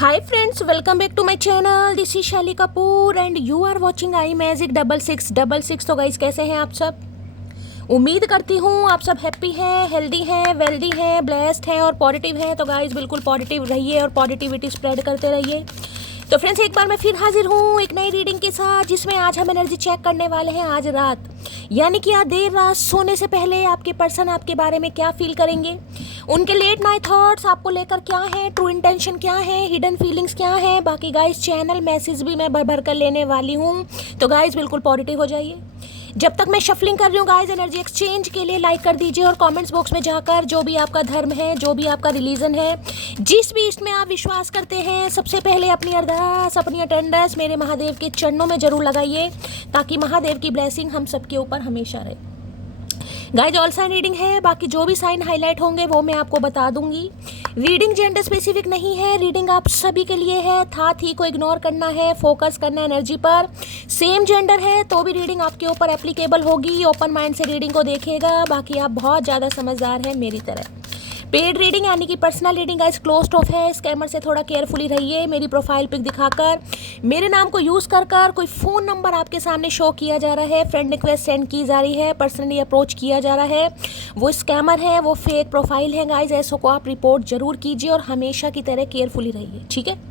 Hi friends, welcome back to my channel. This is Shaili Kapoor and you are watching I magic 6666। तो guys कैसे हैं आप सब? उम्मीद करती हूँ आप सब हैप्पी हैं, हेल्दी हैं, वेल्दी हैं, ब्लेस्ड हैं और पॉजिटिव हैं। तो गाइस बिल्कुल पॉजिटिव रहिए और पॉजिटिविटी स्प्रेड करते रहिए। तो फ्रेंड्स एक बार मैं फिर हाजिर हूँ एक नई रीडिंग के साथ, जिसमें आज हम एनर्जी चेक करने वाले हैं आज रात, यानी कि आज देर रात सोने से पहले आपके पर्सन आपके बारे में क्या फील करेंगे, उनके लेट नाइट थॉट्स आपको लेकर क्या है, ट्रू इंटेंशन क्या है, हिडन फीलिंग्स क्या है। बाकी गाइस चैनल मैसेज भी मैं भर भर कर लेने वाली हूँ, तो गाइस बिल्कुल पॉजिटिव हो जाइए। जब तक मैं शफलिंग कर रही हूँ गाइस, एनर्जी एक्सचेंज के लिए लाइक कर दीजिए और कमेंट्स बॉक्स में जाकर जो भी आपका धर्म है, जो भी आपका रिलीजन है, जिस भी इसमें आप विश्वास करते हैं, सबसे पहले अपनी अरदास, अपनी अटेंडेंस मेरे महादेव के चरणों में जरूर लगाइए, ताकि महादेव की ब्लेसिंग हम सबके ऊपर हमेशा रहे। गाइस ऑल साइन रीडिंग है, बाकी जो भी साइन हाईलाइट होंगे वो मैं आपको बता दूंगी। रीडिंग जेंडर स्पेसिफिक नहीं है, रीडिंग आप सभी के लिए है। था थी को इग्नोर करना है, फोकस करना है एनर्जी पर। सेम जेंडर है तो भी रीडिंग आपके ऊपर एप्लीकेबल होगी। ओपन माइंड से रीडिंग को देखिएगा। बाकी आप बहुत ज़्यादा समझदार हैं मेरी तरह। पेड रीडिंग यानी कि personal reading guys closed of है। स्कैमर से थोड़ा केयरफुली रहिए। मेरी प्रोफाइल पिक दिखाकर मेरे नाम को यूज़ कर कोई फ़ोन नंबर आपके सामने शो किया जा रहा है, फ्रेंड रिक्वेस्ट सेंड की जा रही है, पर्सनली अप्रोच किया जा रहा है, वो स्कैमर है, वो फेक प्रोफाइल है गाइस। ऐसो को आप रिपोर्ट जरूर कीजिए और हमेशा की तरह केयरफुली रहिए, ठीक है।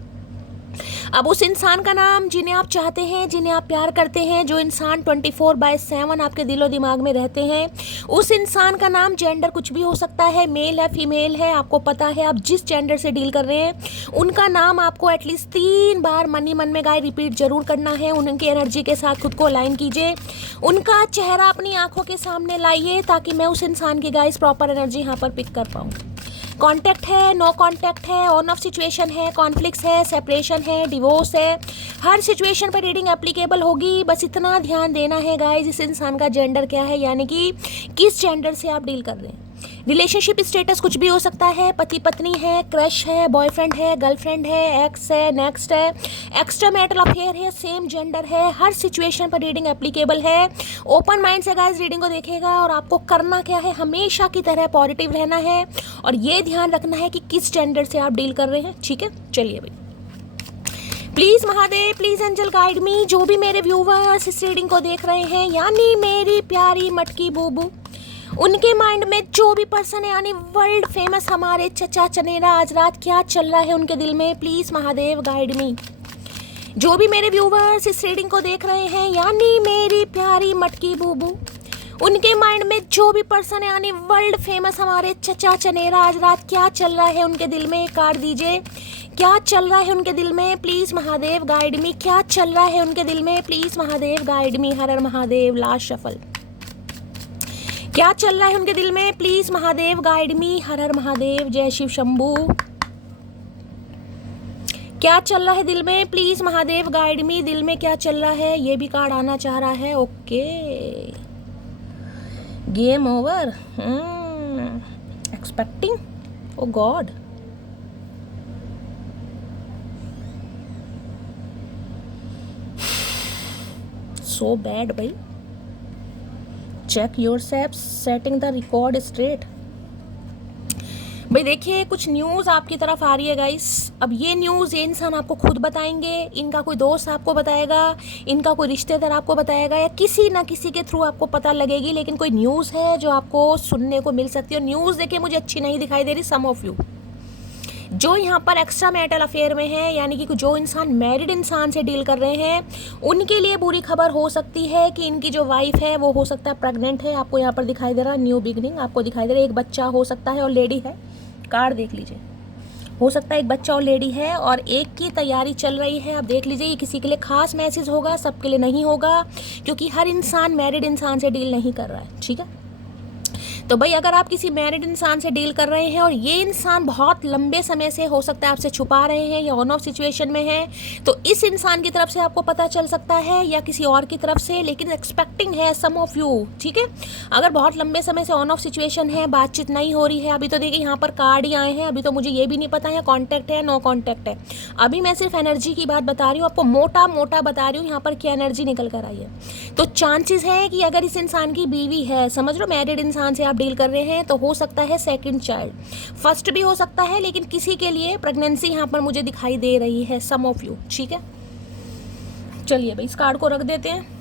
अब उस इंसान का नाम जिन्हें आप चाहते हैं, जिन्हें आप प्यार करते हैं, जो इंसान 24/7 आपके दिलो दिमाग में रहते हैं, उस इंसान का नाम, जेंडर कुछ भी हो सकता है, मेल है, फीमेल है, आपको पता है आप जिस जेंडर से डील कर रहे हैं, उनका नाम आपको एटलीस्ट 3 बार मन में गाय रिपीट जरूर करना है। उनकी एनर्जी के साथ खुद को अलाइन कीजिए, उनका चेहरा अपनी आंखों के सामने लाइए, ताकि मैं उस इंसान की गाइस प्रॉपर एनर्जी यहाँ पर पिक कर पाऊँ। कांटेक्ट है, नो कांटेक्ट है, ऑन ऑफ सिचुएशन है, कॉन्फ्लिक्ट्स है, सेपरेशन है, डिवोर्स है, हर सिचुएशन पर रीडिंग एप्लीकेबल होगी। बस इतना ध्यान देना है गाइस, इस इंसान का जेंडर क्या है, यानी कि किस जेंडर से आप डील कर रहे हैं। रिलेशनशिप स्टेटस कुछ भी हो सकता है, पति पत्नी है, क्रश है, बॉयफ्रेंड है, गर्लफ्रेंड है, एक्स है, नेक्स्ट है, एक्स्ट्रा मैरिटल अफेयर है, सेम जेंडर है, हर सिचुएशन पर रीडिंग एप्लीकेबल है। ओपन माइंड से गाइस रीडिंग को देखेगा और आपको करना क्या है, हमेशा की तरह पॉजिटिव रहना है और ये ध्यान रखना है कि किस जेंडर से आप डील कर रहे हैं, ठीक है। चलिए भाई, please Mahadev, please angel guide me. जो भी मेरे व्यूवर्स इस रीडिंग को देख रहे हैं, यानी मेरी प्यारी मटकी बूबू, उनके माइंड में जो भी पर्सन है, यानी वर्ल्ड फेमस हमारे चचा चनेरा, आज रात क्या चल रहा है उनके दिल में, प्लीज महादेव गाइड मी। जो भी मेरे व्यूवर्स इस रीडिंग को देख रहे हैं, यानी मेरी प्यारी मटकी बूबू, उनके माइंड में जो भी पर्सन है, यानी वर्ल्ड फेमस हमारे चचा चनेरा, आज रात क्या चल रहा है उनके दिल में, कार्ड दीजिए। क्या चल रहा है उनके दिल में, प्लीज महादेव गाइड मी। क्या चल रहा है उनके दिल में, प्लीज महादेव गाइड मी। हर हर महादेव, लास्ट शफल। क्या चल रहा है उनके दिल में, प्लीज महादेव गाइड मी। हर हर महादेव, जय शिव शंभू। क्या चल रहा है दिल में, प्लीज महादेव गाइड मी। दिल में क्या चल रहा है, ये भी कार्ड आना चाह रहा है। Okay, game over. Expecting, oh god, so bad भाई। Check yourself, setting the record straight. भाई देखिए, कुछ न्यूज़ आपकी तरफ आ रही है गाइस। अब ये न्यूज़ ये इंसान आपको खुद बताएंगे, इनका कोई दोस्त आपको बताएगा, इनका कोई रिश्तेदार आपको बताएगा, या किसी ना किसी के थ्रू आपको पता लगेगी, लेकिन कोई न्यूज़ है जो आपको सुनने को मिल सकती है। और न्यूज़ देखिए मुझे अच्छी नहीं दिखाई दे रही। सम ऑफ यू जो यहाँ पर एक्स्ट्रा मैरिटल अफेयर में है, यानी कि जो इंसान मैरिड इंसान से डील कर रहे हैं, उनके लिए बुरी खबर हो सकती है कि इनकी जो वाइफ है वो हो सकता है प्रेग्नेंट है। आपको यहाँ पर दिखाई दे रहा है न्यू बिगनिंग, आपको दिखाई दे रहा है एक बच्चा हो सकता है और लेडी है। कार्ड देख लीजिए, हो सकता है एक बच्चा और लेडी है और एक की तैयारी चल रही है। अब देख लीजिए, ये किसी के लिए खास मैसेज होगा, सबके लिए नहीं होगा, क्योंकि हर इंसान मैरिड इंसान से डील नहीं कर रहा है, ठीक है। तो भाई अगर आप किसी मैरिड इंसान से डील कर रहे हैं और ये इंसान बहुत लंबे समय से हो सकता है आपसे छुपा रहे हैं या ऑन ऑफ सिचुएशन में है, तो इस इंसान की तरफ से आपको पता चल सकता है या किसी और की तरफ से, लेकिन एक्सपेक्टिंग है सम ऑफ यू, ठीक है। अगर बहुत लंबे समय से ऑन ऑफ सिचुएशन है, बातचीत नहीं हो रही है, अभी तो देखिए यहाँ पर कार्ड ही आए हैं, अभी तो मुझे ये भी नहीं पता है कॉन्टैक्ट है नो कॉन्टैक्ट है। अभी मैं सिर्फ एनर्जी की बात बता रही हूँ, आपको मोटा मोटा बता रही हूँ यहाँ पर क्या एनर्जी निकल कर आई है। तो चांसेस है कि अगर इस इंसान की बीवी है, समझ लो मैरिड इंसान से आप डील कर रहे हैं तो हो सकता है सेकंड चाइल्ड, फर्स्ट भी हो सकता है, लेकिन किसी के लिए प्रेगनेंसी यहाँ पर मुझे दिखाई दे रही है, सम ऑफ यू। ठीक है, चलिए भाई इस कार्ड को रख देते हैं।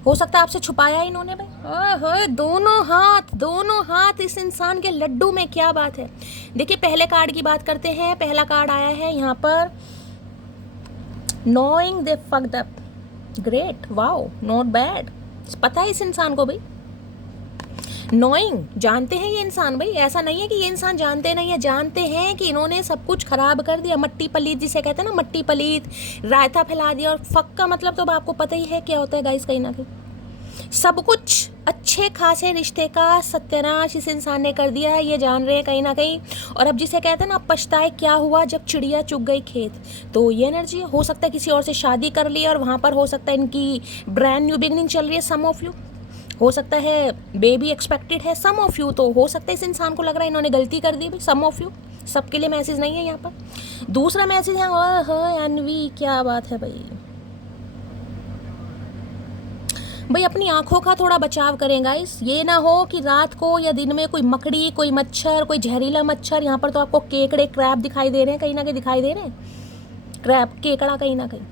हो सकता है आपसे छुपाया इन्होंने भाई। दोनों हाथ इस इंसान के लड्डू में, क्या बात है। देखिए पहले कार्ड की बात करते हैं। पहला कार्ड आया है यहाँ पर knowing they fucked up, great, wow, not bad. पता है इस इंसान को भाई, नोइंग, जानते हैं ये इंसान भाई, ऐसा नहीं है कि ये इंसान जानते नहीं है, जानते हैं कि इन्होंने सब कुछ खराब कर दिया, मट्टी पलीत जिसे कहते हैं ना, मट्टी पलीत, रायता फैला दिया। और फक का मतलब तो आपको पता ही है क्या होता है गाइस, कहीं ना कहीं सब कुछ अच्छे खासे रिश्ते का सत्यानाश इस इंसान ने कर दिया है, ये जान रहे हैं कहीं ना कहीं। और अब जिसे कहते हैं ना, अब पछताए क्या हुआ जब चिड़िया चुग गई खेत, तो ये एनर्जी हो सकता है किसी और से शादी कर ली और वहाँ पर हो सकता है इनकी ब्रांड न्यू बिगनिंग चल रही है, सम ऑफ यू। हो सकता है बेबी एक्सपेक्टेड है, सम ऑफ यू। तो हो सकता है इस इंसान को लग रहा है इन्होंने गलती कर दी भाई, सम ऑफ यू। सबके लिए मैसेज नहीं है यहाँ पर। दूसरा मैसेज है एनवी, क्या बात है भाई। भाई अपनी आंखों का थोड़ा बचाव करें गाइस, ये ना हो कि रात को या दिन में कोई मकड़ी, कोई मच्छर, कोई जहरीला मच्छर, यहाँ पर तो आपको केकड़े, क्रैब दिखाई दे रहे हैं, कहीं ना कहीं दिखाई दे रहे हैं, क्रैब, केकड़ा कहीं ना कहीं।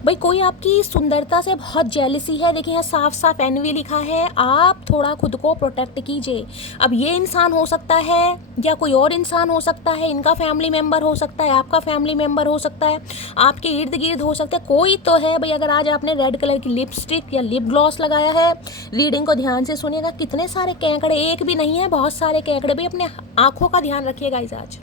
भाई कोई आपकी सुंदरता से बहुत जेलसी है। देखिए यहाँ साफ साफ एनवी लिखा है, आप थोड़ा खुद को प्रोटेक्ट कीजिए। अब ये इंसान हो सकता है या कोई और इंसान हो सकता है, इनका फैमिली मेम्बर हो सकता है, आपका फैमिली मेम्बर हो सकता है, आपके इर्द गिर्द हो सकता है, कोई तो है भाई। अगर आज आपने रेड कलर की लिपस्टिक या लिप ग्लॉस लगाया है, रीडिंग को ध्यान से सुनिएगा, कितने सारे केकड़े, एक भी नहीं है, बहुत सारे केकड़े। भाई अपने आँखों का ध्यान रखिएगा इस आज।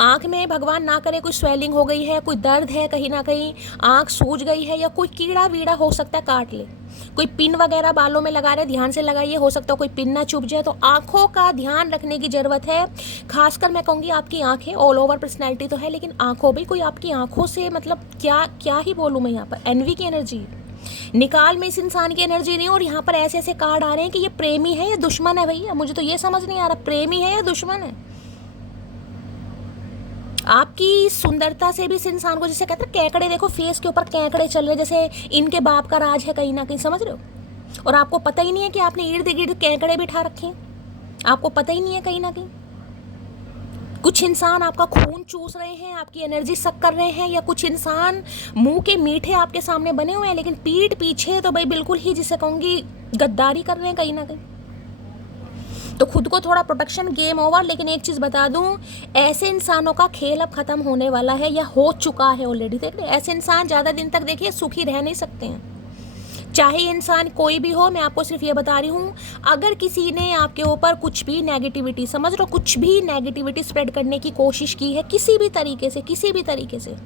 आँख में भगवान ना करे कोई स्वेलिंग हो गई है, कोई दर्द है, कहीं ना कहीं आँख सूज गई है, या कोई कीड़ा वीड़ा हो सकता है काट ले, कोई पिन वगैरह बालों में लगा रहे, ध्यान से लगाइए, हो सकता है कोई पिन ना चुभ जाए। तो आँखों का ध्यान रखने की ज़रूरत है। खासकर मैं कहूँगी आपकी आँखें, ऑल ओवर पर्सनैलिटी तो है, लेकिन आँखों भी, कोई आपकी आँखों से मतलब क्या ही बोलूँ मैं यहाँ पर। एनवी की एनर्जी निकाल में इस इंसान की एनर्जी नहीं। और यहाँ पर ऐसे ऐसे कार्ड आ रहे हैं कि ये प्रेमी है या दुश्मन है भैया, मुझे तो ये समझ नहीं आ रहा, प्रेमी है या दुश्मन है। आपकी सुंदरता से भी इस इंसान को, जैसे कहते हैं केकड़े, देखो फेस के ऊपर केकड़े चल रहे, जैसे इनके बाप का राज है कहीं ना कहीं, समझ रहे हो। और आपको पता ही नहीं है कि आपने इर्द गिर्द केकड़े बिठा रखे हैं, आपको पता ही नहीं है कहीं ना कहीं। कुछ इंसान आपका खून चूस रहे हैं, आपकी एनर्जी सक कर रहे हैं, या कुछ इंसान मुंह के मीठे आपके सामने बने हुए हैं, लेकिन पीठ पीछे तो भाई बिल्कुल ही जिसे कहूँगी गद्दारी कर रहे हैं कहीं ना कहीं। तो खुद को थोड़ा प्रोटेक्शन, गेम ओवर। लेकिन एक चीज़ बता दूं, ऐसे इंसानों का खेल अब ख़त्म होने वाला है या हो चुका है ऑलरेडी। देख रहे, ऐसे इंसान ज़्यादा दिन तक देखिए सुखी रह नहीं सकते हैं, चाहे इंसान कोई भी हो। मैं आपको सिर्फ ये बता रही हूँ, अगर किसी ने आपके ऊपर कुछ भी नेगेटिविटी, समझ लो कुछ भी नेगेटिविटी स्प्रेड करने की कोशिश की है, किसी भी तरीके से,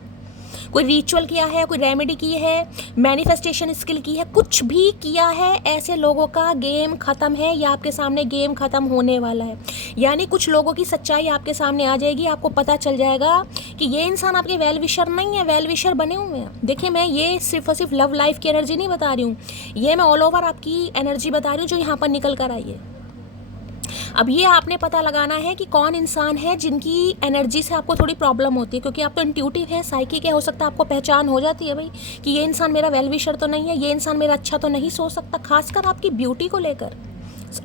कोई रिचुअल किया है, कोई रेमेडी की है, मैनिफेस्टेशन स्किल की है, कुछ भी किया है, ऐसे लोगों का गेम खत्म है या आपके सामने गेम खत्म होने वाला है। यानी कुछ लोगों की सच्चाई आपके सामने आ जाएगी, आपको पता चल जाएगा कि ये इंसान आपके वेल विशर नहीं है, वेल विशर बने हुए हैं। देखिए मैं ये सिर्फ और सिर्फ लव लाइफ की एनर्जी नहीं बता रही हूँ, ये मैं ऑल ओवर आपकी एनर्जी बता रही हूँ जो यहाँ पर निकल कर आई है। अब ये आपने पता लगाना है कि कौन इंसान है जिनकी एनर्जी से आपको थोड़ी प्रॉब्लम होती है, क्योंकि आप तो इंट्यूटिव है, साइकिक है, हो सकता है आपको पहचान हो जाती है भाई कि ये इंसान मेरा वेल विशर तो नहीं है, ये इंसान मेरा अच्छा तो नहीं सोच सकता। खासकर आपकी ब्यूटी को लेकर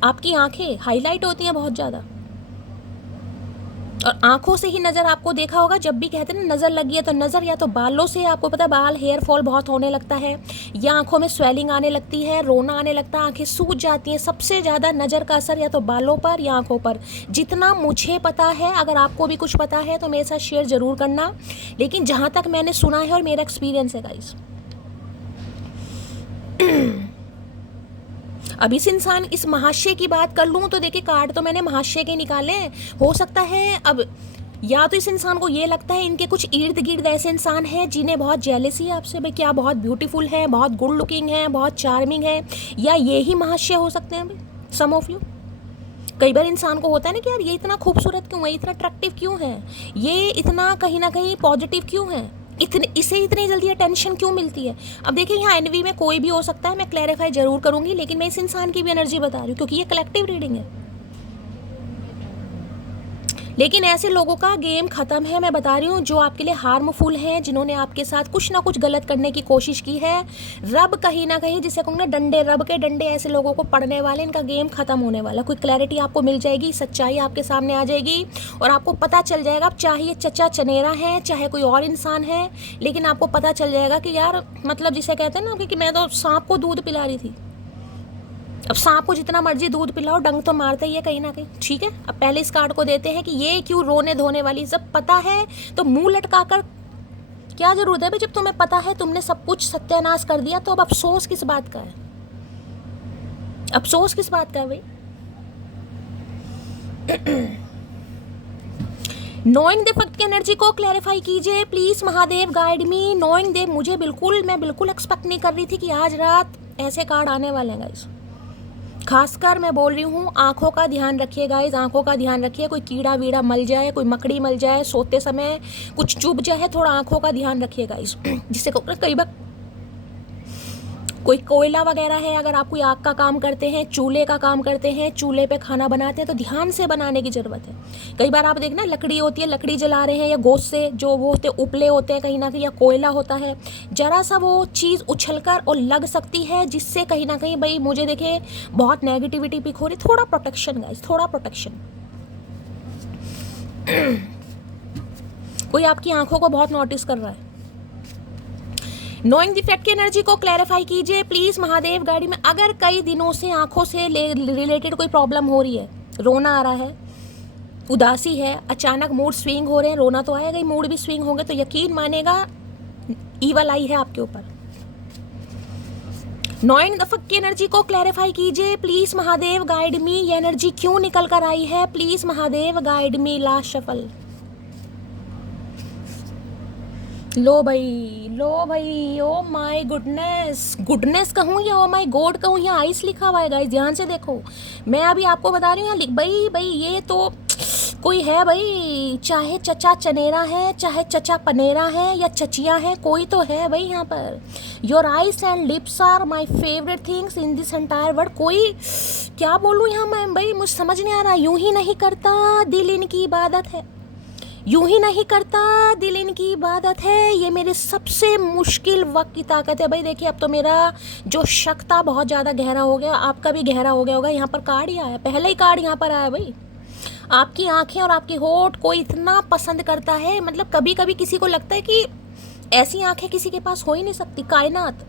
आपकी आंखें हाईलाइट होती हैं बहुत ज़्यादा, और आंखों से ही नज़र, आपको देखा होगा जब भी कहते हैं ना नज़र लगी है, तो नज़र या तो बालों से, आपको पता है बाल हेयर फॉल बहुत होने लगता है, या आंखों में स्वेलिंग आने लगती है, रोना आने लगता है, आंखें सूज जाती हैं। सबसे ज़्यादा नज़र का असर या तो बालों पर या आंखों पर, जितना मुझे पता है। अगर आपको भी कुछ पता है तो मेरे साथ शेयर ज़रूर करना, लेकिन जहाँ तक मैंने सुना है और मेरा एक्सपीरियंस है गाइस, अब इस इंसान, इस महाशय की बात कर लूँ तो देखिए कार्ड तो मैंने महाशय के निकाले। हो सकता है अब या तो इस इंसान को ये लगता है इनके कुछ इर्द गिर्द ऐसे इंसान हैं जिन्हें बहुत जेलसी है आपसे, भाई क्या बहुत ब्यूटीफुल है, बहुत गुड लुकिंग है, बहुत चार्मिंग है, या ये ही महाशय हो सकते हैं भाई, सम ऑफ यू। कई बार इंसान को होता है ना कि यार ये इतना खूबसूरत क्यों है, इतना अट्रैक्टिव क्यों है, ये इतना कहीं ना कहीं पॉजिटिव क्यों है, इसे इतनी जल्दी अटेंशन क्यों मिलती है। अब देखिए यहाँ एनवी में कोई भी हो सकता है, मैं क्लैरिफाई जरूर करूंगी, लेकिन मैं इस इंसान की भी एनर्जी बता रही हूँ क्योंकि ये कलेक्टिव रीडिंग है। लेकिन ऐसे लोगों का गेम ख़त्म है, मैं बता रही हूँ, जो आपके लिए हार्मफुल हैं, जिन्होंने आपके साथ कुछ ना कुछ गलत करने की कोशिश की है। रब कहीं ना कहीं, जिसे कहूँ ना डंडे, रब के डंडे ऐसे लोगों को पड़ने वाले, इनका गेम ख़त्म होने वाला। कोई क्लैरिटी आपको मिल जाएगी, सच्चाई आपके सामने आ जाएगी और आपको पता चल जाएगा। चाहे ये चचा चनेरा है, चाहे कोई और इंसान है, लेकिन आपको पता चल जाएगा कि यार मतलब जिसे कहते हैं ना कि मैं तो सांप को दूध पिला रही थी। अब सांप को जितना मर्जी दूध पिलाओ, डंग तो मारता ही है कहीं ना कहीं, ठीक है। अब पहले इस कार्ड को देते हैं कि ये क्यों रोने धोने वाली, जब पता है तो मुंह लटका कर क्या जरूरत है भाई। जब तुम्हें पता है, तुमने सब कुछ सत्यानाश कर दिया, तो अब अफसोस किस बात का है? अफसोस किस बात का है भाई? नोइंग द फक्त की एनर्जी को क्लैरिफाई कीजिए please Mahadev, guide me. Knowing they, मैं बिल्कुल एक्सपेक्ट नहीं कर रही थी कि आज रात ऐसे कार्ड आने वाले हैं गाइस। खासकर मैं बोल रही हूँ, आंखों का ध्यान रखिए गाइस, आंखों का ध्यान रखिए। कोई कीड़ा वीड़ा मल जाए, कोई मकड़ी मल जाए, सोते समय कुछ चुभ जाए, थोड़ा आंखों का ध्यान रखिए गाइस। जिससे कई बार कोई कोयला वगैरह है, अगर आप कोई आग का काम करते हैं, चूल्हे का काम करते हैं, चूल्हे पे खाना बनाते हैं, तो ध्यान से बनाने की ज़रूरत है। कई बार आप देखना लकड़ी होती है, लकड़ी जला रहे हैं, या गोश्त से जो वो होते उपले होते हैं कहीं ना कहीं, या कोयला होता है, जरा सा वो चीज़ उछलकर और लग सकती है, जिससे कहीं ना कहीं भाई मुझे देखे बहुत नेगेटिविटी पिक हो रही। थोड़ा प्रोटेक्शन गाइस, थोड़ा प्रोटेक्शन। कोई आपकी आंखों को बहुत नोटिस कर रहा है। नोइंग द फैक्ट की एनर्जी को क्लैरिफाई कीजिए प्लीज महादेव, गाड़ी में अगर कई दिनों से आंखों से रिलेटेड कोई प्रॉब्लम हो रही है, रोना आ रहा है, उदासी है, अचानक मूड स्विंग हो रहे हैं, रोना तो आएगा ही, मूड भी स्विंग होंगे, तो यकीन मानेगा ईवल आई है आपके ऊपर। नोइंग द फैक्ट की एनर्जी को क्लैरिफाई कीजिए प्लीज महादेव, गाइड मी। ये एनर्जी क्यों निकल कर आई है, please Mahadev guide me. Last shuffle. लो भाई, ओ माय गुडनेस कहूँ या ओ माय गॉड कहूँ, या आइस लिखा हुआ है गाइस, ध्यान से देखो। मैं अभी आपको बता रही हूँ भाई ये तो कोई है भाई, चाहे चचा चनेरा है, चाहे चचा पनेरा है, या चचिया है, कोई तो है भाई यहाँ पर। Your eyes and lips are my favourite things in this entire world. कोई क्या बोलूँ यहाँ मैं भाई, मुझे समझ नहीं आ रहा। यूं ही नहीं करता दिल इनकी इबादत है, यूं ही नहीं करता दिल इनकी इबादत है, ये मेरे सबसे मुश्किल वक्त की ताकत है भाई। देखिए अब तो मेरा जो शक था बहुत ज़्यादा गहरा हो गया, आपका भी गहरा हो गया होगा। यहाँ पर कार्ड ही आया, पहले ही कार्ड यहाँ पर आया भाई। आपकी आंखें और आपकी होठ कोई इतना पसंद करता है, मतलब कभी कभी किसी को लगता है कि ऐसी आंखें किसी के पास हो ही नहीं सकती। कायनात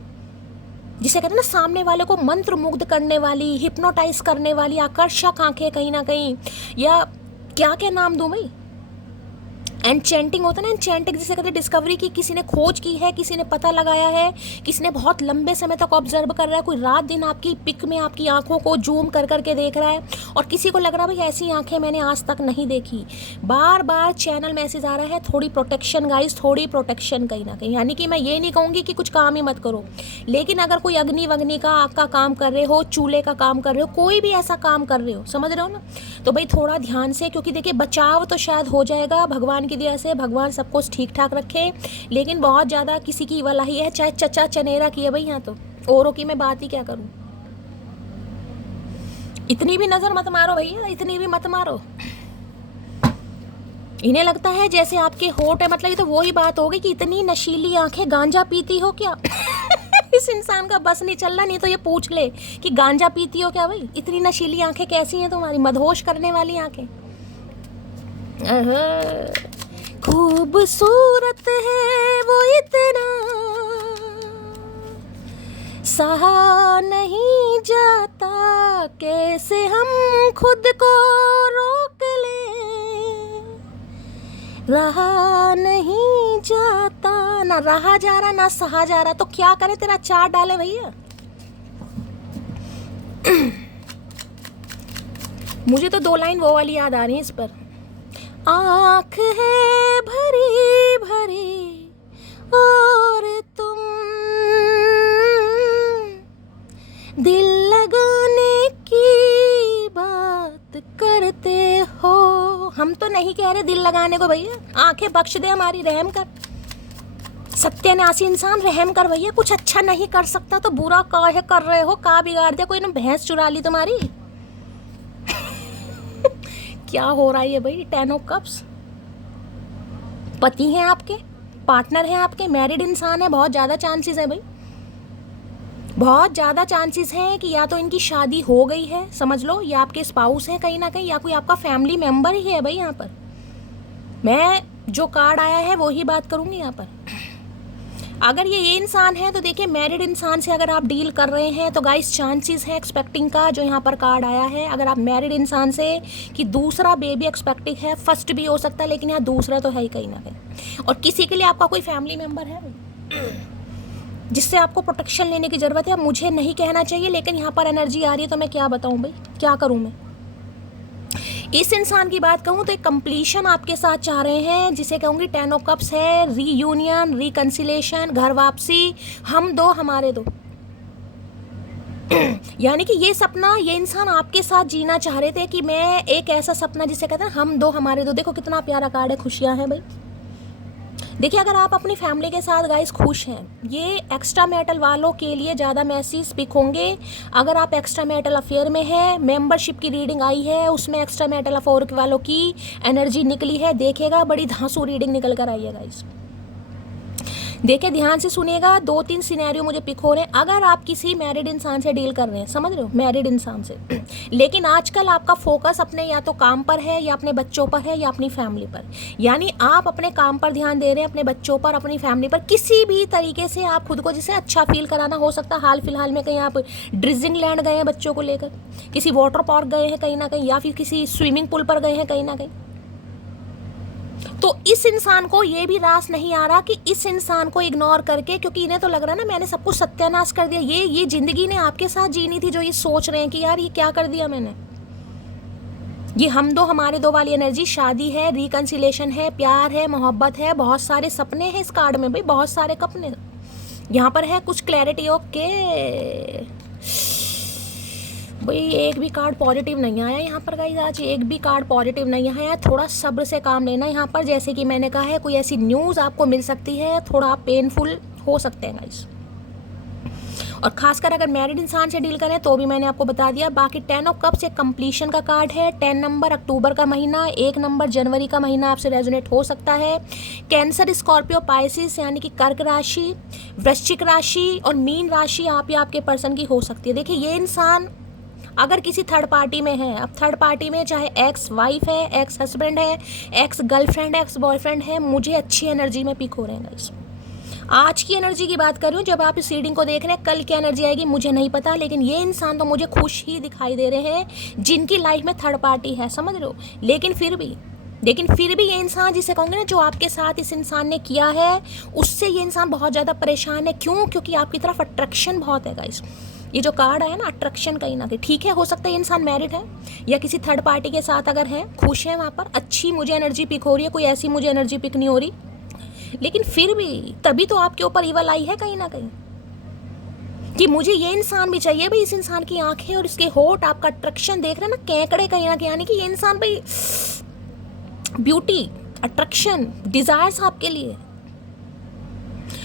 जिसे कहते हैं ना, सामने वाले को मंत्र मुग्ध करने वाली, हिप्नोटाइज करने वाली आकर्षक आंखें कहीं ना कहीं, या क्या क्या नाम दूँ भाई, एनचेंटिंग होता है ना, एनचेंटिंग जिसे कहते हैं डिस्कवरी की, किसी ने खोज की है, किसी ने पता लगाया है, किसी ने बहुत लंबे समय तक ऑब्जर्व कर रहा है, कोई रात दिन आपकी पिक में आपकी आंखों को जूम कर करके देख रहा है, और किसी को लग रहा है भाई ऐसी आंखें मैंने आज तक नहीं देखी। बार बार चैनल मैसेज आ रहा है, थोड़ी प्रोटेक्शन गाइस, थोड़ी प्रोटेक्शन कहीं ना कहीं। यानी कि मैं ये नहीं कहूँगी कि कुछ काम ही मत करो, लेकिन अगर कोई अग्नि वग्नि का आग का काम कर रहे हो, चूल्हे का काम कर रहे हो, कोई भी ऐसा काम कर रहे हो, समझ रहे हो ना, तो भाई थोड़ा ध्यान से, क्योंकि देखिए बचाव तो शायद हो जाएगा भगवान की दया से, भगवान सब कुछ ठीक ठाक रखे, लेकिन बहुत ज़्यादा किसी की वलाही है, चाहे चचा चनेरा की है भाई। यहाँ तो औरों की मैं बात ही क्या करूँ। इतनी भी नज़र मत मारो भैया, इतनी भी मत मारो। इन्हें लगता है जैसे आपके होठ है, मतलब ये तो वही बात होगी कि इतनी नशीली आंखें, गांजा पीती हो क्या? इस इंसान का बस नहीं चल रहा, नहीं तो ये पूछ ले कि गांजा पीती हो क्या भाई? इतनी नशीली आंखें कैसी हैं तुम्हारी, मदहोश करने वाली आंखें। खूबसूरत है वो इतना, सहा नहीं जाता, कैसे हम खुद को रोक लें, रहा नहीं जाता, ना रहा जा रहा ना सहा जा रहा, तो क्या करे, तेरा चार डाले भैया। मुझे तो 2 लाइन वो वाली याद आ रही है इस पर। आँख है भरी भरी और तुम दिल लगाने की बात करते हो। हम तो नहीं कह रहे दिल लगाने को भैया, आंखें बख्श दे हमारी, रहम कर। सत्यानाशी इंसान, रहम कर भैया। कुछ अच्छा नहीं कर सकता तो बुरा काहे कर रहे हो, का बिगाड़ दिया, कोई ने भैंस चुरा ली तुम्हारी? क्या हो रहा है ये भाई? 10 ऑफ कप्स, पति हैं आपके, पार्टनर हैं आपके, मैरिड इंसान है, बहुत ज़्यादा चांसेस है भाई, बहुत ज़्यादा चांसेस हैं कि या तो इनकी शादी हो गई है, समझ लो, या आपके स्पाउस हैं कहीं ना कहीं, या कोई आपका फैमिली मेम्बर ही है भाई। यहाँ पर मैं जो कार्ड आया है वो ही बात करूँगी यहाँ पर। अगर ये इंसान है तो देखिए, मैरिड इंसान से अगर आप डील कर रहे हैं तो गाइस चांसेस है एक्सपेक्टिंग का, जो यहाँ पर कार्ड आया है। अगर आप मैरिड इंसान से कि दूसरा बेबी एक्सपेक्टिंग है, फर्स्ट भी हो सकता है, लेकिन यहाँ दूसरा तो है ही कहीं ना कहीं। और किसी के लिए आपका कोई फैमिली मेम्बर है जिससे आपको प्रोटेक्शन लेने की ज़रूरत है। मुझे नहीं कहना चाहिए, लेकिन यहाँ पर एनर्जी आ रही है तो मैं क्या बताऊँ भाई, क्या करूँ मैं। इस इंसान की बात कहूँ तो एक कंप्लीशन आपके साथ चाह रहे हैं, जिसे कहूँगी 10 ऑफ कप्स है, रीयूनियन, रिकंसिलेशन, घर वापसी, हम दो हमारे दो। यानी कि ये सपना ये इंसान आपके साथ जीना चाह रहे थे कि मैं एक ऐसा सपना जिसे कहते हैं हम दो हमारे दो। देखो कितना प्यारा कार्ड है, खुशियाँ हैं भाई। देखिए, अगर आप अपनी फैमिली के साथ गाइस खुश हैं, ये एक्स्ट्रा मैरिटल वालों के लिए ज़्यादा मैसेज स्पीक होंगे। अगर आप एक्स्ट्रा मैरिटल अफेयर में हैं, मेंबरशिप की रीडिंग आई है, उसमें एक्स्ट्रा मैरिटल अफेयर वालों की एनर्जी निकली है, देखिएगा बड़ी धांसू रीडिंग निकल कर आई है गाइस। देखिए ध्यान से सुनिएगा, 2-3 सिनेरियो मुझे पिक हो रहे हैं। अगर आप किसी मैरिड इंसान से डील कर रहे हैं, समझ रहे हो, मैरिड इंसान से, लेकिन आजकल आपका फोकस अपने या तो काम पर है, या अपने बच्चों पर है, या अपनी फैमिली पर। यानी आप अपने काम पर ध्यान दे रहे हैं, अपने बच्चों पर, अपनी फैमिली पर। किसी भी तरीके से आप खुद को जिसे अच्छा फील कराना, हो सकता है हाल फिलहाल में कहीं आप ड्रिजिंग लैंड गए हैं बच्चों को लेकर, किसी वाटर पार्क गए हैं कहीं ना कहीं, या फिर किसी स्विमिंग पूल पर गए हैं कहीं ना कहीं। तो इस इंसान को ये भी रास नहीं आ रहा कि इस इंसान को इग्नोर करके, क्योंकि इन्हें तो लग रहा है ना मैंने सब कुछ सत्यानाश कर दिया। ये जिंदगी ने आपके साथ जीनी थी, जो ये सोच रहे हैं कि यार ये क्या कर दिया मैंने। ये हम दो हमारे दो वाली एनर्जी, शादी है, रिकंसिलेशन है, प्यार है, मोहब्बत है, बहुत सारे सपने हैं इस कार्ड में भाई, बहुत सारे कपने यहाँ पर है। कुछ क्लैरिटी, ओके भाई। एक भी कार्ड पॉजिटिव नहीं आया यहाँ पर गाइस, आज एक भी कार्ड पॉजिटिव नहीं आया। थोड़ा सब्र से काम लेना यहाँ पर। जैसे कि मैंने कहा है, कोई ऐसी न्यूज़ आपको मिल सकती है, थोड़ा पेनफुल हो सकते हैं गाइस। और खासकर अगर मैरिड इंसान से डील करें तो भी मैंने आपको बता दिया। बाकी 10 ऑफ कप्स एक कंप्लीशन का कार्ड है। 10 नंबर अक्टूबर का महीना, 1 नंबर जनवरी का महीना आपसे रेजोनेट हो सकता है। कैंसर, स्कॉर्पियो, पाइसिस यानी कि कर्क राशि, वृश्चिक राशि और मीन राशि आप या आपके पर्सन की हो सकती है। देखिए, ये इंसान अगर किसी थर्ड पार्टी में है, अब थर्ड पार्टी में चाहे एक्स वाइफ है, एक्स हस्बैंड है, एक्स गर्लफ्रेंड है, एक्स बॉयफ्रेंड है, मुझे अच्छी एनर्जी में पिक हो रहे हैं गाइस। आज की एनर्जी की बात कर रही हूँ, जब आप इस रीडिंग को देख रहे हैं, कल क्या एनर्जी आएगी मुझे नहीं पता, लेकिन ये इंसान तो मुझे खुश ही दिखाई दे रहे हैं जिनकी लाइफ में थर्ड पार्टी है, समझ रहे हो। लेकिन फिर भी ये इंसान, जिसे कहूँगे ना, जो आपके साथ इस इंसान ने किया है, उससे ये इंसान बहुत ज़्यादा परेशान है। क्यों? क्योंकि आपकी तरफ अट्रैक्शन बहुत है गाइस। ये जो कार्ड है ना, अट्रैक्शन कहीं ना कहीं, ठीक है, हो सकता है ये इंसान मैरिड है या किसी थर्ड पार्टी के साथ अगर है, खुश है वहाँ पर, अच्छी मुझे एनर्जी पिक हो रही है, कोई ऐसी मुझे एनर्जी पिक नहीं हो रही। लेकिन फिर भी तभी तो आपके ऊपर ईवल आई है कहीं ना कहीं कि मुझे ये इंसान भी चाहिए भाई। इस इंसान की आंखें और इसके होठ, आपका अट्रैक्शन देख रहे हैं ना, केकड़े कहीं ना कहीं, यानी कि ये इंसान भाई ब्यूटी, अट्रैक्शन, डिजायर्स आपके लिए,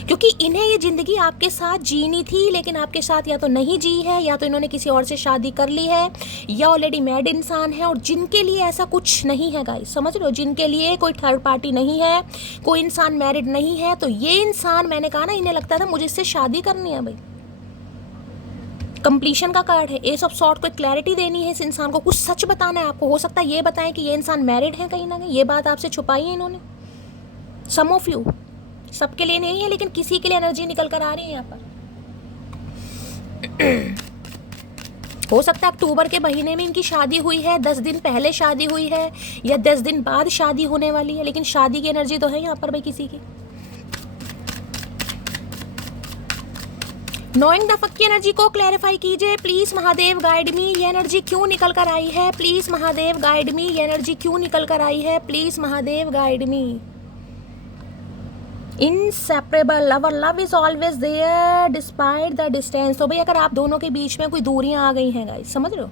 क्योंकि इन्हें ये जिंदगी आपके साथ जीनी थी, लेकिन आपके साथ या तो नहीं जी है, या तो इन्होंने किसी और से शादी कर ली है, या ऑलरेडी मैरिड इंसान है। और जिनके लिए ऐसा कुछ नहीं है गाइस, समझ रहे हो, जिनके लिए कोई थर्ड पार्टी नहीं है, कोई इंसान मैरिड नहीं है, तो ये इंसान, मैंने कहा ना, इन्हें लगता था मुझे इससे शादी करनी है भाई। कंप्लीशन का कार्ड है, एस ऑफ सॉर्ड, को क्लैरिटी देनी है इस इंसान को, कुछ सच बताना है आपको। हो सकता है ये बताएं कि ये इंसान मैरिड है कहीं ना कहीं, ये बात आपसे छुपाई है इन्होंने। सम ऑफ यू, सबके लिए नहीं है, लेकिन किसी के लिए एनर्जी निकल कर आ रही है यहाँ पर। हो सकता है अक्टूबर के महीने में इनकी शादी हुई है, 10 दिन पहले शादी हुई है, या 10 दिन बाद शादी होने वाली है, लेकिन शादी की एनर्जी तो है यहाँ पर भाई किसी की। नोइंग द फक की एनर्जी को क्लैरिफाई कीजिए प्लीज महादेव, गाइड मी। ये एनर्जी क्यों निकल कर आई है प्लीज महादेव, गाइड मी। ये एनर्जी क्यों निकल कर आई है please Mahadev, guide me. Inseparable, our love is always there despite the distance. तो भाई अगर आप दोनों के बीच में कोई दूरियां आ गई हैं गाइस, समझ रहे हो,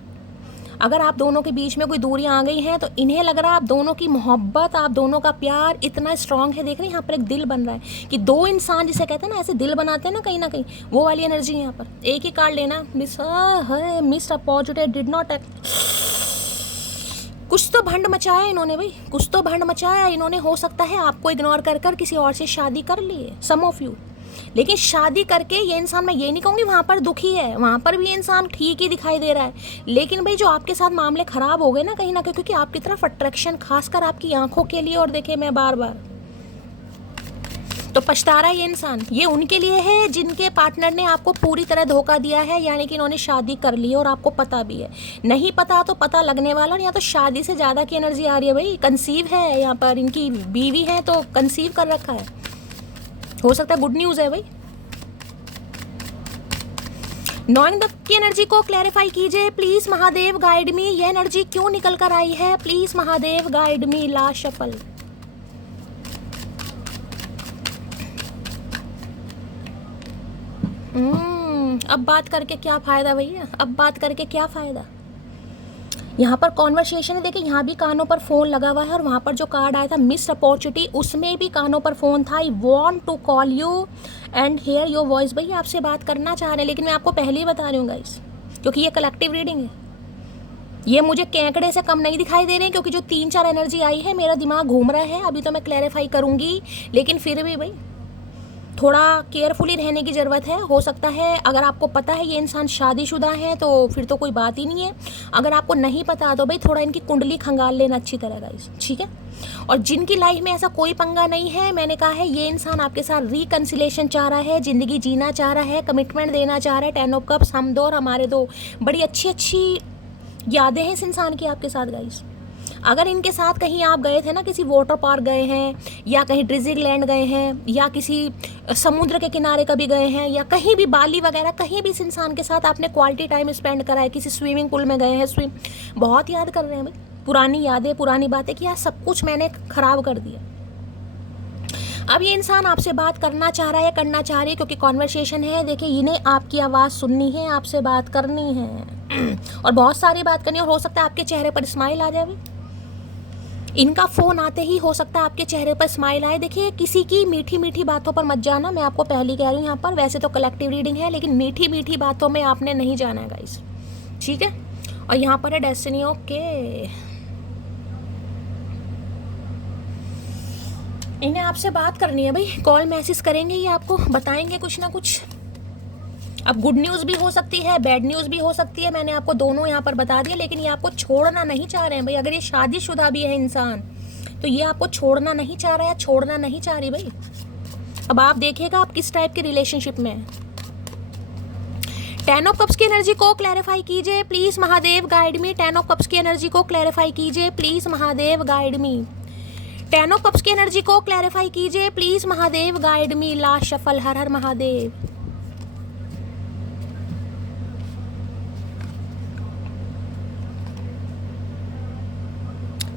अगर आप दोनों के बीच में कोई दूरियां आ गई हैं, तो इन्हें लग रहा है आप दोनों की मोहब्बत, आप दोनों का प्यार इतना स्ट्रांग है। देख रहे हैं यहाँ पर एक दिल बन रहा है कि दो इंसान जिसे कहते हैं ना, ऐसे दिल बनाते हैं ना कहीं ना कहीं, वो वाली एनर्जी यहाँ पर। एक ही कार्ड लेना, miss opportunity, did not act. कुछ तो भंड मचाया इन्होंने भाई, कुछ तो भंड मचाया इन्होंने। हो सकता है आपको इग्नोर कर कर किसी और से शादी कर ली है, सम ऑफ यू। लेकिन शादी करके ये इंसान, मैं ये नहीं कहूँगी वहाँ पर दुखी है, वहाँ पर भी इंसान ठीक ही दिखाई दे रहा है। लेकिन भाई जो आपके साथ मामले ख़राब हो गए ना कहीं ना कहीं, क्योंकि आपकी तरफ अट्रैक्शन खासकर आपकी आंखों के लिए, और देखे मैं बार बार, तो पछता रहा है ये इंसान। ये उनके लिए है जिनके पार्टनर ने आपको पूरी तरह धोखा दिया है, यानी कि इन्होंने शादी कर ली है और आपको पता भी है। नहीं पता तो पता लगने वाला, या तो शादी से ज़्यादा की एनर्जी आ रही है भाई। कंसीव है यहाँ पर, इनकी बीवी है तो कंसीव कर रखा है, हो सकता है गुड न्यूज़ है भाई। नोइंग द की एनर्जी को क्लैरिफाई कीजिए प्लीज महादेव, गाइड मी। ये एनर्जी क्यों निकल कर आई है, please Mahadev guide me. Last shuffle. अब बात करके क्या फायदा भैया, अब बात करके क्या फायदा। यहाँ पर कॉन्वर्सेशन है, देखिए यहाँ भी कानों पर फ़ोन लगा हुआ है, और वहाँ पर जो कार्ड आया था मिस्ड अपॉर्चुनिटी, उसमें भी कानों पर फ़ोन था। I want to call you and hear your voice. भाई आपसे बात करना चाह रहे हैं, लेकिन मैं आपको पहले ही बता रही हूँ गाइस, क्योंकि ये कलेक्टिव रीडिंग है। ये मुझे केंकड़े से कम नहीं दिखाई दे रहे हैं, क्योंकि जो 3-4 एनर्जी आई है मेरा दिमाग घूम रहा है। अभी तो मैं क्लैरिफाई करूँगी, लेकिन फिर भी भाई थोड़ा केयरफुली रहने की ज़रूरत है। हो सकता है अगर आपको पता है ये इंसान शादीशुदा है तो फिर तो कोई बात ही नहीं है। अगर आपको नहीं पता तो भाई थोड़ा इनकी कुंडली खंगाल लेना अच्छी तरह गाइस, ठीक है। और जिनकी लाइफ में ऐसा कोई पंगा नहीं है, मैंने कहा है ये इंसान आपके साथ रिकन्सिलेशन चाह रहा है, ज़िंदगी जीना चाह रहा है, कमिटमेंट देना चाह रहा है। 10 ऑफ कप्स, हम दो और हमारे दो, बड़ी अच्छी अच्छी यादें हैं इस इंसान की आपके साथ गाइस। अगर इनके साथ कहीं आप गए थे ना, किसी वाटर पार्क गए हैं, या कहीं ड्रिजिंगलैंड गए हैं, या किसी समुद्र के किनारे कभी गए हैं, या कहीं भी बाली वगैरह, कहीं भी इस इंसान के साथ आपने क्वालिटी टाइम स्पेंड करा है, किसी स्विमिंग पूल में गए हैं, बहुत याद कर रहे हैं भाई, पुरानी यादें, पुरानी बातें कि यार सब कुछ मैंने खराब कर दिया। अब ये इंसान आपसे बात करना चाह रहा है, करना चाह रही है, क्योंकि कॉन्वर्सेशन है। देखिए इन्हें आपकी आवाज़ सुननी है, आपसे बात करनी है, और बहुत सारी बात करनी है। और हो सकता है आपके चेहरे पर स्माइल आ जाए। इनका फ़ोन आते ही हो सकता है आपके चेहरे पर स्माइल आए। देखिए किसी की मीठी मीठी बातों पर मत जाना, मैं आपको पहले कह रही हूँ। यहाँ पर वैसे तो कलेक्टिव रीडिंग है, लेकिन मीठी मीठी बातों में आपने नहीं जाना है गाइस, ठीक है। और यहाँ पर है डेस्टिनी। ओके, इन्हें आपसे बात करनी है भाई, कॉल मैसेज करेंगे, ये आपको बताएंगे कुछ ना कुछ। अब गुड न्यूज़ भी हो सकती है, बैड न्यूज़ भी हो सकती है, मैंने आपको दोनों यहाँ पर बता दिया। लेकिन ये आपको छोड़ना नहीं चाह रहे हैं भाई। अगर ये शादीशुदा भी है इंसान तो ये आपको छोड़ना नहीं चाह रहा है, छोड़ना नहीं चाह रही भाई। अब आप देखिएगा आप किस टाइप की रिलेशनशिप में हैं। 10 ऑफ कप्स की एनर्जी को क्लैरिफाई कीजिए please Mahadev, guide me. 10 of cups की एनर्जी को क्लैरिफाई कीजिए please Mahadev, guide me. 10 of cups की एनर्जी को क्लैरिफाई कीजिए please Mahadev, guide me. Last shuffle. हर हर महादेव।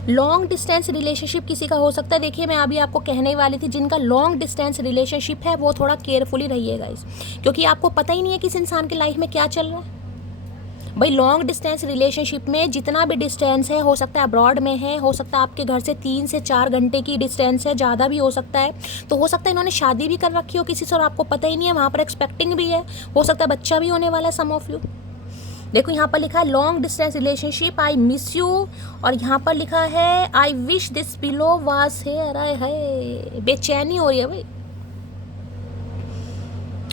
लॉन्ग डिस्टेंस रिलेशनशिप किसी का हो सकता है। देखिए मैं अभी आपको कहने वाली थी, जिनका लॉन्ग डिस्टेंस रिलेशनशिप है वो थोड़ा केयरफुली रहिएगा इस, क्योंकि आपको पता ही नहीं है कि इस इंसान की लाइफ में क्या चल रहा है भाई। लॉन्ग डिस्टेंस रिलेशनशिप में जितना भी डिस्टेंस है, हो सकता है अब्रॉड में है, हो सकता है आपके घर से 3 से 4 घंटे की डिस्टेंस है, ज़्यादा भी हो सकता है। तो हो सकता है इन्होंने शादी भी कर रखी हो किसी से और आपको पता ही नहीं है। वहाँ पर एक्सपेक्टिंग भी है, हो सकता है बच्चा भी होने वाला है, सम ऑफ यू। देखो यहाँ पर लिखा है long distance relationship, I miss you. और यहाँ पर लिखा है I wish this pillow was here. आए है, बेचैनी हो रही है भाई।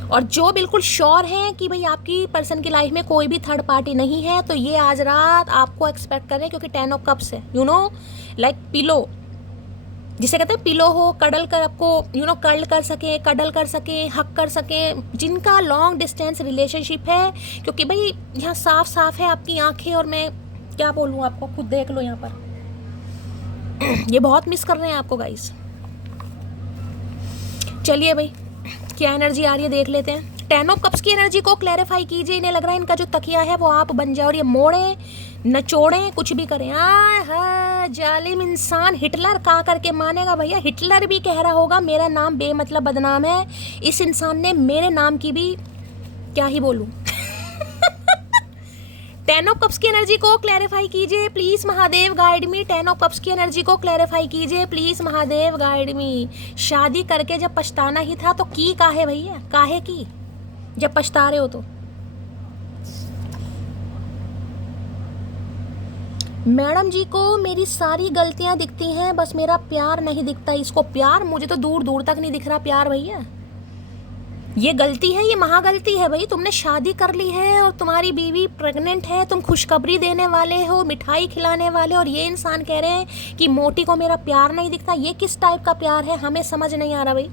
और जो बिल्कुल श्योर है कि भाई आपकी पर्सन की लाइफ में कोई भी थर्ड पार्टी नहीं है, तो ये आज रात आपको एक्सपेक्ट कर रहे हैं, क्योंकि 10 ऑफ कप्स है, यू नो, लाइक पिलो, जिसे कहते हैं पिलो हो, कडल कर आपको, यू नो, कर्ल कर सके, कडल कर सके, हक कर सके, जिनका लॉन्ग डिस्टेंस रिलेशनशिप है। क्योंकि भाई यहाँ साफ साफ है आपकी आंखें, और मैं क्या बोलूँ आपको, खुद देख लो यहाँ पर। ये बहुत मिस कर रहे हैं आपको गाइस। चलिए भाई क्या एनर्जी आ रही है देख लेते हैं। 10 ऑफ कप्स की एनर्जी को क्लैरिफाई कीजिए। इन्हें लग रहा है इनका जो तकिया है वो आप बन जाए, और ये मोड़े नचोड़े कुछ भी करें। हाँ, जालिम इंसान, हिटलर का करके मानेगा भैया। हिटलर भी कह रहा होगा मेरा नाम बेमतलब बदनाम है। इस इंसान ने मेरे नाम की भी क्या ही बोलूं। 10 ऑफ कप्स की एनर्जी को क्लैरिफाई कीजिए please Mahadev, guide me. 10 of cups की एनर्जी को क्लैरिफाई कीजिए प्लीज महादेव, गाइड मी। शादी करके जब पछताना ही था तो की काहे भैया, काहे की जब पछता रहे हो तो। मैडम जी को मेरी सारी गलतियां दिखती हैं, बस मेरा प्यार नहीं दिखता इसको। प्यार मुझे तो दूर दूर तक नहीं दिख रहा प्यार भैया। ये गलती है, ये महागलती है भाई। तुमने शादी कर ली है और तुम्हारी बीवी प्रेग्नेंट है, तुम खुशखबरी देने वाले हो, मिठाई खिलाने वाले, और ये इंसान कह रहे हैं कि मोटी को मेरा प्यार नहीं दिखता। ये किस टाइप का प्यार है, हमें समझ नहीं आ रहा भाई।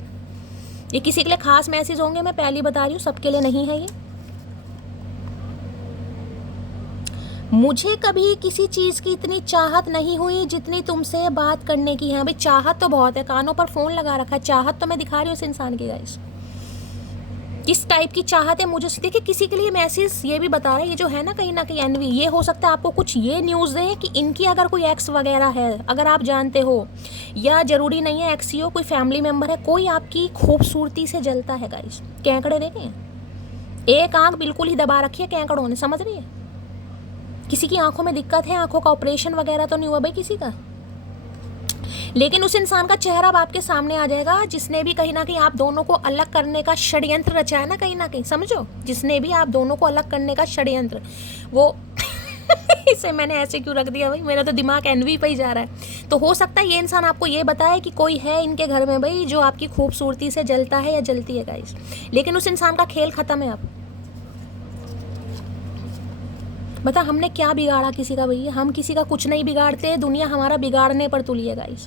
ये किसी के लिए खास मैसेज होंगे, मैं पहले बता रही हूँ, सबके लिए नहीं है ये। मुझे कभी किसी चीज़ की इतनी चाहत नहीं हुई जितनी तुमसे बात करने की है। भाई चाहत तो बहुत है, कानों पर फ़ोन लगा रखा है, चाहत तो मैं दिखा रही हूँ इस इंसान की गाइस। किस टाइप की चाहत है मुझे देखिए। किसी के लिए मैसेज ये भी बता रहा है, ये जो है ना कहीं एनवी, ये हो सकता है आपको कुछ ये न्यूज़ दे कि इनकी अगर कोई एक्स वगैरह है, अगर आप जानते हो, या ज़रूरी नहीं है एक्स ही हो, कोई फैमिली मेम्बर है, कोई आपकी खूबसूरती से जलता है गाइस। कैंकड़े देखें, एक आँख बिल्कुल ही दबा रखी है कैंकड़ों ने, समझ रही है। किसी की आंखों में दिक्कत है, आंखों का ऑपरेशन वगैरह तो नहीं हुआ भाई किसी का, लेकिन उस इंसान का चेहरा अब आपके सामने आ जाएगा जिसने भी कहीं ना कहीं आप दोनों को अलग करने का षड्यंत्र रचा है ना कहीं, समझो, जिसने भी आप दोनों को अलग करने का षड्यंत्र, वो इसे मैंने ऐसे क्यों रख दिया भाई, मेरा तो दिमाग एनवी पे ही जा रहा है। तो हो सकता है ये इंसान आपको ये बताए कि कोई है इनके घर में भाई जो आपकी खूबसूरती से जलता है या जलती है गाइस, लेकिन उस इंसान का खेल खत्म है अब। बता हमने क्या बिगाड़ा किसी का भैया, हम किसी का कुछ नहीं बिगाड़ते, दुनिया हमारा बिगाड़ने पर तुली है गाइस।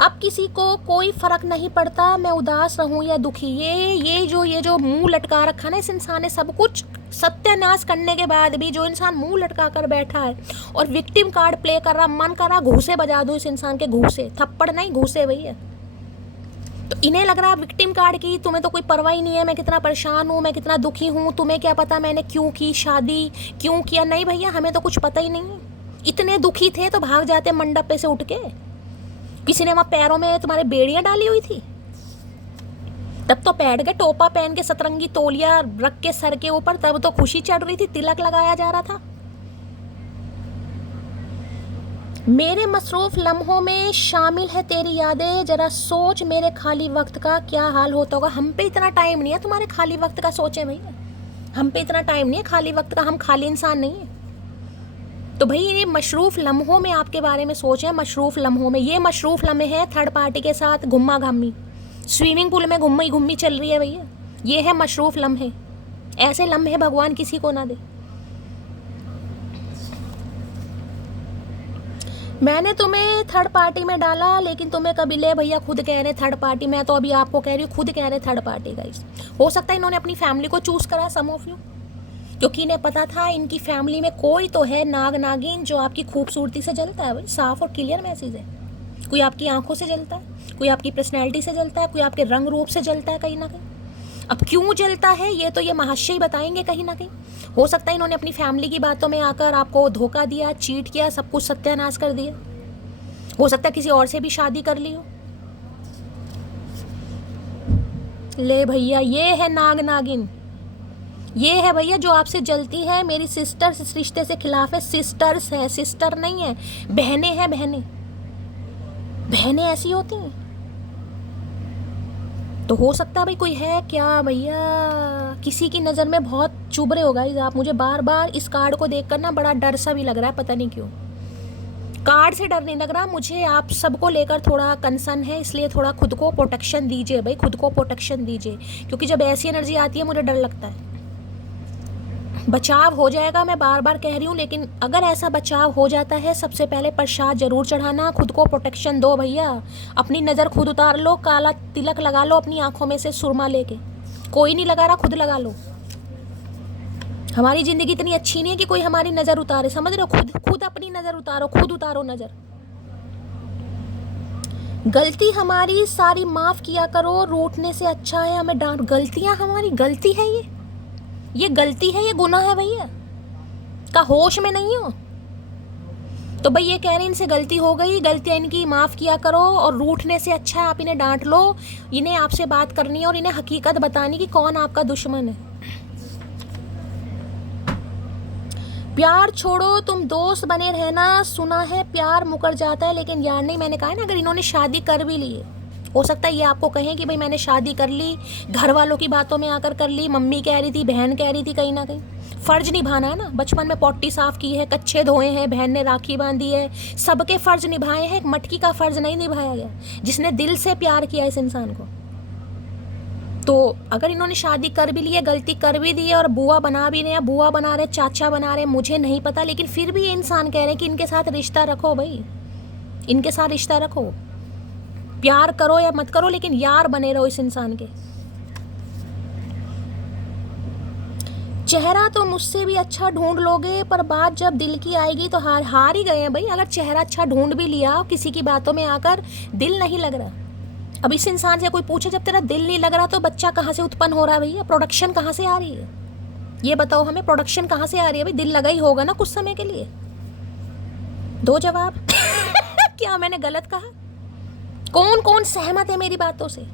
अब किसी को कोई फर्क नहीं पड़ता मैं उदास रहूं या दुखी। ये जो मुंह लटका रखा ना इस इंसान ने, सब कुछ सत्यानाश करने के बाद भी जो इंसान मुंह लटका कर बैठा है और विक्टिम कार्ड प्ले कर रहा, मन कर रहा घूसे बजा दो इस इंसान के, घूसे, थप्पड़ नहीं घूसे भैया। तो इन्हें लग रहा है विक्टिम कार्ड की, तुम्हें तो कोई परवाह ही नहीं है, मैं कितना परेशान हूँ, मैं कितना दुखी हूँ, तुम्हें क्या पता मैंने क्यों की शादी, क्यों किया। नहीं भैया, हमें तो कुछ पता ही नहीं है। इतने दुखी थे तो भाग जाते मंडप पे से उठ के। किसी ने वहाँ पैरों में तुम्हारे बेड़ियाँ डाली हुई थी तब तो बैठ गए, टोपा पहन के सतरंगी तौलिया रख के सर के ऊपर, तब तो खुशी चढ़ रही थी, तिलक लगाया जा रहा था। मेरे मसरूफ लम्हों में शामिल है तेरी यादें, जरा सोच मेरे खाली वक्त का क्या हाल होता होगा। हम पे इतना टाइम नहीं है तुम्हारे खाली वक्त का सोचें भैया, हम पे इतना टाइम नहीं है खाली वक्त का, हम खाली इंसान नहीं है। तो भाई ये मशरूफ लम्हों में आपके बारे में सोचें, मशरूफ लम्हों में। ये मशरूफ लम्हे हैं थर्ड पार्टी के साथ घुम्मा घामी, स्विमिंग पूल में घुम्मी घुम्मी चल रही है भैया, ये है मशरूफ लम्हे। ऐसे लम्हे भगवान किसी को ना दे। मैंने तुम्हें थर्ड पार्टी में डाला लेकिन तुम्हें कभी ले भैया खुद कह रहे थर्ड पार्टी। मैं तो अभी आपको कह रही हूँ खुद कह रहे थर्ड पार्टी गाइस। हो सकता है इन्होंने अपनी फैमिली को चूज करा, सम ऑफ यू, क्योंकि इन्हें पता था इनकी फैमिली में कोई तो है नाग नागिन जो आपकी खूबसूरती से जलता है। भाई साफ और क्लियर मैसेज है। कोई आपकी आंखों से जलता है, कोई आपकी पर्सनैलिटी से जलता है, कोई आपके रंग रूप से जलता है कहीं ना कहीं। अब क्यों जलता है ये तो ये महाशय ही बताएंगे कहीं ना कहीं। हो सकता है इन्होंने अपनी फैमिली की बातों में आकर आपको धोखा दिया, चीट किया, सब कुछ सत्यानाश कर दिया। हो सकता है किसी और से भी शादी कर ली हो। ले भैया ये है नाग नागिन, ये है भैया जो आपसे जलती है। मेरी सिस्टर इस रिश्ते से खिलाफ है, सिस्टर्स है, सिस्टर नहीं है, बहनें हैं, बहनें। बहनें ऐसी होती हैं। तो हो सकता है भाई कोई है क्या भैया, किसी की नज़र में बहुत चुभ रहे होगा आप। मुझे बार बार इस कार्ड को देखकर ना बड़ा डर सा भी लग रहा है, पता नहीं क्यों। कार्ड से डर नहीं लग रहा मुझे, आप सबको लेकर थोड़ा कंसर्न है, इसलिए थोड़ा खुद को प्रोटेक्शन दीजिए भाई, खुद को प्रोटेक्शन दीजिए, क्योंकि जब ऐसी एनर्जी आती है मुझे डर लगता है। बचाव हो जाएगा, मैं बार बार कह रही हूँ, लेकिन अगर ऐसा बचाव हो जाता है सबसे पहले प्रसाद जरूर चढ़ाना, खुद को प्रोटेक्शन दो भैया। अपनी नज़र खुद उतार लो, काला तिलक लगा लो अपनी आंखों में से सुरमा लेके, कोई नहीं लगा रहा, खुद लगा लो। हमारी ज़िंदगी इतनी अच्छी नहीं है कि कोई हमारी नज़र उतारे, समझ रहे हो। खुद अपनी नज़र उतारो, खुद उतारो नज़र। गलती हमारी सारी माफ़ किया करो, रूठने से अच्छा है हमें डांट। गलतियाँ हमारी, गलती है ये गलती है, ये गुनाह है भैया। का होश में नहीं हो तो भाई ये कह रहे हैं इनसे गलती हो गई, गलतियाँ इनकी माफ़ किया करो, और रूठने से अच्छा है आप इन्हें डांट लो। इन्हें आपसे बात करनी है और इन्हें हकीकत बतानी कि कौन आपका दुश्मन है। प्यार छोड़ो तुम दोस्त बने रहना, सुना है प्यार मुकर जाता है लेकिन यार नहीं। मैंने कहा है ना, अगर इन्होंने शादी कर भी ली है, हो सकता है ये आपको कहें कि भाई मैंने शादी कर ली, घर वालों की बातों में आकर कर ली, मम्मी कह रही थी, बहन कह रही थी, कहीं ना कहीं फर्ज निभाना है ना। बचपन में पॉटी साफ की है, कच्चे धोए हैं, बहन ने राखी बांधी है, सबके फर्ज निभाए हैं, एक मटकी का फर्ज नहीं निभाया गया जिसने दिल से प्यार किया इस इंसान को। तो अगर इन्होंने शादी कर भी ली है, गलती कर भी दी है और बुआ बना भी रहे हैं, बुआ बना रहे, चाचा बना रहे, मुझे नहीं पता, लेकिन फिर भी ये इंसान कह रहे हैं कि इनके साथ रिश्ता रखो भाई, इनके साथ रिश्ता रखो, प्यार करो या मत करो लेकिन यार बने रहो इस इंसान के। चेहरा तो मुझसे भी अच्छा ढूंढ लोगे, पर बात जब दिल की आएगी तो हार ही गए हैं भाई। अगर चेहरा अच्छा ढूंढ भी लिया, किसी की बातों में आकर दिल नहीं लग रहा। अब इस इंसान से कोई पूछे जब तेरा दिल नहीं लग रहा तो बच्चा कहाँ से उत्पन्न हो रहा है भैया, प्रोडक्शन कहाँ से आ रही है, ये बताओ हमें, प्रोडक्शन कहाँ से आ रही है भाई? दिल लगा ही होगा ना कुछ समय के लिए। दो जवाब। क्या मैंने गलत कहा? कौन कौन सहमत है मेरी बातों से?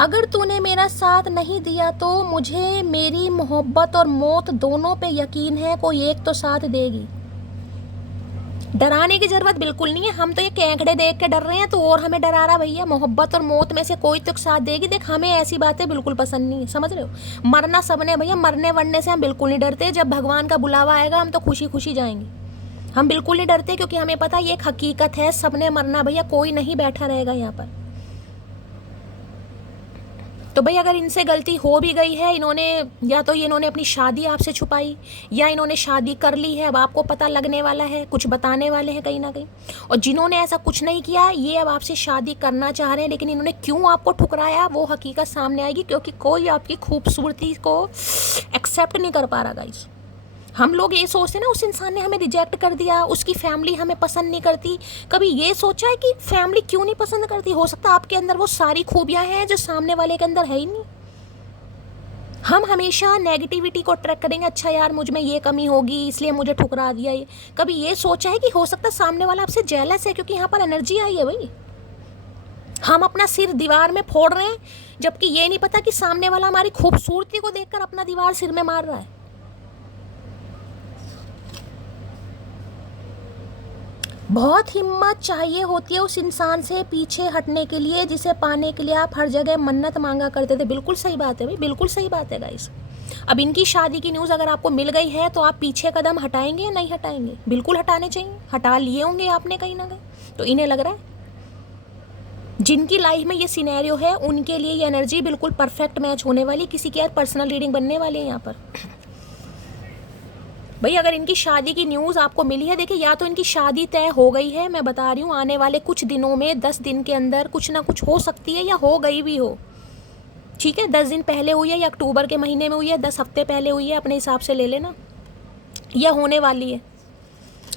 अगर तूने मेरा साथ नहीं दिया तो मुझे मेरी मोहब्बत और मौत दोनों पे यकीन है कोई एक तो साथ देगी। डराने की जरूरत बिल्कुल नहीं है, हम तो ये केंकड़े देख के डर रहे हैं, तो और हमें डरा रहा भैया। मोहब्बत और मौत में से कोई तो साथ देगी। देख हमें ऐसी बातें बिल्कुल पसंद नहीं है, समझ रहे हो? मरना सबने भैया, मरने वरने से हम बिल्कुल नहीं डरते। जब भगवान का बुलावा आएगा हम तो खुशी खुशी जाएंगे, हम बिल्कुल नहीं डरते, क्योंकि हमें पता है ये एक हकीकत है, सबने मरना भैया, कोई नहीं बैठा रहेगा यहाँ पर। तो भाई अगर इनसे गलती हो भी गई है, इन्होंने या तो इन्होंने अपनी शादी आपसे छुपाई, या इन्होंने शादी कर ली है, अब आपको पता लगने वाला है, कुछ बताने वाले हैं कहीं ना कहीं। और जिन्होंने ऐसा कुछ नहीं किया, ये अब आपसे शादी करना चाह रहे हैं, लेकिन इन्होंने क्यों आपको ठुकराया वो हकीकत सामने आएगी, क्योंकि कोई आपकी खूबसूरती को एक्सेप्ट नहीं कर पा रहा गाइस। हम लोग ये सोचते हैं ना, उस इंसान ने हमें रिजेक्ट कर दिया, उसकी फैमिली हमें पसंद नहीं करती। कभी ये सोचा है कि फैमिली क्यों नहीं पसंद करती? हो सकता है आपके अंदर वो सारी खूबियां हैं जो सामने वाले के अंदर है ही नहीं। हम हमेशा नेगेटिविटी को ट्रैक करेंगे, अच्छा यार मुझ में ये कमी होगी इसलिए मुझे ठुकरा दिया ये। कभी ये सोचा है कि हो सकता है सामने वाला आपसे जेलस है क्योंकि यहाँ पर एनर्जी आई है भाई। हम अपना सिर दीवार में फोड़ रहे हैं, जबकि ये नहीं पता कि सामने वाला हमारी खूबसूरती को देखकर अपना दीवार सिर में मार रहा है। बहुत हिम्मत चाहिए होती है उस इंसान से पीछे हटने के लिए जिसे पाने के लिए आप हर जगह मन्नत मांगा करते थे। बिल्कुल सही बात है भाई, बिल्कुल सही बात है गाइस। अब इनकी शादी की न्यूज़ अगर आपको मिल गई है तो आप पीछे कदम हटाएंगे या नहीं हटाएंगे? बिल्कुल हटाने चाहिए, हटा लिए होंगे आपने कहीं ना कहीं। तो इन्हें लग रहा है जिनकी लाइफ में ये सिनेरियो है उनके लिए ये एनर्जी बिल्कुल परफेक्ट मैच होने वाली, किसी की यार पर्सनल रीडिंग बनने वाली है यहाँ पर। भाई अगर इनकी शादी की न्यूज़ आपको मिली है, देखिए या तो इनकी शादी तय हो गई है, मैं बता रही हूँ आने वाले कुछ दिनों में 10 दिन के अंदर कुछ ना कुछ हो सकती है, या हो गई भी हो, ठीक है। 10 दिन पहले हुई है या अक्टूबर के महीने में हुई है, 10 हफ्ते पहले हुई है, अपने हिसाब से ले लेना, या होने वाली है।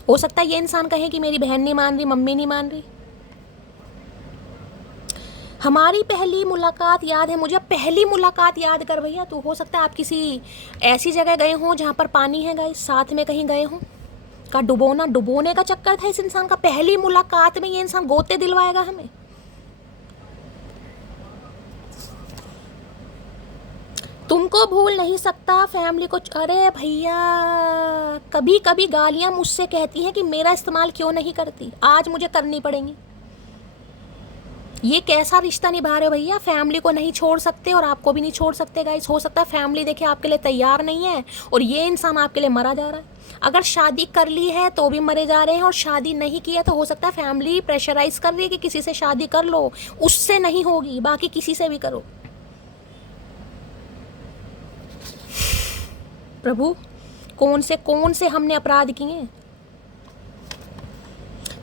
हो सकता है ये इंसान कहे कि मेरी बहन नहीं मान रही, मम्मी नहीं मान रही। हमारी पहली मुलाकात याद है मुझे। पहली मुलाकात याद कर भैया, तो हो सकता है आप किसी ऐसी जगह गए हों जहाँ पर पानी है गाइस, साथ में कहीं गए हों, का डुबोने का चक्कर था इस इंसान का। पहली मुलाकात में ये इंसान गोते दिलवाएगा हमें। तुमको भूल नहीं सकता फैमिली को। अरे भैया कभी कभी गालियाँ मुझसे कहती हैं कि मेरा इस्तेमाल क्यों नहीं करती, आज मुझे करनी पड़ेंगी। ये कैसा रिश्ता निभा रहे हो भैया? फैमिली को नहीं छोड़ सकते और आपको भी नहीं छोड़ सकते गाइस। हो सकता है फैमिली देखिए आपके लिए तैयार नहीं है और ये इंसान आपके लिए मरा जा रहा है। अगर शादी कर ली है तो भी मरे जा रहे हैं, और शादी नहीं की है तो हो सकता है फैमिली प्रेशराइज कर रही है कि किसी से शादी कर लो, उससे नहीं होगी, बाकी किसी से भी करो। प्रभु कौन से हमने अपराध किए हैं?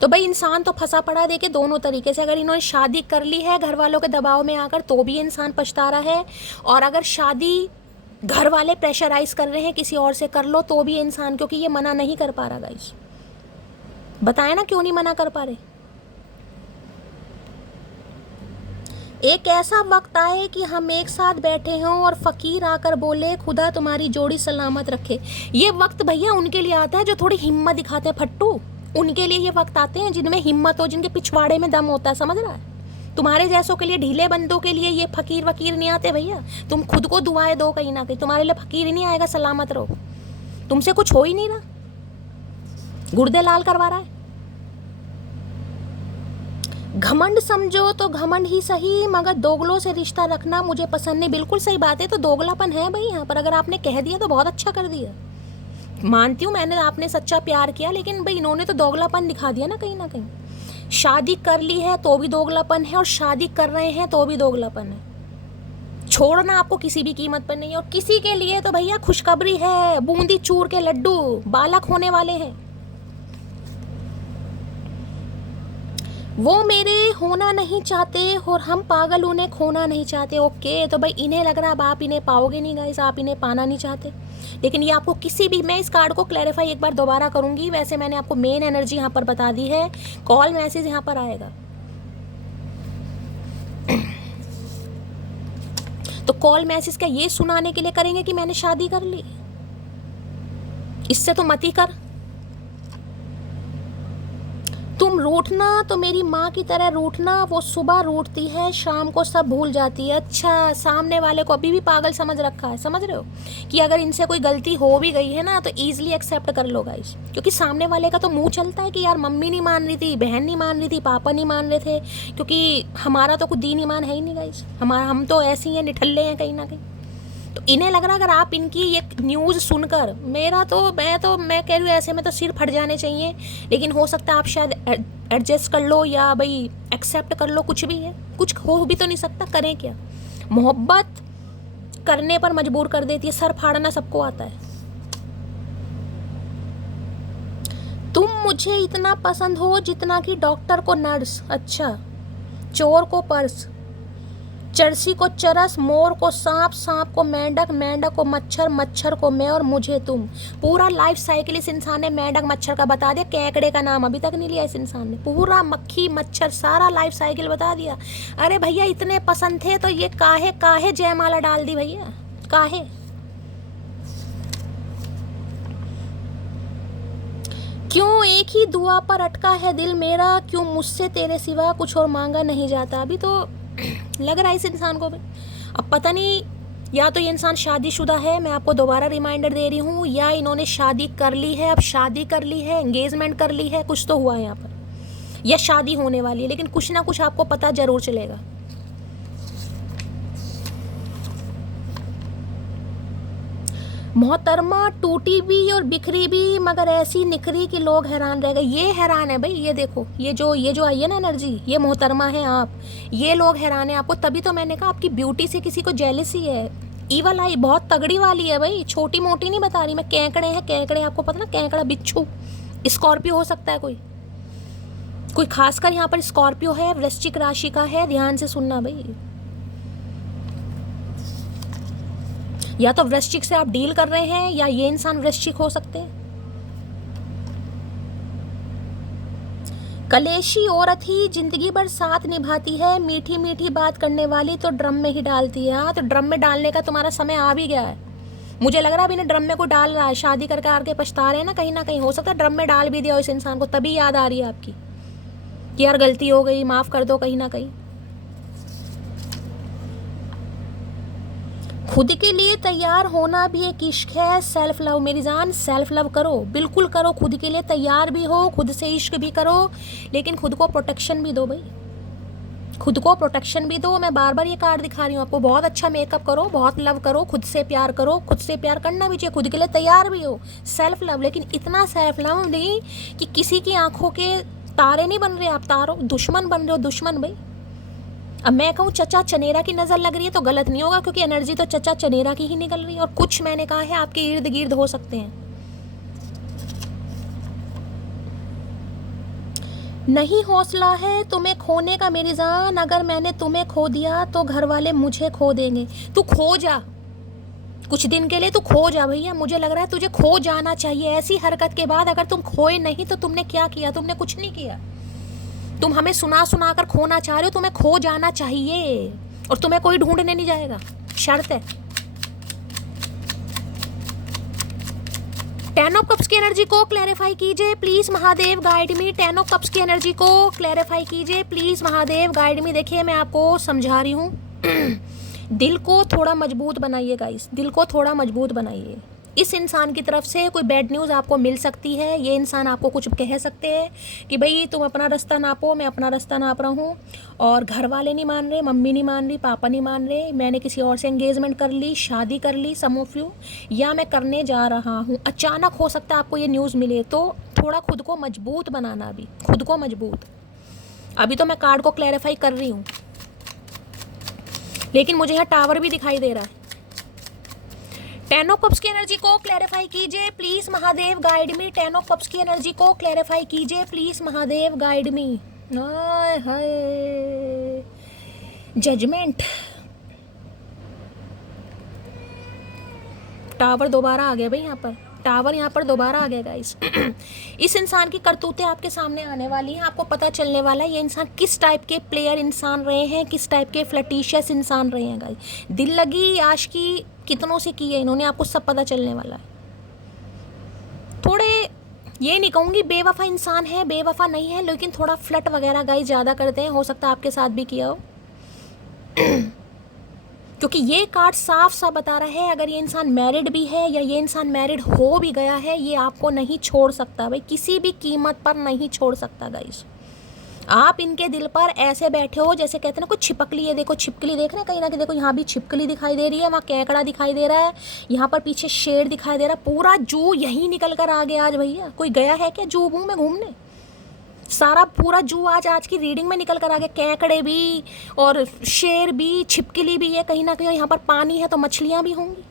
तो भाई इंसान तो फंसा पड़ा है देखिए दोनों तरीके से। अगर इन्होंने शादी कर ली है घर वालों के दबाव में आकर तो भी इंसान पछता रहा है, और अगर शादी घर वाले प्रेशराइज कर रहे हैं किसी और से कर लो तो भी इंसान, क्योंकि ये मना नहीं कर पा रहा गाइस। बताए ना क्यों नहीं मना कर पा रहे। एक ऐसा वक्त आए कि हम एक साथ बैठे हों और फकीर आकर बोले खुदा तुम्हारी जोड़ी सलामत रखे। ये वक्त भैया उनके लिए आता है जो थोड़ी हिम्मत दिखाते हैं फट्टू। उनके लिए ये वक्त आते हैं जिनमें हिम्मत हो, जिनके पिछवाड़े में दम होता है, समझ रहा है? तुम्हारे जैसों के लिए, ढीले बंदों के लिए ये फकीर वकीर नहीं आते भैया। तुम खुद को दुआएं दो कहीं ना कहीं, तुम्हारे लिए फकीर ही नहीं आएगा। सलामत रहो, तुमसे कुछ हो ही नहीं रहा, गुर्दे लाल करवा रहा है। घमंड समझो तो घमंड ही सही, मगर दोगलों से रिश्ता रखना मुझे पसंद नहीं। बिल्कुल सही बात है, तो दोगलापन है भाई यहाँ पर। अगर आपने कह दिया तो बहुत अच्छा कर दिया, मानती हूँ मैंने, आपने सच्चा प्यार किया, लेकिन भाई इन्होंने तो दोगलापन दिखा दिया ना कहीं। शादी कर ली है तो भी दोगलापन है, और शादी कर रहे हैं तो भी दोगलापन है। छोड़ना आपको किसी भी कीमत पर नहीं है, और किसी के लिए तो भैया खुशखबरी है, बूंदी चूर के लड्डू बालक होने वाले हैं। वो मेरे होना नहीं चाहते और हम पागल उन्हें खोना नहीं चाहते। ओके, तो भाई इन्हें लग रहा अब आप इन्हें पाओगे नहीं गाइस, आप इन्हें पाना नहीं चाहते। लेकिन ये आपको किसी भी, मैं इस कार्ड को क्लैरिफाई एक बार दोबारा करूंगी। वैसे मैंने आपको मेन एनर्जी यहाँ पर बता दी है, कॉल मैसेज यहाँ पर आएगा। तो कॉल मैसेज क्या ये सुनाने के लिए करेंगे कि मैंने शादी कर ली? इससे तो मत ही कर। तुम रूठना तो मेरी माँ की तरह रूठना, वो सुबह रूठती है, शाम को सब भूल जाती है। अच्छा, सामने वाले को अभी भी पागल समझ रखा है, समझ रहे हो कि अगर इनसे कोई गलती हो भी गई है ना तो ईजिली एक्सेप्ट कर लो गाइस, क्योंकि सामने वाले का तो मुंह चलता है कि यार मम्मी नहीं मान रही थी, बहन नहीं मान रही थी, पापा नहीं मान रहे थे, क्योंकि हमारा तो कुछ दीन ईमान है ही नहीं गाइस। हम तो ऐसे ही हैं, निठल्ले हैं कहीं ना कहीं। तो इन्हें लग रहा अगर आप इनकी ये न्यूज़ सुनकर, मैं कह रही हूँ ऐसे में तो सिर फट जाने चाहिए, लेकिन हो सकता है आप शायद एडजस्ट कर लो या भाई एक्सेप्ट कर लो, कुछ भी है, कुछ हो भी तो नहीं सकता, करें क्या। मोहब्बत करने पर मजबूर कर देती है, सर फाड़ना सबको आता है। तुम मुझे इतना पसंद हो जितना कि डॉक्टर को नर्स, अच्छा, चोर को पर्स, चरसी को चरस, मोर को सांप, सांप को मेंढक, मेंढक को मच्छर, मच्छर को मैं, और मुझे तुम। पूरा लाइफ साइकिल इस इंसान ने मेंढक मच्छर का बता दिया, केकड़े का नाम अभी तक नहीं लिया इस इंसान ने। पूरा मक्खी मच्छर सारा लाइफ साइकिल बता दिया। अरे भैया इतने पसंद थे तो ये काहे काहे जयमाला डाल दी भैया, काहे? क्यों एक ही दुआ पर अटका है दिल मेरा, क्यों मुझसे तेरे सिवा कुछ और मांगा नहीं जाता। अभी तो लग रहा है इस इंसान को भी, अब पता नहीं, या तो ये इंसान शादीशुदा है, मैं आपको दोबारा रिमाइंडर दे रही हूँ, या इन्होंने शादी कर ली है, अब शादी कर ली है, एंगेजमेंट कर ली है, कुछ तो हुआ है यहाँ पर, या शादी होने वाली है, लेकिन कुछ ना कुछ आपको पता जरूर चलेगा। मोहतरमा टूटी भी और बिखरी भी, मगर ऐसी निखरी कि लोग हैरान रह गए। ये हैरान है भाई, ये देखो, ये जो आई है ना एनर्जी, ये मोहतरमा है आप, ये लोग हैरान है आपको। तभी तो मैंने कहा आपकी ब्यूटी से किसी को जेलसी है। ईवल आई बहुत तगड़ी वाली है भाई, छोटी मोटी नहीं बता रही मैं। केकड़े हैं, केकड़े, आपको पता ना, केकड़ा, बिच्छू, स्कॉर्पियो हो सकता है कोई खासकर यहाँ पर स्कॉर्पियो है, वृश्चिक राशि का है, ध्यान से सुनना भाई। या तो वृश्चिक से आप डील कर रहे हैं, या ये इंसान वृश्चिक हो सकते हैं। कलेशी औरत ही जिंदगी भर साथ निभाती है, मीठी मीठी बात करने वाली तो ड्रम में ही डालती है। हाँ, तो ड्रम में डालने का तुम्हारा समय आ भी गया है। मुझे लग रहा है अभी इन्हें ड्रम में को डाल रहा है, शादी करके आके पछता रहे हैं ना कहीं हो सकता है ड्रम में डाल भी दिया इस इंसान को, तभी याद आ रही है आपकी कि यार गलती हो गई, माफ कर दो कहीं ना कहीं। खुद के लिए तैयार होना भी एक इश्क है, सेल्फ लव मेरी जान, सेल्फ लव करो, बिल्कुल करो, खुद के लिए तैयार भी हो, खुद से इश्क भी करो, लेकिन खुद को प्रोटेक्शन भी दो भाई, खुद को प्रोटेक्शन भी दो। मैं बार बार ये कार्ड दिखा रही हूँ आपको, बहुत अच्छा मेकअप करो, बहुत लव करो, खुद से प्यार करो, खुद से प्यार करना भी चाहिए, खुद के लिए तैयार भी हो, सेल्फ लव, लेकिन इतना सेल्फ लव नहीं कि किसी की आंखों के तारे नहीं बन रहे आप, तारों दुश्मन बन रहे हो, दुश्मन भाई। अब मैं कहूँ चचा चनेरा की नज़र लग रही है तो गलत नहीं होगा, क्योंकि एनर्जी तो चचा चनेरा की ही निकल रही है, और कुछ मैंने कहा है आपके इर्द गिर्द हो सकते हैं। नहीं हौसला है तुम्हें खोने का मेरी जान, अगर मैंने तुम्हें खो दिया तो घर वाले मुझे खो देंगे। तू खो जा कुछ दिन के लिए, तू खो जा भैया, मुझे लग रहा है तुझे खो जाना चाहिए। ऐसी हरकत के बाद अगर तुम खोए नहीं तो तुमने क्या किया? तुमने कुछ नहीं किया। तुम हमें सुना सुना कर खोना चाह रहे हो, तुम्हें खो जाना चाहिए, और तुम्हें कोई ढूंढने नहीं जाएगा, शर्त है। टेन ऑफ कप्स की एनर्जी को क्लैरिफाई कीजिए please Mahadev, guide me. Ten of cups की एनर्जी को क्लैरिफाई कीजिए प्लीज महादेव, गाइड मी। देखिए मैं आपको समझा रही हूँ दिल को थोड़ा मजबूत बनाइए गाइस, दिल को थोड़ा मजबूत बनाइए। इस इंसान की तरफ से कोई बैड न्यूज़ आपको मिल सकती है। ये इंसान आपको कुछ कह सकते हैं कि भाई तुम अपना रास्ता नापो, मैं अपना रास्ता नाप रहा हूँ, और घर वाले नहीं मान रहे, मम्मी नहीं मान रही, पापा नहीं मान रहे, मैंने किसी और से एंगेजमेंट कर ली, शादी कर ली, सम ऑफ यू, या मैं करने जा रहा हूँ। अचानक हो सकता है आपको ये न्यूज़ मिले, तो थोड़ा खुद को मजबूत बनाना, अभी खुद को मजबूत। अभी तो मैं कार्ड को क्लैरिफाई कर रही हूँ, लेकिन मुझे यहाँ टावर भी दिखाई दे रहा है। 10 ऑफ कप्स की एनर्जी को क्लैरिफाई कीजिए please Mahadev, guide me. 10 of cups की एनर्जी को क्लैरिफाई कीजिए प्लीज महादेव, गाइड मी। हाय जजमेंट, टावर दोबारा आ गया भाई, यहाँ पर टावर यहाँ पर दोबारा आ गया गाइस। इस इंसान की करतूतें आपके सामने आने वाली हैं, आपको पता चलने वाला है ये इंसान किस टाइप के प्लेयर इंसान रहे हैं, किस टाइप के फ्लर्टिशियस इंसान रहे हैं गाइस। दिल लगी आशिकी कितनों से की है इन्होंने, आपको सब पता चलने वाला है। थोड़े ये नहीं कहूँगी बेवफा इंसान है, बेवफा नहीं है, लेकिन थोड़ा फ्लर्ट वगैरह गाइस ज़्यादा करते हैं, हो सकता है आपके साथ भी किया हो। क्योंकि ये कार्ड साफ साफ बता रहा है अगर ये इंसान मैरिड भी है या ये इंसान मैरिड हो भी गया है, ये आपको नहीं छोड़ सकता भाई, किसी भी कीमत पर नहीं छोड़ सकता गाइस। आप इनके दिल पर ऐसे बैठे हो जैसे कहते हैं ना कुछ छिपकली है, देखो छिपकली देख रहे हैं कहीं ना कहीं, देखो यहाँ भी छिपकली दिखाई दे रही है, वहाँ केकड़ा दिखाई दे रहा है, यहाँ पर पीछे शेर दिखाई दे रहा है, पूरा जू यहीं निकल कर आ गया आज भैया। कोई गया है क्या जू में घूमने? सारा पूरा जू आज की रीडिंग में निकल कर आ गया, केकड़े भी और शेर भी, छिपकली भी है कहीं ना कहीं, यहाँ पर पानी है तो मछलियाँ भी होंगी।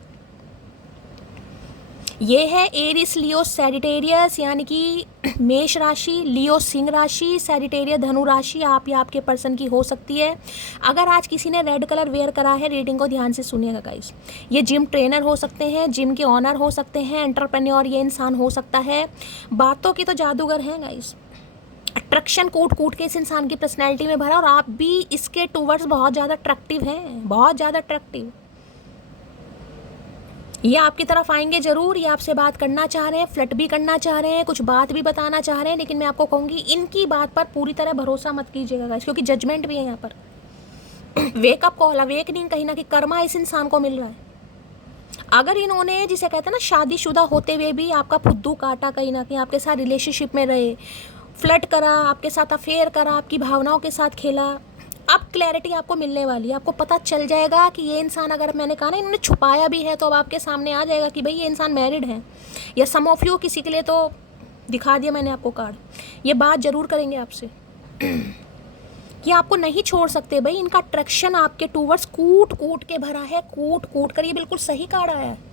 ये है एरिस लियो सैजिटेरियस, यानी कि मेष राशि, लियो सिंह राशि, सैजिटेरियस धनु राशि आप या आपके पर्सन की हो सकती है। अगर आज किसी ने रेड कलर वेयर करा है, रीडिंग को ध्यान से सुनिएगा गाइस। ये जिम ट्रेनर हो सकते हैं, जिम के ऑनर हो सकते हैं, एंटरप्रेन्योर ये इंसान हो सकता है, बातों की तो जादूगर हैं गाइस। अट्रैक्शन कूट कूट के इस इंसान की पर्सनैलिटी में भरा, और आप भी इसके टूवर्ड्स बहुत ज़्यादा अट्रैक्टिव हैं, बहुत ज़्यादा अट्रैक्टिव। ये आपकी तरफ आएंगे ज़रूर, ये आपसे बात करना चाह रहे हैं, फ्लर्ट भी करना चाह रहे हैं, कुछ बात भी बताना चाह रहे हैं, लेकिन मैं आपको कहूँगी इनकी बात पर पूरी तरह भरोसा मत कीजिएगा गाइस, क्योंकि जजमेंट भी है यहाँ पर। वेकअप कॉल, अवेकनिंग कहीं ना कहीं कर्मा इस इंसान को मिल रहा है। अगर इन्होंने जिसे कहते हैं ना शादीशुदा होते हुए भी आपका फुद्दू काटा, कहीं ना कहीं आपके साथ रिलेशनशिप में रहे, फ्लर्ट करा, आपके साथ अफेयर करा, आपकी भावनाओं के साथ खेला, अब क्लैरिटी आपको मिलने वाली है। आपको पता चल जाएगा कि ये इंसान, अगर मैंने कहा ना इन्होंने छुपाया भी है, तो अब आपके सामने आ जाएगा कि भाई ये इंसान मैरिड है, या सम ऑफ यू किसी के लिए तो दिखा दिया मैंने आपको कार्ड। ये बात ज़रूर करेंगे आपसे। ये आपको नहीं छोड़ सकते भाई, इनका अट्रैक्शन आपके टूवर्ड्स कूट कूट के भरा है, कूट कूट कर। ये बिल्कुल सही कार्ड आया है।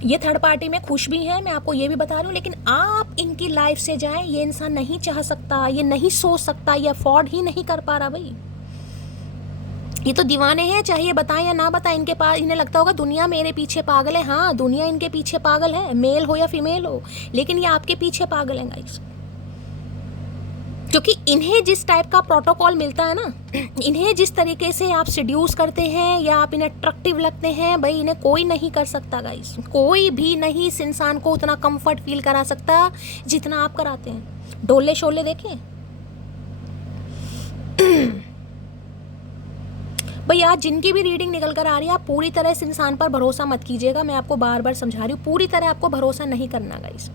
ये थर्ड पार्टी में खुश भी हैं, मैं आपको ये भी बता रही हूँ, लेकिन आप इनकी लाइफ से जाएं ये इंसान नहीं चाह सकता, ये नहीं सोच सकता, ये अफोर्ड ही नहीं कर पा रहा भाई। ये तो दीवाने हैं, चाहे ये बताएं या ना बताएं, इनके पास इन्हें लगता होगा दुनिया मेरे पीछे पागल है। हाँ, दुनिया इनके पीछे पागल है, मेल हो या फीमेल हो, लेकिन ये आपके पीछे पागल है गाइस। क्योंकि इन्हें जिस टाइप का प्रोटोकॉल मिलता है ना, इन्हें जिस तरीके से आप सिड्यूस करते हैं या आप इन्हें अट्रैक्टिव लगते हैं, भाई इन्हें कोई नहीं कर सकता गाइस, कोई भी नहीं इस इंसान को उतना कंफर्ट फील करा सकता जितना आप कराते हैं। डोले शोले देखें भाई, आज जिनकी भी रीडिंग निकल कर आ रही है, आप पूरी तरह इस इंसान पर भरोसा मत कीजिएगा। मैं आपको बार बार समझा रही हूँ, पूरी तरह आपको भरोसा नहीं करना गाइस।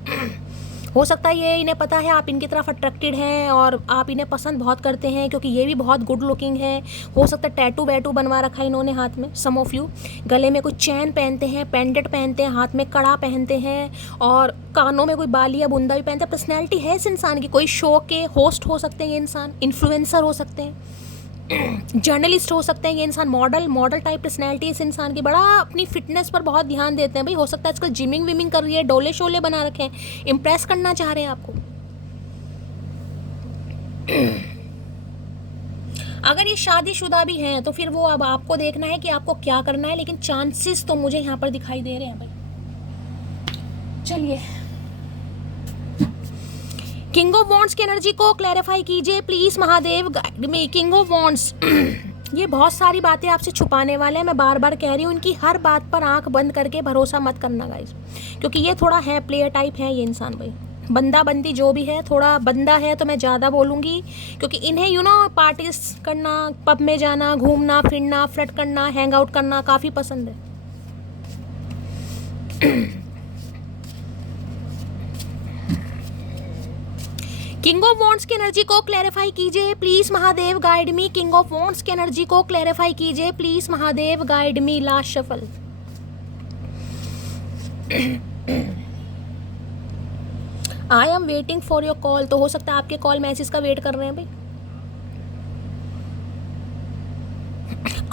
हो सकता है ये इन्हें पता है आप इनकी तरफ अट्रैक्टेड हैं और आप इन्हें पसंद बहुत करते हैं, क्योंकि ये भी बहुत गुड लुकिंग है। हो सकता है टैटू वैटू बनवा रखा है इन्होंने हाथ में, सम ऑफ यू गले में कोई चैन पहनते हैं, पेंडेंट पहनते हैं, हाथ में कड़ा पहनते हैं, और कानों में कोई बाली या बुंदा भी पहनते हैं। पर्सनैलिटी है इस इंसान की, कोई शो के होस्ट हो सकते हैं ये इंसान, इन्फ्लुएंसर हो सकते हैं, जर्नलिस्ट हो सकते हैं ये इंसान, मॉडल टाइप पर्सनैलिटी इस इंसान की, बड़ा अपनी फिटनेस पर बहुत ध्यान देते हैं भाई। हो सकता है आजकल जिमिंग विमिंग कर रही है, डोले शोले बना रखे हैं, इम्प्रेस करना चाह रहे हैं आपको। अगर ये शादीशुदा भी हैं तो फिर वो अब आपको देखना है कि आपको क्या करना है, लेकिन चांसेस तो मुझे यहाँ पर दिखाई दे रहे हैं भाई। चलिए, किंग ऑफ वॉन्ड्स की एनर्जी को क्लैरिफाई कीजिए please Mahadev, guide me. King of wands, ये बहुत सारी बातें आपसे छुपाने वाले हैं, मैं बार बार कह रही हूँ, इनकी हर बात पर आंख बंद करके भरोसा मत करना गाइस, क्योंकि ये थोड़ा है प्लेयर टाइप है ये इंसान भाई। बंदा बंदी जो भी है, थोड़ा बंदा है तो मैं ज़्यादा बोलूँगी, क्योंकि इन्हें पार्टीज करना, पब में जाना, घूमना फिरना, फ्लर्ट करना, हैंग आउट करना काफ़ी पसंद है। किंग ऑफ वॉन्ड्स की एनर्जी को क्लैरिफाई कीजिए please Mahadev, guide me. King of wands की एनर्जी को क्लैरिफाई कीजिए please Mahadev, guide me. Last shuffle. I am waiting for your call. तो हो सकता है आपके कॉल मैसेज का वेट कर रहे हैं भाई।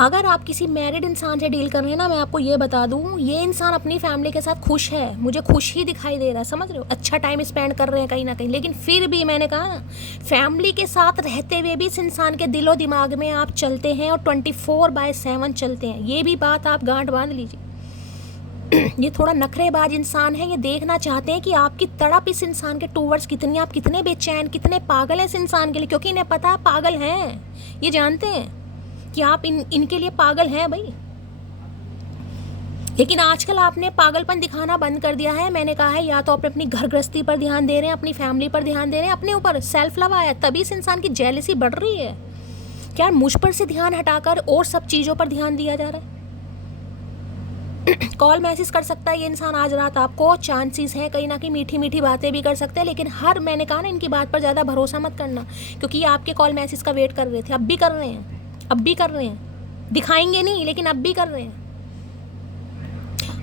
अगर आप किसी मैरिड इंसान से डील कर रहे हैं ना, मैं आपको ये बता दूं, ये इंसान अपनी फैमिली के साथ खुश है, मुझे खुश ही दिखाई दे रहा है, समझ रहे हो, अच्छा टाइम स्पेंड कर रहे हैं कहीं ना कहीं। लेकिन फिर भी मैंने कहा ना, फैमिली के साथ रहते हुए भी इस इंसान के दिलो दिमाग में आप चलते हैं और 24/7 चलते हैं। ये भी बात आप गांठ बांध लीजिए। ये थोड़ा नखरेबाज इंसान है, ये देखना चाहते हैं कि आपकी तड़प इस इंसान के टूवर्ड्स कितनी, आप कितने बेचैन, कितने पागल हैं इस इंसान के लिए, क्योंकि इन्हें पता है पागल हैं, ये जानते हैं कि आप इनके लिए पागल हैं भाई। लेकिन आजकल आपने पागलपन दिखाना बंद कर दिया है। मैंने कहा है, या तो आप अपनी घर गृहस्थी पर ध्यान दे रहे हैं, अपनी फैमिली पर ध्यान दे रहे हैं, अपने ऊपर सेल्फ लव आया, तभी इस इंसान की जेलसी बढ़ रही है। क्या मुझ पर से ध्यान हटाकर और सब चीज़ों पर ध्यान दिया जा रहा है। कॉल मैसेज कर सकता है ये इंसान आज रात आपको, चांसेस है कहीं ना कहीं मीठी मीठी बातें भी कर सकते हैं। लेकिन मैंने कहा ना, इनकी बात पर ज़्यादा भरोसा मत करना, क्योंकि ये आपके कॉल मैसेज का वेट कर रहे थे, अब भी कर रहे हैं, अब भी कर रहे हैं, दिखाएंगे नहीं लेकिन अब भी कर रहे हैं।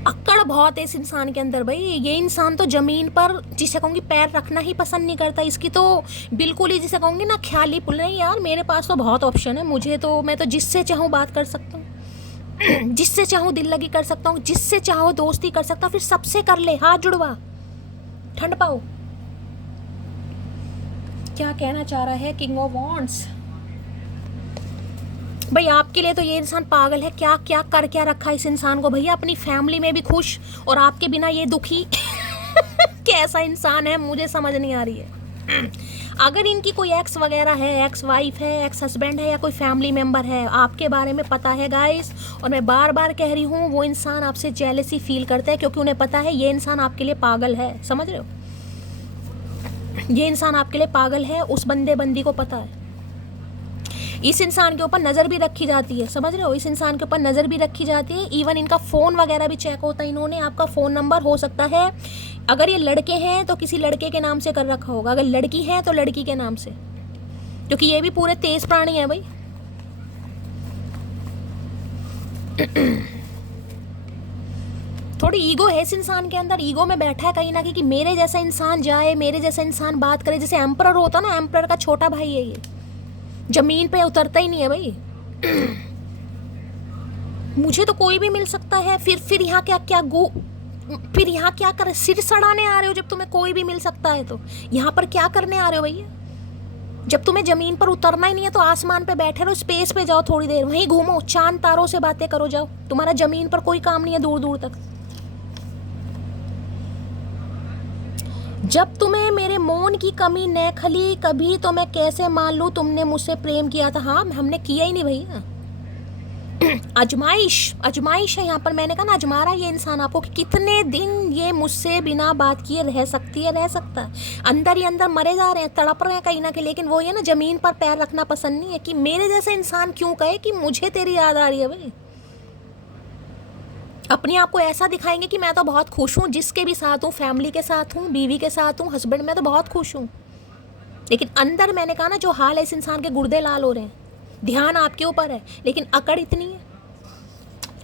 अक्कड़ बहुत है इस इंसान के अंदर भाई। ये इंसान तो ज़मीन पर, जिसे कहूँगी, पैर रखना ही पसंद नहीं करता। इसकी तो बिल्कुल ही, जिसे कहूँगी ना, ख्याल ही पुल नहीं यार, मेरे पास तो बहुत ऑप्शन है, मुझे तो, मैं तो जिससे चाहूँ बात कर सकता हूँ, जिससे चाहूँ दिल लगी कर सकता हूँ, जिससे चाहो दोस्ती कर सकता हूँ, फिर सबसे कर ले, हाथ जुड़वा, ठंड पाओ। क्या कहना चाह रहा है किंग ऑफ वॉन्ड्स भाई आपके लिए? तो ये इंसान पागल है। क्या क्या कर क्या रखा इस इंसान को भैया, अपनी फैमिली में भी खुश और आपके बिना ये दुखी। कैसा इंसान है, मुझे समझ नहीं आ रही है। अगर इनकी कोई एक्स वगैरह है, एक्स वाइफ है, एक्स हस्बैंड है, या कोई फैमिली मेम्बर है, आपके बारे में पता है गाइस, और मैं बार बार कह रही हूँ, वो इंसान आपसे जेलसी फील करता है, क्योंकि उन्हें पता है ये इंसान आपके लिए पागल है। समझ रहे हो, ये इंसान आपके लिए पागल है, उस बंदी को पता है। इस इंसान के ऊपर नज़र भी रखी जाती है, समझ रहे हो, इस इंसान के ऊपर नज़र भी रखी जाती है। इवन इनका फ़ोन वगैरह भी चेक होता है, इन्होंने आपका फ़ोन नंबर, हो सकता है अगर ये लड़के हैं तो किसी लड़के के नाम से कर रखा होगा, अगर लड़की है तो लड़की के नाम से, क्योंकि ये भी पूरे तेज प्राणी है भाई। थोड़ी ईगो है इस इंसान के अंदर, ईगो में बैठा है कहीं ना कहीं कि मेरे जैसा इंसान जाए, मेरे जैसा इंसान बात करे। जैसे एम्परर होता ना, एम्परर का छोटा भाई है ये, जमीन पे उतरता ही नहीं है भाई। मुझे तो कोई भी मिल सकता है, फिर यहाँ फिर यहाँ क्या कर, सिर सड़ाने आ रहे हो जब तुम्हें कोई भी मिल सकता है, तो यहाँ पर क्या करने आ रहे हो भैया? जब तुम्हें जमीन पर उतरना ही नहीं है तो आसमान पे बैठे रहो, स्पेस पे जाओ, थोड़ी देर वहीं घूमो, चांद तारों से बातें करो, जाओ। तुम्हारा जमीन पर कोई काम नहीं है दूर दूर तक। जब तुम्हें मेरे मौन की कमी न खली कभी, तो मैं कैसे मान लूँ तुमने मुझसे प्रेम किया था। हाँ, हमने किया ही नहीं भैया। आजमाइश है यहाँ पर। मैंने कहा ना, आजमा रहा है ये इंसान आपको कि कितने दिन ये मुझसे बिना बात किए रह सकती है, रह सकता है। अंदर ही अंदर मरे जा रहे हैं, तड़प रहे हैं कहीं ना कहीं। लेकिन वो ये ना, ज़मीन पर पैर रखना पसंद नहीं है कि मेरे जैसे इंसान क्यों कहे कि मुझे तेरी याद आ रही है भाई। अपने आप को ऐसा दिखाएंगे कि मैं तो बहुत खुश हूँ, जिसके भी साथ हूँ, फैमिली के साथ हूँ, बीवी के साथ हूँ, हस्बैंड, मैं तो बहुत खुश हूँ। लेकिन अंदर मैंने कहा ना, जो हाल है इस इंसान के, गुर्दे लाल हो रहे हैं। ध्यान आपके ऊपर है, लेकिन अकड़ इतनी है।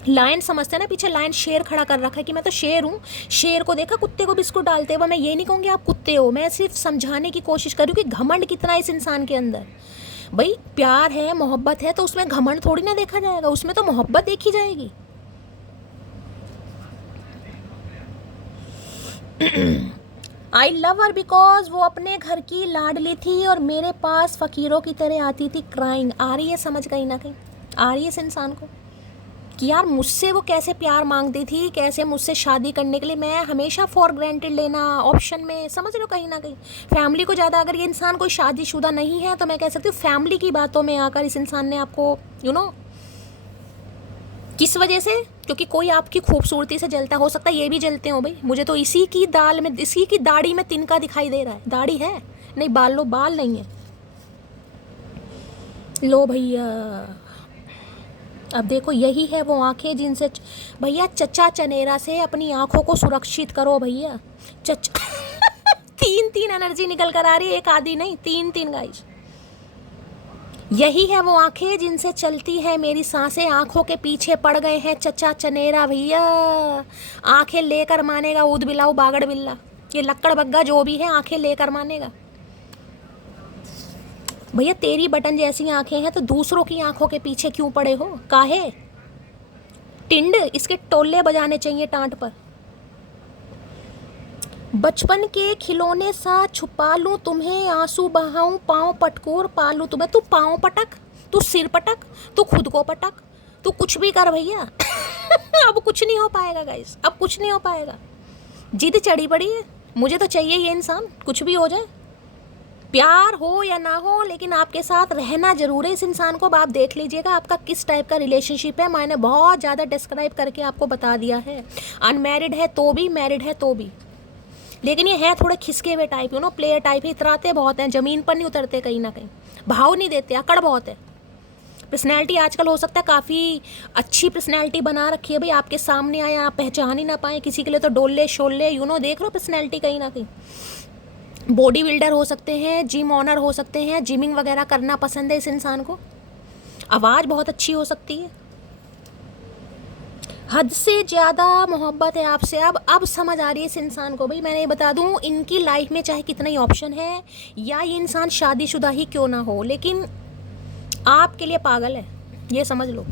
लायन समझते हैं ना, पीछे लायन शेर खड़ा कर रखा है कि मैं तो शेर हूँ। शेर को देखा कुत्ते को बिस्कुट डालते हुए। मैं ये नहीं कहूँगी आप कुत्ते हो, मैं सिर्फ समझाने की कोशिश कर रही हूँ कि घमंड कितना है इस इंसान के अंदर। भाई प्यार है, मोहब्बत है, तो उसमें घमंड थोड़ी ना देखा जाएगा, उसमें तो मोहब्बत देखी जाएगी। आई लव हर बिकॉज वो अपने घर की लाडली थी और मेरे पास फ़कीरों की तरह आती थी क्राइंग। आ रही है समझ कहीं ना कहीं, आ रही है इस इंसान को कि यार मुझसे वो कैसे प्यार मांगती थी, कैसे मुझसे शादी करने के लिए मैं हमेशा फॉर ग्रांटेड लेना ऑप्शन में, समझ रहे हो कहीं ना कहीं। फैमिली को ज़्यादा, अगर ये इंसान कोई शादीशुदा नहीं है तो मैं कह सकती हूँ फैमिली की बातों में आकर इस इंसान ने आपको किस वजह से, क्योंकि कोई आपकी खूबसूरती से जलता, हो सकता है ये भी जलते हो भाई। मुझे तो इसी की दाल में, इसी की दाढ़ी में तिनका दिखाई दे रहा है। दाढ़ी है नहीं, बाल लो, बाल नहीं है, लो भैया। अब देखो यही है वो आंखें जिनसे भैया चचा चनेरा से अपनी आंखों को सुरक्षित करो भैया। चचा तीन तीन एनर्जी निकल कर आ रही है, एक आधी नहीं, तीन तीन गाइस। यही है वो आंखें जिनसे चलती है मेरी सांसें, आंखों के पीछे पड़ गए हैं चचा चनेरा भैया। आंखें लेकर मानेगा ऊद बिलाऊ बागड़ बिल्ला, ये लक्कड़ बग्गा जो भी है आंखें लेकर मानेगा भैया। तेरी बटन जैसी आंखें हैं तो दूसरों की आंखों के पीछे क्यों पड़े हो, काहे? टिंड इसके टोले बजाने चाहिए टांट पर। बचपन के खिलौने सा छुपा लूं तुम्हें, आंसू बहाऊं पाँव पटकोर पालू तुम्हें। तू पाँव पटक, तू सिर पटक, तू खुद को पटक, तू कुछ भी कर भैया। अब कुछ नहीं हो पाएगा गाइस, अब कुछ नहीं हो पाएगा। जिद चढ़ी पड़ी है, मुझे तो चाहिए ये इंसान, कुछ भी हो जाए, प्यार हो या ना हो, लेकिन आपके साथ रहना जरूर है इस इंसान को। अब आप देख लीजिएगा आपका किस टाइप का रिलेशनशिप है। मैंने बहुत ज़्यादा डिस्क्राइब करके आपको बता दिया है। अनमैरिड है तो भी, मैरिड है तो भी, लेकिन ये है थोड़े खिसके हुए टाइप, प्लेयर टाइप है। इतराते बहुत हैं, ज़मीन पर नहीं उतरते, कहीं ना कहीं भाव नहीं देते, अकड़ बहुत है। पर्सनैलिटी आजकल हो सकता है काफ़ी अच्छी पर्सनैलिटी बना रखी है भाई, आपके सामने आए आप पहचान ही ना पाए किसी के लिए तो डोले शोले देख लो पर्सनैलिटी कहीं ना कहीं। बॉडी बिल्डर हो सकते हैं, जिम ऑनर हो सकते हैं, जिमिंग वगैरह करना पसंद है इस इंसान को, आवाज़ बहुत अच्छी हो सकती है, हद से ज़्यादा मोहब्बत है आपसे। अब समझ आ रही है इस इंसान को भाई। मैंने ये बता दूं, इनकी लाइफ में चाहे कितना ही ऑप्शन है या ये इंसान शादीशुदा ही क्यों ना हो, लेकिन आपके लिए पागल है, ये समझ लो।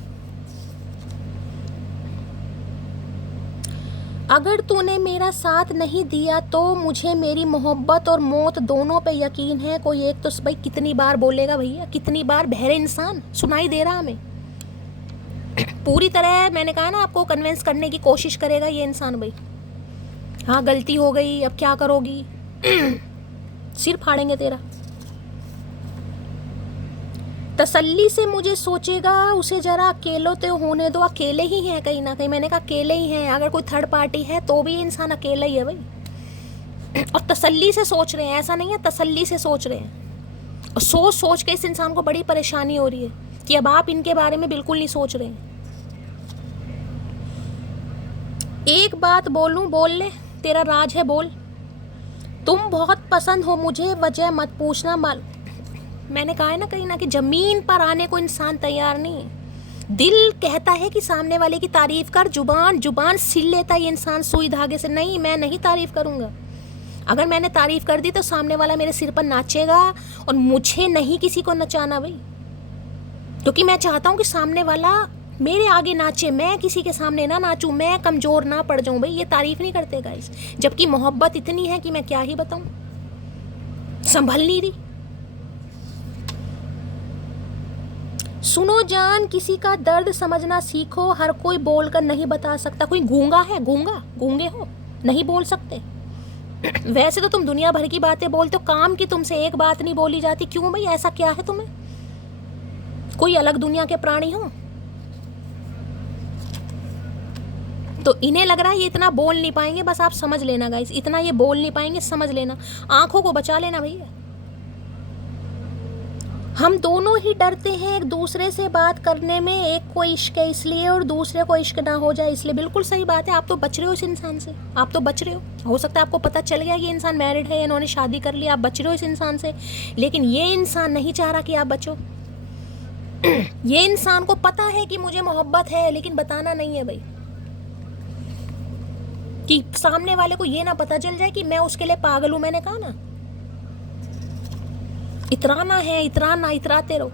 अगर तूने मेरा साथ नहीं दिया तो मुझे मेरी मोहब्बत और मौत दोनों पे यकीन है। कोई एक तो भाई कितनी बार बोलेगा भैया, कितनी बार? बहरे इंसान, सुनाई दे रहा हमें पूरी तरह। मैंने कहा ना आपको कन्विंस करने की कोशिश करेगा ये इंसान भाई। हाँ गलती हो गई, अब क्या करोगी? सिर फाड़ेंगे तेरा। तसल्ली से मुझे सोचेगा, उसे जरा अकेलो तो होने दो। अकेले ही हैं कहीं ना कहीं, मैंने कहा अकेले ही हैं। अगर कोई थर्ड पार्टी है तो भी इंसान अकेला ही है भाई। और तसल्ली से सोच रहे हैं, ऐसा नहीं है, तसल्ली से सोच रहे हैं। और सोच सोच के इस इंसान को बड़ी परेशानी हो रही है कि अब आप इनके बारे में बिल्कुल नहीं सोच रहे हैं। एक बात बोलूं, बोल ले, तेरा राज है, बोल। तुम बहुत पसंद हो मुझे, वजह मत पूछना। मैंने कहा है ना कहीं ना कि ज़मीन पर आने को इंसान तैयार नहीं है। दिल कहता है कि सामने वाले की तारीफ कर, जुबान सिल लेता है ये इंसान सुई धागे से। नहीं, मैं नहीं तारीफ करूँगा। अगर मैंने तारीफ कर दी तो सामने वाला मेरे सिर पर नाचेगा, और मुझे नहीं किसी को नचाना भाई, क्योंकि मैं चाहता हूँ कि सामने वाला मेरे आगे नाचे, मैं किसी के सामने ना नाचूं, मैं कमज़ोर ना पड़ जाऊँ भाई। ये तारीफ नहीं करते गाइस, जबकि मोहब्बत इतनी है कि मैं क्या ही बताऊँ, संभल नहीं रही। सुनो जान, किसी का दर्द समझना सीखो, हर कोई बोलकर नहीं बता सकता। कोई गूंगा है? गूंगे हो, नहीं बोल सकते। वैसे तो तुम दुनिया भर की बातें बोलते हो, काम की तुमसे एक बात नहीं बोली जाती। क्यों भाई, ऐसा क्या है तुम्हें? कोई अलग दुनिया के प्राणी हो? तो इन्हें लग रहा है ये इतना बोल नहीं पाएंगे, बस आप समझ लेना गाइस, इतना ये बोल नहीं पाएंगे, समझ लेना। आंखों को बचा लेना भैया। हम दोनों ही डरते हैं एक दूसरे से बात करने में, एक को इश्क है इसलिए और दूसरे को इश्क ना हो जाए इसलिए। बिल्कुल सही बात है, आप तो बच रहे हो इस इंसान से, आप तो बच रहे हो सकता है आपको पता चल गया कि ये इंसान मैरिड है, इन्होंने शादी कर ली, आप बच रहे हो इस इंसान से। लेकिन ये इंसान नहीं चाह रहा कि आप बचो। ये इंसान को पता है कि मुझे मोहब्बत है, लेकिन बताना नहीं है भाई, कि सामने वाले को ये ना पता चल जाए कि मैं उसके लिए पागल हूं। मैंने कहा ना, इतराना है, इतराना, इतराते रहो।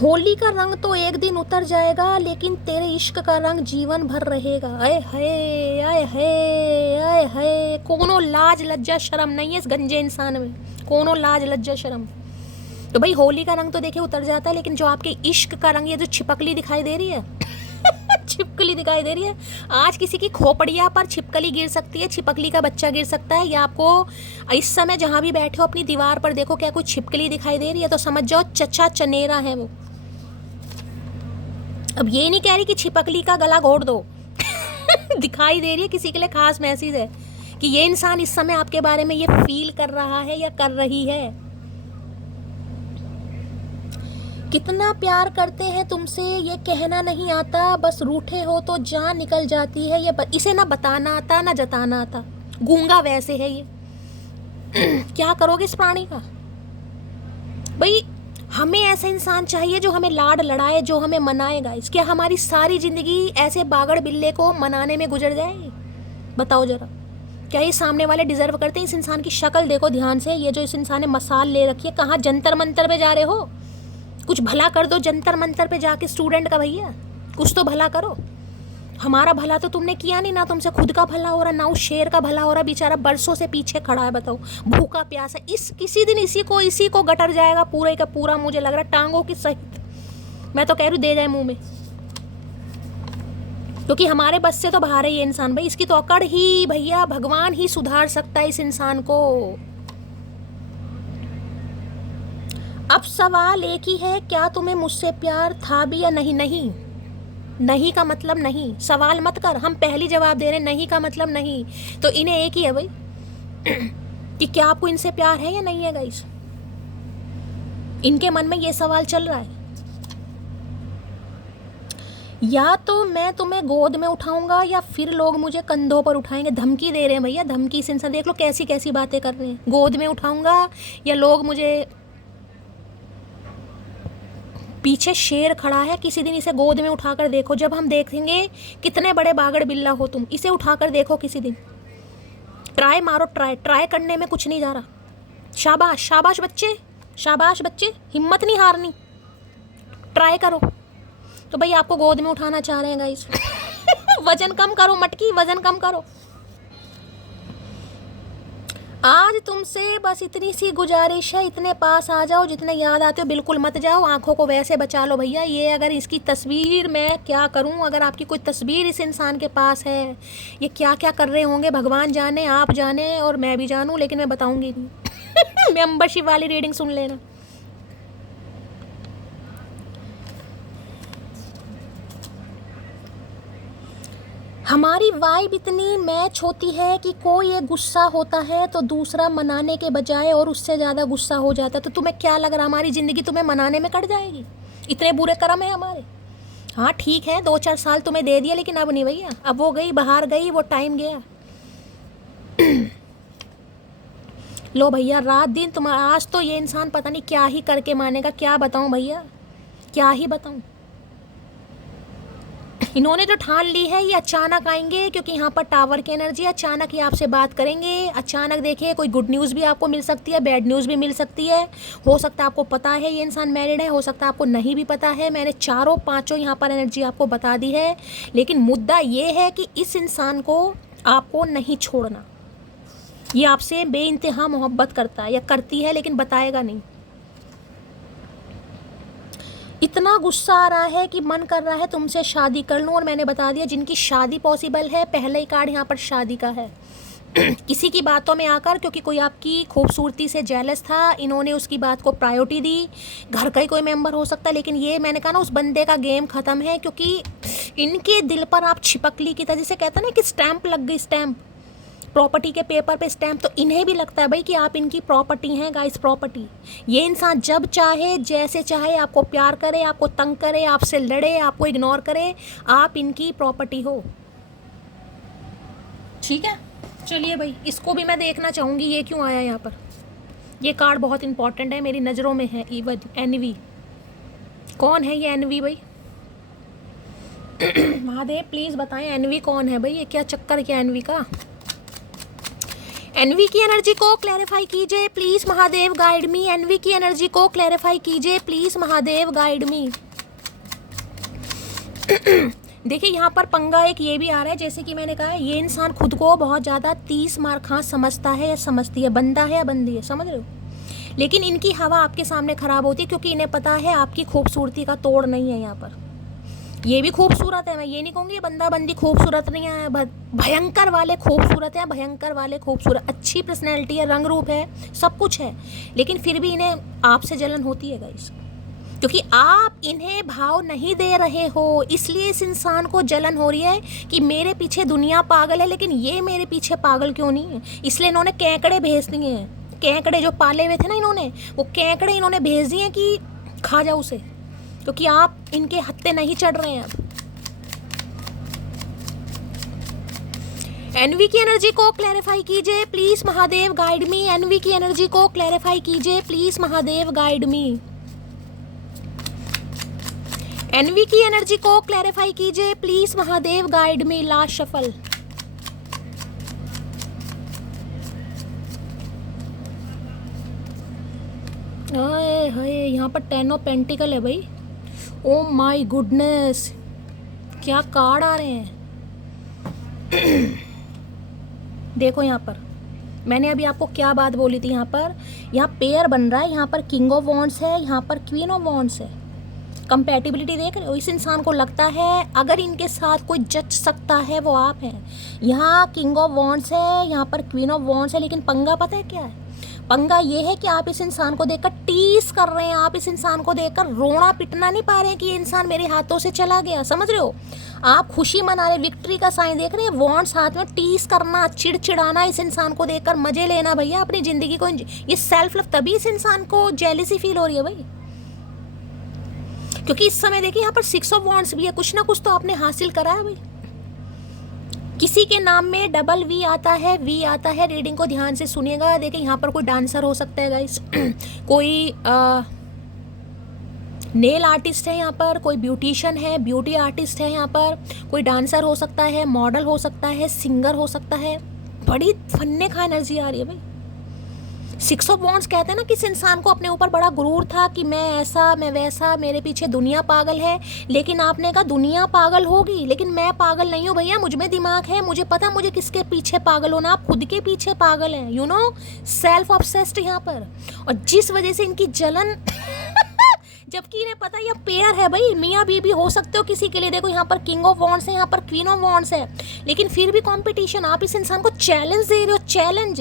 होली का रंग तो एक दिन उतर जाएगा, लेकिन तेरे इश्क का रंग जीवन भर रहेगा। आए हाय, आए हाय, आए हाय। कोनो लाज लज्जा शर्म नहीं है इस गंजे इंसान में, कोनो लाज लज्जा शर्म। तो भाई होली का रंग तो देखिए उतर जाता है, लेकिन जो आपके इश्क का रंग, ये जो छिपकली दिखाई दे रही है छिपकली दिखाई दे रही है, आज किसी की खोपड़िया पर छिपकली गिर सकती है, छिपकली का बच्चा गिर सकता है, या आपको इस समय जहां भी बैठे हो अपनी दीवार पर देखो क्या कोई छिपकली दिखाई दे रही है, तो समझ जाओ चचा चनेरा है वो। अब ये नहीं कह रही कि छिपकली का गला घोट दो दिखाई दे रही है, किसी के लिए खास मैसेज है कि ये इंसान इस समय आपके बारे में ये फील कर रहा है या कर रही है कितना प्यार करते हैं तुमसे ये कहना नहीं आता, बस रूठे हो तो जान निकल जाती है, इसे ना बताना आता ना जताना आता, गूंगा वैसे है ये। क्या करोगे इस प्राणी का? भाई हमें ऐसा इंसान चाहिए जो हमें लाड लड़ाए, जो हमें मनाएगा। क्या हमारी सारी जिंदगी ऐसे बागड़ बिल्ले को मनाने में गुजर जाएगी? बताओ जरा, क्या ये सामने वाले डिजर्व करते हैं? इस इंसान की शक्ल देखो ध्यान से, ये जो इस इंसान ने मसाल ले रखी है, कहाँ जंतर मंतर पे जा रहे हो? कुछ भला कर दो जंतर मंतर पे जाके स्टूडेंट का, भैया कुछ तो भला करो। हमारा भला तो तुमने किया नहीं, ना तुमसे खुद का भला हो रहा, ना उस शेर का भला हो रहा, बेचारा बरसों से पीछे खड़ा है, बताओ भूखा प्यासा। किसी दिन इसी को गटर जाएगा पूरे का पूरा, मुझे लग रहा है टांगों की सहित। मैं तो कह रही हूँ दे जाए मुंह में, क्योंकि हमारे बस से तो बाहर है ये इंसान। भाई इसकी तो अकड़ ही भैया भगवान ही सुधार सकता है इस इंसान को। अब सवाल एक ही है, क्या तुम्हें मुझसे प्यार था भी या नहीं? नहीं का मतलब नहीं, सवाल मत कर, हम पहली जवाब दे रहे हैं, नहीं का मतलब नहीं। तो इन्हें एक ही है भाई कि क्या आपको इनसे प्यार है या नहीं है गाइस। इनके मन में ये सवाल चल रहा है। या तो मैं तुम्हें गोद में उठाऊंगा या फिर लोग मुझे कंधों पर उठाएंगे। धमकी दे रहे हैं भैया, धमकी से इंसान देख लो कैसी कैसी बातें कर रहे हैं। गोद में उठाऊंगा या लोग मुझे, पीछे शेर खड़ा है, किसी दिन इसे गोद में उठाकर देखो। जब हम देखेंगे कितने बड़े बागड़ बिल्ला हो तुम, इसे उठाकर देखो किसी दिन, ट्राई मारो, ट्राई करने में कुछ नहीं जा रहा। शाबाश शाबाश बच्चे, शाबाश बच्चे, हिम्मत नहीं हारनी, ट्राई करो। तो भाई आपको गोद में उठाना चाह रहे हैं गाइस। वजन कम करो मटकी, वजन कम करो। आज तुमसे बस इतनी सी गुजारिश है, इतने पास आ जाओ, जितने याद आते हो बिल्कुल मत जाओ, आंखों को वैसे बचा लो भैया। ये अगर इसकी तस्वीर मैं क्या करूं, अगर आपकी कोई तस्वीर इस इंसान के पास है, ये क्या क्या कर रहे होंगे भगवान जाने, आप जाने और मैं भी जानूं, लेकिन मैं बताऊंगी नहीं। मेंबरशिप वाली रीडिंग सुन लेना। हमारी वाइब इतनी मैच होती है कि कोई एक गुस्सा होता है तो दूसरा मनाने के बजाय और उससे ज़्यादा गुस्सा हो जाता है। तो तुम्हें क्या लग रहा है हमारी ज़िंदगी तुम्हें मनाने में कट जाएगी? इतने बुरे कर्म है हमारे। हाँ ठीक है, 2-4 साल तुम्हें दे दिया, लेकिन अब नहीं भैया, अब वो गई बाहर गई, वो टाइम गया। लो भैया रात दिन तुम्हारा, आज तो ये इंसान पता नहीं क्या ही करके मानेगा। क्या बताऊँ भैया, क्या ही बताऊँ। इन्होंने जो ठान ली है, ये अचानक आएंगे, क्योंकि यहाँ पर टावर की एनर्जी, अचानक ये आपसे बात करेंगे। अचानक देखिए कोई गुड न्यूज़ भी आपको मिल सकती है, बैड न्यूज़ भी मिल सकती है। हो सकता है आपको पता है ये इंसान मैरिड है, हो सकता है आपको नहीं भी पता है। मैंने चारों पांचों यहाँ पर एनर्जी आपको बता दी है, लेकिन मुद्दा ये है कि इस इंसान को आपको नहीं छोड़ना। ये आपसे बेइंतहा मोहब्बत करता है या करती है, लेकिन बताएगा नहीं। इतना गुस्सा आ रहा है कि मन कर रहा है तुमसे शादी कर लूँ। और मैंने बता दिया जिनकी शादी पॉसिबल है, पहले ही कार्ड यहाँ पर शादी का है। किसी की बातों में आकर, क्योंकि कोई आपकी खूबसूरती से जेलस था, इन्होंने उसकी बात को प्रायोरिटी दी। घर का ही कोई मेंबर हो सकता है, लेकिन ये मैंने कहा ना, उस बंदे का गेम ख़त्म है, क्योंकि इनके दिल पर आप छिपकली की तरह, जिसे कहते हैं ना कि स्टैंप लग गई, स्टैंप प्रॉपर्टी के पेपर पे स्टैंप, तो इन्हें भी लगता है भाई कि आप इनकी प्रॉपर्टी हैं गाइस, प्रॉपर्टी। ये इंसान जब चाहे जैसे चाहे आपको प्यार करे, आपको तंग करे, आपसे लड़े, आपको इग्नोर करे, आप इनकी प्रॉपर्टी हो। ठीक है, चलिए भाई, इसको भी मैं देखना चाहूँगी ये क्यों आया यहाँ पर। ये कार्ड बहुत इंपॉर्टेंट है, मेरी नज़रों में है। इवन एनवी, कौन है ये एनवी भाई? महादेव प्लीज़ बताएं एनवी कौन है भाई? ये क्या चक्कर क्या एनवी का? एनवी की एनर्जी को क्लैरिफाई कीजिए प्लीज़ महादेव, गाइड मी। एनवी की एनर्जी को क्लैरिफाई कीजिए प्लीज़ महादेव, गाइड मी। देखिए यहाँ पर पंगा एक ये भी आ रहा है, जैसे कि मैंने कहा, ये इंसान खुद को बहुत ज़्यादा 30 मार खां समझता है या समझती है, बंदा है या बंदी है, समझ रहे हो? लेकिन इनकी हवा आपके सामने ख़राब होती है, क्योंकि इन्हें पता है आपकी खूबसूरती का तोड़ नहीं है। यहाँ पर ये भी खूबसूरत है, मैं ये नहीं कहूँगी बंदा बंदी खूबसूरत नहीं है, भयंकर वाले खूबसूरत है, भयंकर वाले खूबसूरत, अच्छी पर्सनैलिटी है, रंग रूप है, सब कुछ है, लेकिन फिर भी इन्हें आपसे जलन होती है गाइस, क्योंकि आप इन्हें भाव नहीं दे रहे हो। इसलिए इस इंसान को जलन हो रही है कि मेरे पीछे दुनिया पागल है, लेकिन ये मेरे पीछे पागल क्यों नहीं है। इसलिए इन्होंने केकड़े भेज दिए हैं, केकड़े जो पाले हुए थे ना इन्होंने, वो केकड़े इन्होंने भेज दिए कि खा जाओ उसे, क्योंकि आप इनके हत्थे नहीं चढ़ रहे हैं अब। एनवी की एनर्जी को क्लैरिफाई कीजिए प्लीज महादेव, गाइड मी। एनवी की एनर्जी को क्लैरिफाई कीजिए प्लीज महादेव, गाइड मी। एनवी की एनर्जी को क्लैरिफाई कीजिए please Mahadev, guide me. Last shuffle. हाय हाय, यहाँ पर 10 ऑफ पेंटिकल है भाई। ओ माय गुडनेस, क्या कार्ड आ रहे हैं। देखो यहाँ पर मैंने अभी आपको क्या बात बोली थी। यहाँ पेयर बन रहा है, यहाँ पर किंग ऑफ वॉन्ड्स है, यहाँ पर क्वीन ऑफ वॉन्ड्स है। कंपैटिबिलिटी देख रहे हो। इस इंसान को लगता है अगर इनके साथ कोई जच सकता है वो आप हैं। यहाँ किंग ऑफ वॉन्ड्स है, यहाँ पर क्वीन ऑफ वॉन्ड्स है, लेकिन पंगा पता है क्या है? पंगा ये है कि आप इस इंसान को देखकर टीस कर रहे हैं, आप इस इंसान को देखकर रोना पिटना नहीं पा रहे हैं कि ये इंसान मेरे हाथों से चला गया। समझ रहे हो? आप खुशी मना रहे, विक्ट्री का साइन देख रहे हैं। वॉन्ड्स हाथ में, टीस करना, चिड़चिड़ाना, इस इंसान को देखकर मजे लेना भैया अपनी जिंदगी को। ये सेल्फ लव, तभी इस इंसान को जेलसी फील हो रही है भाई। क्योंकि इस समय देखिए यहाँ पर 6 ऑफ वॉन्ड्स भी है, कुछ ना कुछ तो आपने हासिल करा है भाई। किसी के नाम में डबल वी आता है, वी आता है। रीडिंग को ध्यान से सुनिएगा। देखिए यहाँ पर कोई डांसर हो सकता है गाइस, कोई नेल आर्टिस्ट है, यहाँ पर कोई ब्यूटिशियन है, ब्यूटी आर्टिस्ट है, यहाँ पर कोई डांसर हो सकता है, मॉडल हो सकता है, सिंगर हो सकता है। बड़ी फन्ने का एनर्जी आ रही है भाई। 6 ऑफ वॉन्ड्स कहते हैं ना, किस इंसान को अपने ऊपर बड़ा गुरूर था कि मैं ऐसा, मैं वैसा, मेरे पीछे दुनिया पागल है। लेकिन आपने कहा दुनिया पागल होगी, लेकिन मैं पागल नहीं हूँ भैया, मुझ में दिमाग है, मुझे पता मुझे किसके पीछे पागल होना। आप खुद के पीछे पागल हैं, यू नो, सेल्फ ऑब्सेस्ड यहाँ पर। और जिस वजह से इनकी जलन जबकि इन्हें पता है ये पेयर है भाई, मियाँ बीबी हो सकते हो किसी के लिए। देखो यहाँ पर किंग ऑफ वॉन्ड्स है, यहाँ पर क्वीन ऑफ वॉन्ड्स है, लेकिन फिर भी कंपटीशन। आप इस इंसान को चैलेंज दे रहे हो, चैलेंज।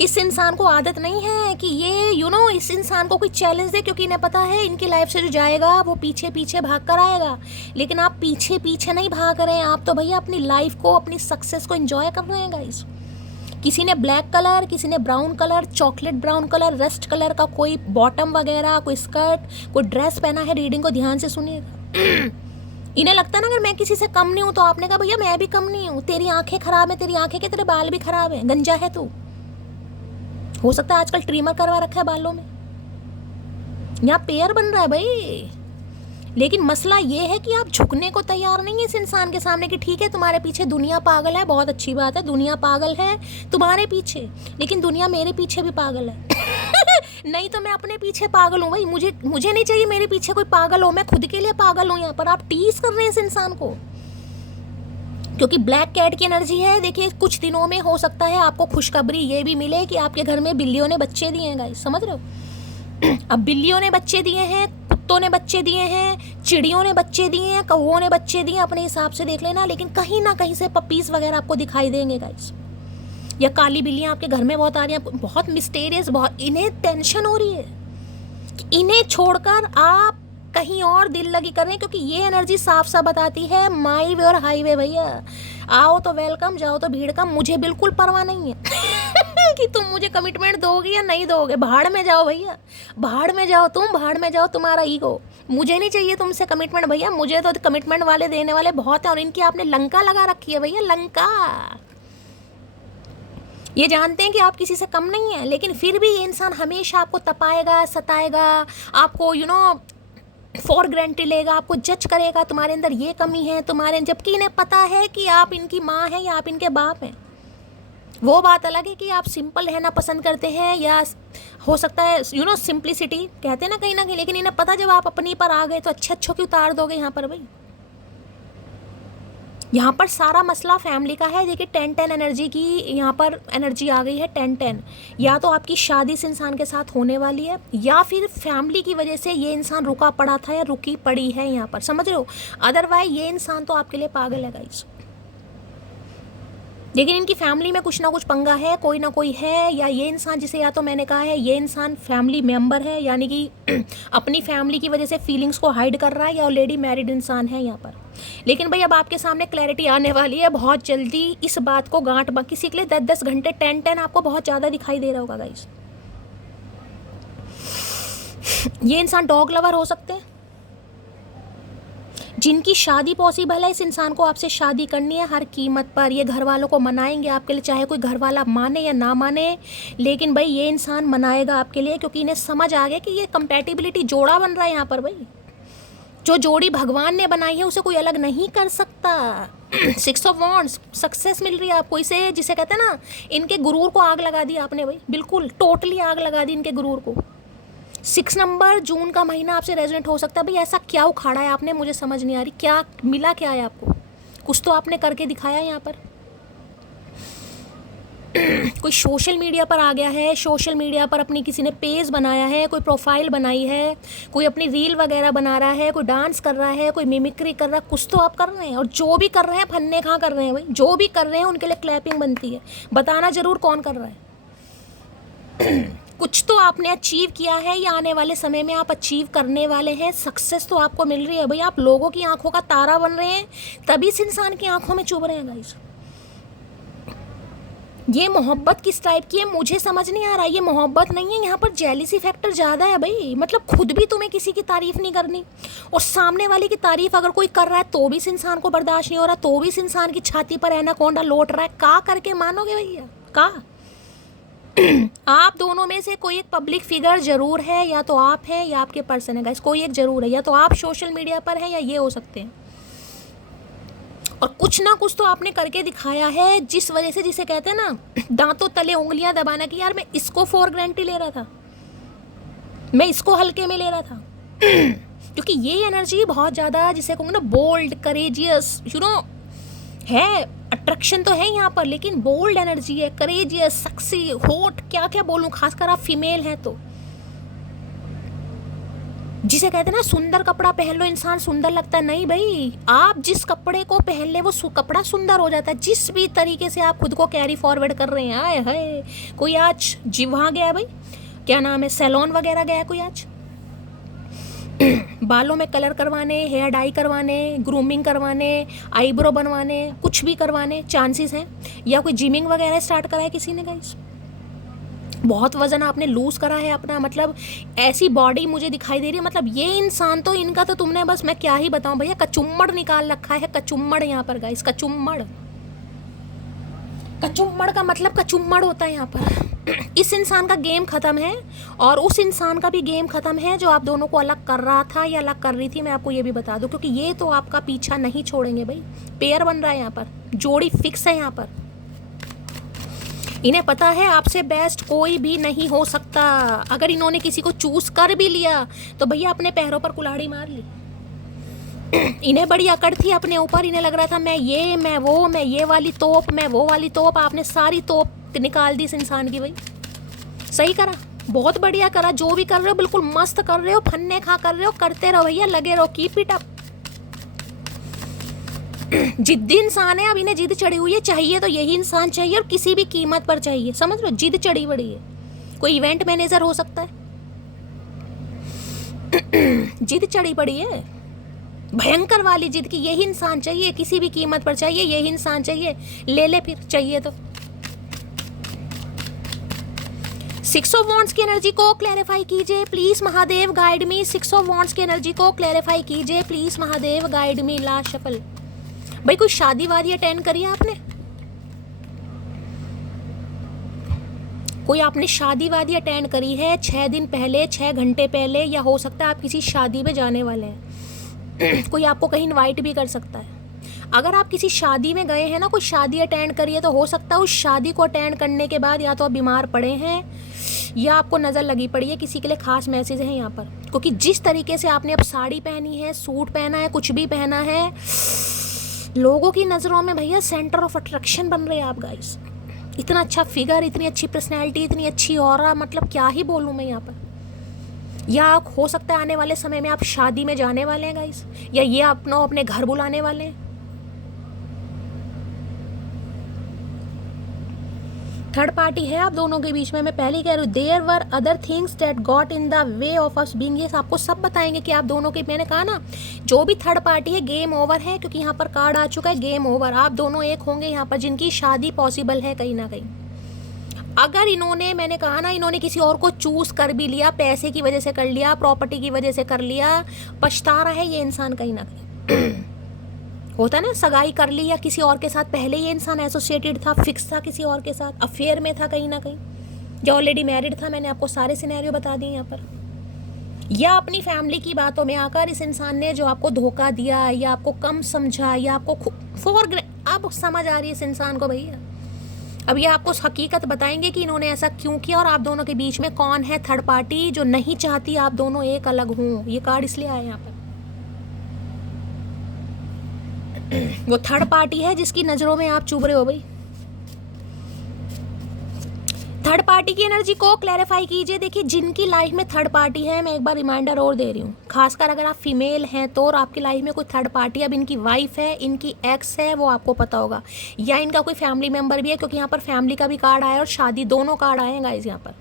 इस इंसान को आदत नहीं है कि ये यू नो इस इंसान को कोई चैलेंज दे, क्योंकि इन्हें पता है इनकी लाइफ से जो जाएगा वो पीछे पीछे भाग कर आएगा। लेकिन आप पीछे पीछे नहीं भाग रहे हैं, आप तो भैया अपनी लाइफ को, अपनी सक्सेस को एंजॉय कर रहे हैं गाइस। किसी ने ब्लैक कलर, किसी ने brown colour, chocolate brown colour, rust colour का कोई बॉटम वगैरह, कोई स्कर्ट, कोई ड्रेस पहना है। रीडिंग को ध्यान से सुनिएगा। इन्हें लगता है ना अगर मैं किसी से कम नहीं हूँ, तो आपने कहा भैया मैं भी कम नहीं हूँ, तेरी आंखें खराब है, तेरी आंखें के तेरे बाल भी खराब है, गंजा है तू। हो सकता है आजकल ट्रिमर करवा रखा है बालों में। यहाँ पेयर बन रहा है भाई। लेकिन मसला ये है कि आप झुकने को तैयार नहीं है इस इंसान के सामने कि ठीक है तुम्हारे पीछे दुनिया पागल है, बहुत अच्छी बात है, दुनिया पागल है तुम्हारे पीछे, लेकिन दुनिया मेरे पीछे भी पागल है। नहीं तो मैं अपने पीछे पागल हूँ भाई। मुझे नहीं चाहिए मेरे पीछे कोई पागल हो, मैं खुद के लिए पागल हूँ। यहाँ पर आप टीज कर रहे हैं इस इंसान को, क्योंकि ब्लैक कैट की एनर्जी है। देखिए कुछ दिनों में हो सकता है आपको खुशखबरी ये भी मिले कि आपके घर में बिल्लियों ने बच्चे दिए हैं गाइस, समझ रहे हो? अब बिल्लियों ने बच्चे दिए हैं, कुत्तों ने बच्चे दिए हैं, चिड़ियों ने बच्चे दिए हैं, कौवों ने बच्चे दिए, अपने हिसाब से देख लेना। लेकिन कहीं ना कहीं से पपीज वगैरह आपको दिखाई देंगे गाइस, या काली बिल्लियाँ आपके घर में बहुत आ रही हैं, बहुत मिस्टीरियस। बहुत इन्हें टेंशन हो रही है कि इन्हें छोड़कर आप कहीं और दिल लगी कर रहे हैं, क्योंकि ये एनर्जी साफ साफ बताती है माई वे और हाईवे भैया। आओ तो वेलकम, जाओ तो भीड़ कम। मुझे बिल्कुल परवाह नहीं है कि तुम मुझे कमिटमेंट दोगे या नहीं दोगे। भाड़ में जाओ भैया, भाड़ में जाओ तुम, भाड़ में जाओ तुम्हारा ईगो। मुझे नहीं चाहिए तुमसे कमिटमेंट भैया, मुझे तो कमिटमेंट वाले देने वाले बहुत हैं। और इनकी आपने लंका लगा रखी है भैया, लंका। ये जानते हैं कि आप किसी से कम नहीं है, लेकिन फिर भी ये इंसान हमेशा आपको तपाएगा, सताएगा, आपको यू नो फॉर ग्रांटेड लेगा, आपको जज करेगा, तुम्हारे अंदर ये कमी है तुम्हारे, जबकि इन्हें पता है कि आप इनकी माँ हैं या आप इनके बाप हैं। वो बात अलग है कि आप सिंपल रहना पसंद करते हैं, या हो सकता है यू नो सिंप्लिसिटी कहते हैं ना कहीं ना कहीं। लेकिन इन्हें पता जब आप अपनी पर आ गए तो अच्छे अच्छों की उतार दोगे यहाँ पर भाई। यहाँ पर सारा मसला फैमिली का है। देखिए 10-10 एनर्जी की यहाँ पर एनर्जी आ गई है। 10-10 या तो आपकी शादी इस इंसान के साथ होने वाली है, या फिर फैमिली की वजह से ये इंसान रुका पड़ा था या रुकी पड़ी है यहाँ पर, समझ रहे हो? अदरवाइज ये इंसान तो आपके लिए पागल है गाइस। लेकिन इनकी फैमिली में कुछ ना कुछ पंगा है, कोई ना कोई है, या ये इंसान जिसे, या तो मैंने कहा है ये इंसान फैमिली मेंबर है, यानी कि अपनी फैमिली की वजह से फीलिंग्स को हाइड कर रहा है, या ऑलरेडी मैरिड इंसान है यहाँ पर। लेकिन भाई अब आपके सामने क्लैरिटी आने वाली है बहुत जल्दी। इस बात को गांठ किसी के लिए 10-10 घंटे 10-10 आपको बहुत ज़्यादा दिखाई दे रहा होगा गाइस। ये इंसान डॉग लवर हो सकते हैं, जिनकी शादी पॉसिबल है। इस इंसान को आपसे शादी करनी है हर कीमत पर। ये घर वालों को मनाएंगे आपके लिए, चाहे कोई घर वाला माने या ना माने, लेकिन भाई ये इंसान मनाएगा आपके लिए, क्योंकि इन्हें समझ आ गया कि ये कंपैटिबिलिटी जोड़ा बन रहा है यहाँ पर। भाई जो जोड़ी भगवान ने बनाई है उसे कोई अलग नहीं कर सकता। 6 ऑफ वॉन्ड्स, सक्सेस मिल रही है आपको। इसे जिसे कहते हैं ना, इनके गुरूर को आग लगा दी आपने भाई, बिल्कुल टोटली आग लगा दी इनके गुरूर को। 6 नंबर, जून का महीना आपसे रेजोनेट हो सकता है। भाई ऐसा क्या उखाड़ा है आपने, मुझे समझ नहीं आ रही, क्या मिला क्या है आपको? कुछ तो आपने करके दिखाया यहाँ पर। कोई सोशल मीडिया पर आ गया है, सोशल मीडिया पर अपनी किसी ने पेज बनाया है, कोई प्रोफाइल बनाई है, कोई अपनी रील वगैरह बना रहा है, कोई डांस कर रहा है, कोई मिमिक्री कर रहा है, कुछ तो आप कर रहे हैं। और जो भी कर रहे हैं फन्ने खा कर रहे हैं भाई, जो भी कर रहे हैं उनके लिए क्लैपिंग बनती है। बताना जरूर कौन कर रहा है। कुछ तो आपने अचीव किया है या आने वाले समय में आप अचीव करने वाले हैं। सक्सेस तो आपको मिल रही है भाई, आप लोगों की आंखों का तारा बन रहे हैं, तभी इस इंसान की आंखों में चुभ रहे हैं गाइस। ये मोहब्बत किस टाइप की है मुझे समझ नहीं आ रहा। ये मोहब्बत नहीं है, यहाँ पर जेलिसी फैक्टर ज़्यादा है भाई। मतलब खुद भी तुम्हें किसी की तारीफ नहीं करनी, और सामने वाले की तारीफ अगर कोई कर रहा है तो भी इस इंसान को बर्दाश्त नहीं हो रहा, तो भी इस इंसान की छाती पर एनाकोंडा लौट रहा है। का करके मानोगे भैया, का? आप दोनों में से कोई एक पब्लिक फिगर जरूर है, या तो आप हैं या आपके पर्सन है गाइस, कोई एक जरूर है। या तो आप सोशल मीडिया पर हैं या ये हो सकते हैं। और कुछ ना कुछ तो आपने करके दिखाया है, जिस वजह से, जिसे कहते हैं ना, दांतों तले उंगलियां दबाना कि यार मैं इसको फॉर ग्रांटेड ले रहा था, मैं इसको हल्के में ले रहा था। क्योंकि ये एनर्जी बहुत ज़्यादा, जिसे कहूँगा ना, बोल्ड, करेजियस, यू नो है। अट्रैक्शन तो है यहाँ पर, लेकिन बोल्ड एनर्जी है, करेजियस, सक्सी, हॉट, क्या क्या बोलूँ, खासकर आप फीमेल हैं तो। जिसे कहते हैं ना, सुंदर कपड़ा पहन लो इंसान सुंदर लगता है। नहीं भाई, आप जिस कपड़े को पहन ले वो कपड़ा सुंदर हो जाता है। जिस भी तरीके से आप खुद को कैरी फॉरवर्ड कर रहे हैं। आए हाय, कोई आज वहाँ गया भाई, क्या नाम है, सैलून वगैरह गया कोई आज, बालों में कलर करवाने, हेयर डाई करवाने, ग्रूमिंग करवाने, आईब्रो बनवाने, कुछ भी करवाने चांसेस हैं। या कोई जिमिंग वगैरह स्टार्ट करा है किसी ने गाइस। बहुत वजन आपने लूज करा है अपना, मतलब ऐसी बॉडी मुझे दिखाई दे रही है। मतलब ये इंसान तो, इनका तो तुमने बस, मैं क्या ही बताऊं भैया, कचुम्मड़ निकाल रखा है। कचुम्मड़ यहाँ पर गाइस, कचुम्मड़। कचुम्मड़ का मतलब कचुम्मड़ होता है यहाँ पर। इस इंसान का गेम खत्म है, और उस इंसान का भी गेम खत्म है जो आप दोनों को अलग कर रहा था या अलग कर रही थी। मैं आपको ये भी बता दूं, क्योंकि ये तो आपका पीछा नहीं छोड़ेंगे भाई। पेयर बन रहा है यहाँ पर, जोड़ी फिक्स है यहाँ पर। इन्हें पता है आपसे बेस्ट कोई भी नहीं हो सकता। अगर इन्होंने किसी को चूज कर भी लिया तो भैया अपने पैरों पर कुल्हाड़ी मार ली। इन्हें बड़ी अकड़ थी अपने ऊपर, इन्हें लग रहा था मैं ये, मैं वो, मैं ये वाली तोप, मैं वो वाली तोप। आपने सारी तोप निकाल दी इस इंसान की भाई। सही करा, बहुत बढ़िया करा। जो भी कर रहे हो बिल्कुल मस्त कर रहे हो, फन्ने खा कर रहे हो, करते रहो भैया, लगे रहो, कीप इट अप। जिद्दी इंसान है, अब इन्हें जिद चढ़ी हुई है। चाहिए तो यही इंसान चाहिए, और किसी भी कीमत पर चाहिए, समझ लो, जिद चढ़ी बड़ी है। कोई इवेंट मैनेजर हो सकता है। जिद चढ़ी पड़ी है, भयंकर वाली जिद की। यही इंसान चाहिए, किसी भी कीमत पर चाहिए, यही इंसान चाहिए। ले ले फिर, चाहिए तो। 6 ऑफ वॉन्ड्स की एनर्जी को क्लैरिफाई कीजिए please Mahadev, guide me. 6 of wands की एनर्जी को क्लैरिफाई कीजिए please Mahadev, guide me. Last shuffle. भाई कोई शादी वादी अटेंड करी है आपने? कोई आपने शादी वादी अटेंड करी है 6 दिन पहले, 6 घंटे पहले, या हो सकता है आप किसी शादी में जाने वाले हैं। कोई आपको कहीं इनवाइट भी कर सकता है। अगर आप किसी शादी में गए हैं ना, कोई शादी अटेंड करी है, तो हो सकता है उस शादी को अटेंड करने के बाद या तो आप बीमार पड़े हैं, या आपको नज़र लगी पड़ी है। किसी के लिए खास मैसेज है यहाँ पर, क्योंकि जिस तरीके से आपने अब साड़ी पहनी है, सूट पहना है, कुछ भी पहना है, लोगों की नज़रों में भैया सेंटर ऑफ अट्रैक्शन बन रहे हैं आप गाइस। इतना अच्छा फिगर, इतनी अच्छी पर्सनैलिटी, इतनी अच्छी ऑरा, मतलब क्या ही बोलूँ मैं यहाँ पर। या हो सकता है आने वाले समय में आप शादी में जाने वाले हैं गाइस, या ये अपने घर बुलाने वाले हैं। थर्ड पार्टी है आप दोनों के बीच में। मैं पहले कह रही हूँ, there were other things that got in the way of us being. ये आपको सब बताएंगे कि आप दोनों के, मैंने कहा ना, जो भी थर्ड पार्टी है गेम ओवर है, क्योंकि यहाँ पर कार्ड आ चुका है गेम ओवर। आप दोनों एक होंगे यहाँ पर, जिनकी शादी पॉसिबल है कहीं ना कहीं। अगर इन्होंने, मैंने कहा ना, इन्होंने किसी और को चूज कर भी लिया, पैसे की वजह से कर लिया, प्रॉपर्टी की वजह से कर लिया, पछता रहा है ये इंसान कहीं ना कहीं। होता है ना, सगाई कर ली या किसी और के साथ, पहले ये इंसान एसोसिएटेड था, फिक्स था किसी और के साथ, अफेयर में था कहीं ना कहीं, या ऑलरेडी मैरिड था। मैंने आपको सारे सिनेरियो बता दिए यहाँ पर। या अपनी फैमिली की बातों में आकर इस इंसान ने जो आपको धोखा दिया या आपको कम समझा या आपको अब समझ आ रही है इस इंसान को भैया। अब ये आपको हकीकत बताएंगे कि इन्होंने ऐसा क्यों किया और आप दोनों के बीच में कौन है थर्ड पार्टी जो नहीं चाहती आप दोनों एक अलग हों। ये कार्ड इसलिए आए यहाँ पर। वो थर्ड पार्टी है जिसकी नजरों में आप चुभ रहे हो भाई। थर्ड पार्टी की एनर्जी को क्लैरिफाई कीजिए। देखिए, जिनकी लाइफ में थर्ड पार्टी है, मैं एक बार रिमाइंडर और दे रही हूँ, खासकर अगर आप फीमेल हैं तो, और आपकी लाइफ में कोई थर्ड पार्टी, अब इनकी वाइफ है, इनकी एक्स है, वो आपको पता होगा, या इनका कोई फैमिली मेंबर भी है, क्योंकि यहाँ पर फैमिली का भी कार्ड आया और शादी, दोनों कार्ड आए हैं गाइस यहाँ पर।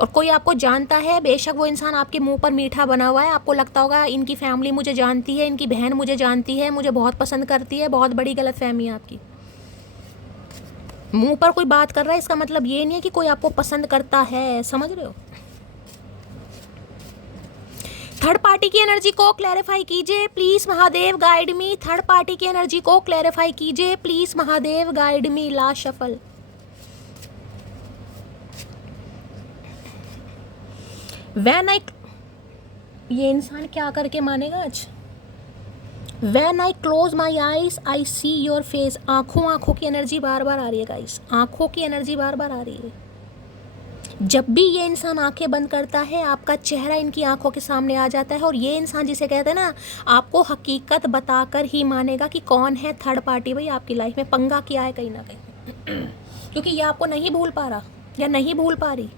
और कोई आपको जानता है, बेशक वो इंसान आपके मुंह पर मीठा बना हुआ है, आपको लगता होगा इनकी फैमिली मुझे जानती है, इनकी बहन मुझे जानती है, मुझे बहुत पसंद करती है, बहुत बड़ी गलतफहमी है आपकी। मुंह पर कोई बात कर रहा है, इसका मतलब ये नहीं है कि कोई आपको पसंद करता है, समझ रहे हो। थर्ड पार्टी की एनर्जी को क्लैरिफाई कीजिए please Mahadev, guide me. Third party की एनर्जी को क्लैरिफाई कीजिए please Mahadev, guide me. Last shuffle. When I, ये इंसान क्या करके मानेगा आज। When I close my eyes, I see your face। आंखों की एनर्जी बार बार आ रही है गाइस, आंखों की एनर्जी बार बार आ रही है। जब भी ये इंसान आंखें बंद करता है, आपका चेहरा इनकी आंखों के सामने आ जाता है। और ये इंसान, जिसे कहते हैं ना, आपको हकीकत बताकर ही मानेगा कि कौन है थर्ड पार्टी भाई आपकी लाइफ में, पंगा किया है कहीं ना कहीं। क्योंकि ये आपको नहीं भूल पा रहा या नहीं भूल पा रही।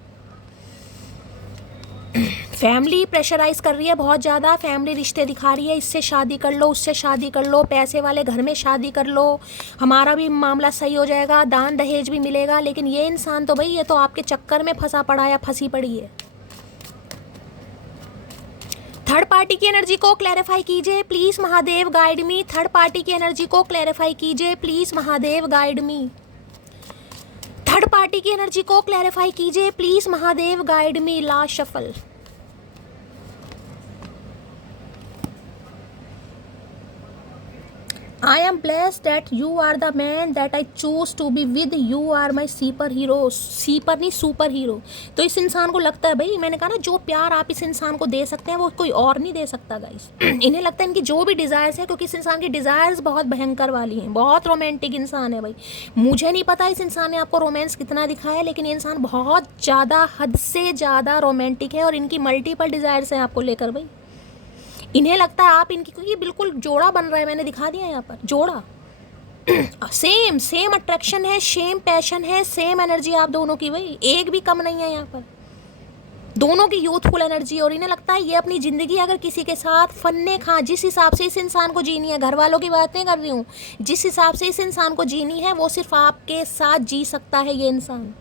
फैमिली प्रेशराइज कर रही है बहुत ज़्यादा, फैमिली रिश्ते दिखा रही है, इससे शादी कर लो, उससे शादी कर लो, पैसे वाले घर में शादी कर लो, हमारा भी मामला सही हो जाएगा, दान दहेज भी मिलेगा। लेकिन ये इंसान तो भाई, ये तो आपके चक्कर में फंसा पड़ा या फंसी पड़ी है। थर्ड पार्टी की एनर्जी को क्लैरिफाई कीजिए please Mahadev, guide me. Third party की एनर्जी को क्लैरिफाई कीजिए please Mahadev, guide me. Third party की एनर्जी को क्लैरिफाई कीजिए please Mahadev, guide me. Last shuffle. I am blessed that you are the man that I choose to be with। You are my super hero। सीपर नहीं, super hero. तो इस इंसान को लगता है भाई, मैंने कहा ना, जो प्यार आप इस इंसान को दे सकते हैं वो कोई और नहीं दे सकता गाइस। इन्हें लगता है इनकी जो भी डिज़ायर्स है, क्योंकि इस इंसान की डिज़ायर्स बहुत भयंकर वाली हैं, बहुत रोमांटिक इंसान है भाई। मुझे नहीं पता इस इंसान ने आपको रोमांस कितना दिखाया है, लेकिन ये इंसान बहुत ज़्यादा, हद से ज़्यादा रोमांटिक है और इनकी मल्टीपल डिज़ायर्स हैं आपको लेकर भाई। इन्हें लगता है आप इनकी, क्योंकि बिल्कुल जोड़ा बन रहा है, मैंने दिखा दिया यहाँ पर जोड़ा। सेम अट्रैक्शन है, सेम पैशन है, सेम एनर्जी आप दोनों की भाई, एक भी कम नहीं है यहाँ पर। दोनों की यूथफुल एनर्जी। और इन्हें लगता है ये अपनी ज़िंदगी अगर किसी के साथ फन्ने खा, जिस हिसाब से इस इंसान को जीनी है, घर वालों की बात नहीं कर रही हूँ, जिस हिसाब से इस इंसान को जीनी है वो सिर्फ आपके साथ जी सकता है ये इंसान।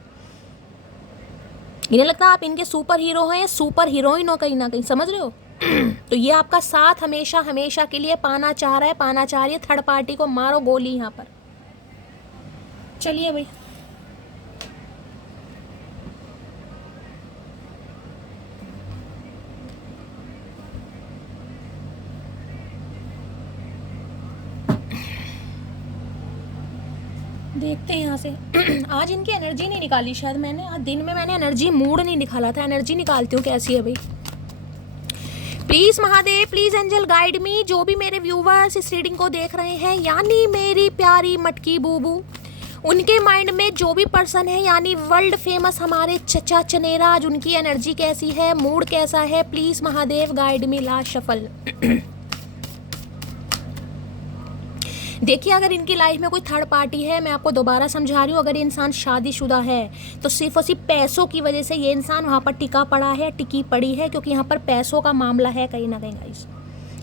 इन्हें लगता है आप इनके सुपर हीरो हैं, सुपर हीरोइन हो कहीं ना कहीं, समझ रहे हो। तो ये आपका साथ हमेशा हमेशा के लिए पाना चाह रहा है, पाना चाह रही है। थर्ड पार्टी को मारो गोली यहाँ पर। चलिए भाई, देखते हैं यहाँ से। आज इनकी एनर्जी नहीं निकाली शायद मैंने, आज दिन में मैंने एनर्जी मूड नहीं निकाला था, एनर्जी निकालती हूँ कैसी है भाई। Please Mahadev, please angel, guide me. जो भी मेरे व्यूवर्स इस रीडिंग को देख रहे हैं, यानी मेरी प्यारी मटकी बूबू, उनके माइंड में जो भी पर्सन है, यानी वर्ल्ड फेमस हमारे चचा चनेरा, आज उनकी एनर्जी कैसी है, मूड कैसा है, please Mahadev, guide me. Last shuffle. देखिए, अगर इनकी लाइफ में कोई थर्ड पार्टी है, मैं आपको दोबारा समझा रही हूँ, अगर ये इंसान शादीशुदा है तो सिर्फ और सिर्फ पैसों की वजह से ये इंसान वहाँ पर टिका पड़ा है, टिकी पड़ी है, क्योंकि यहाँ पर पैसों का मामला है कहीं ना कहीं गाइस,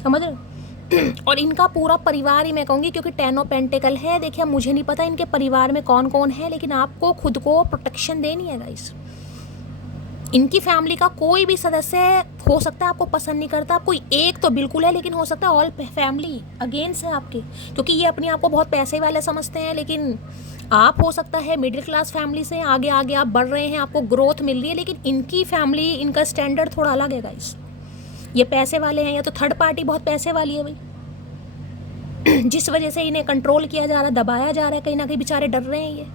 समझ रहे। और इनका पूरा परिवार ही मैं कहूँगी, क्योंकि 10 ऑफ पेंटिकल है। देखिए, मुझे नहीं पता इनके परिवार में कौन कौन है, लेकिन आपको खुद को प्रोटेक्शन देनी है गाइस। इनकी फैमिली का कोई भी सदस्य हो सकता है आपको पसंद नहीं करता, कोई एक तो बिल्कुल है, लेकिन हो सकता है ऑल फैमिली अगेंस्ट है आपके, क्योंकि ये अपने आप को बहुत पैसे वाले समझते हैं, लेकिन आप हो सकता है मिडिल क्लास फैमिली से आगे आगे आप बढ़ रहे हैं, आपको ग्रोथ मिल रही है, लेकिन इनकी फैमिली, इनका स्टैंडर्ड थोड़ा अलग है गाइस। ये पैसे वाले हैं, या तो थर्ड पार्टी बहुत पैसे वाली है भाई, जिस वजह से इन्हें कंट्रोल किया जा रहा है, दबाया जा रहा है, कहीं ना कहीं बेचारे डर रहे हैं ये,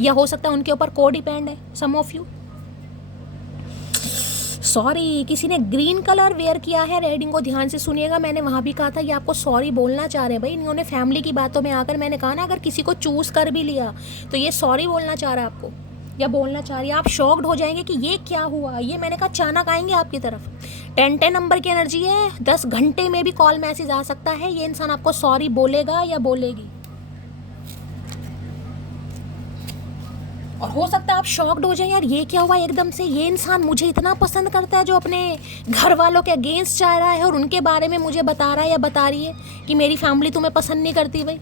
या हो सकता है उनके ऊपर को डिपेंड है सम ऑफ यू। सॉरी, किसी ने ग्रीन कलर वेयर किया है, रेडिंग को ध्यान से सुनिएगा, मैंने वहाँ भी कहा था ये आपको सॉरी बोलना चाह रहे हैं भाई। इन्होंने फैमिली की बातों में आकर, मैंने कहा ना अगर किसी को चूज़ कर भी लिया तो ये सॉरी बोलना चाह रहा है आपको, या बोलना चाह रही है। आप शॉक्ड हो जाएंगे कि ये क्या हुआ, ये मैंने कहा अचानक आएंगे आपकी तरफ। 10 नंबर की एनर्जी है, 10 घंटे में भी कॉल मैसेज आ सकता है, ये इंसान आपको सॉरी बोलेगा या बोलेगी। और हो सकता है आप शॉक्ड हो जाए, यार ये क्या हुआ एकदम से, ये इंसान मुझे इतना पसंद करता है जो अपने घर वालों के अगेंस्ट जा रहा है और उनके बारे में मुझे बता रहा है या बता रही है कि मेरी फैमिली तुम्हें पसंद नहीं करती भाई।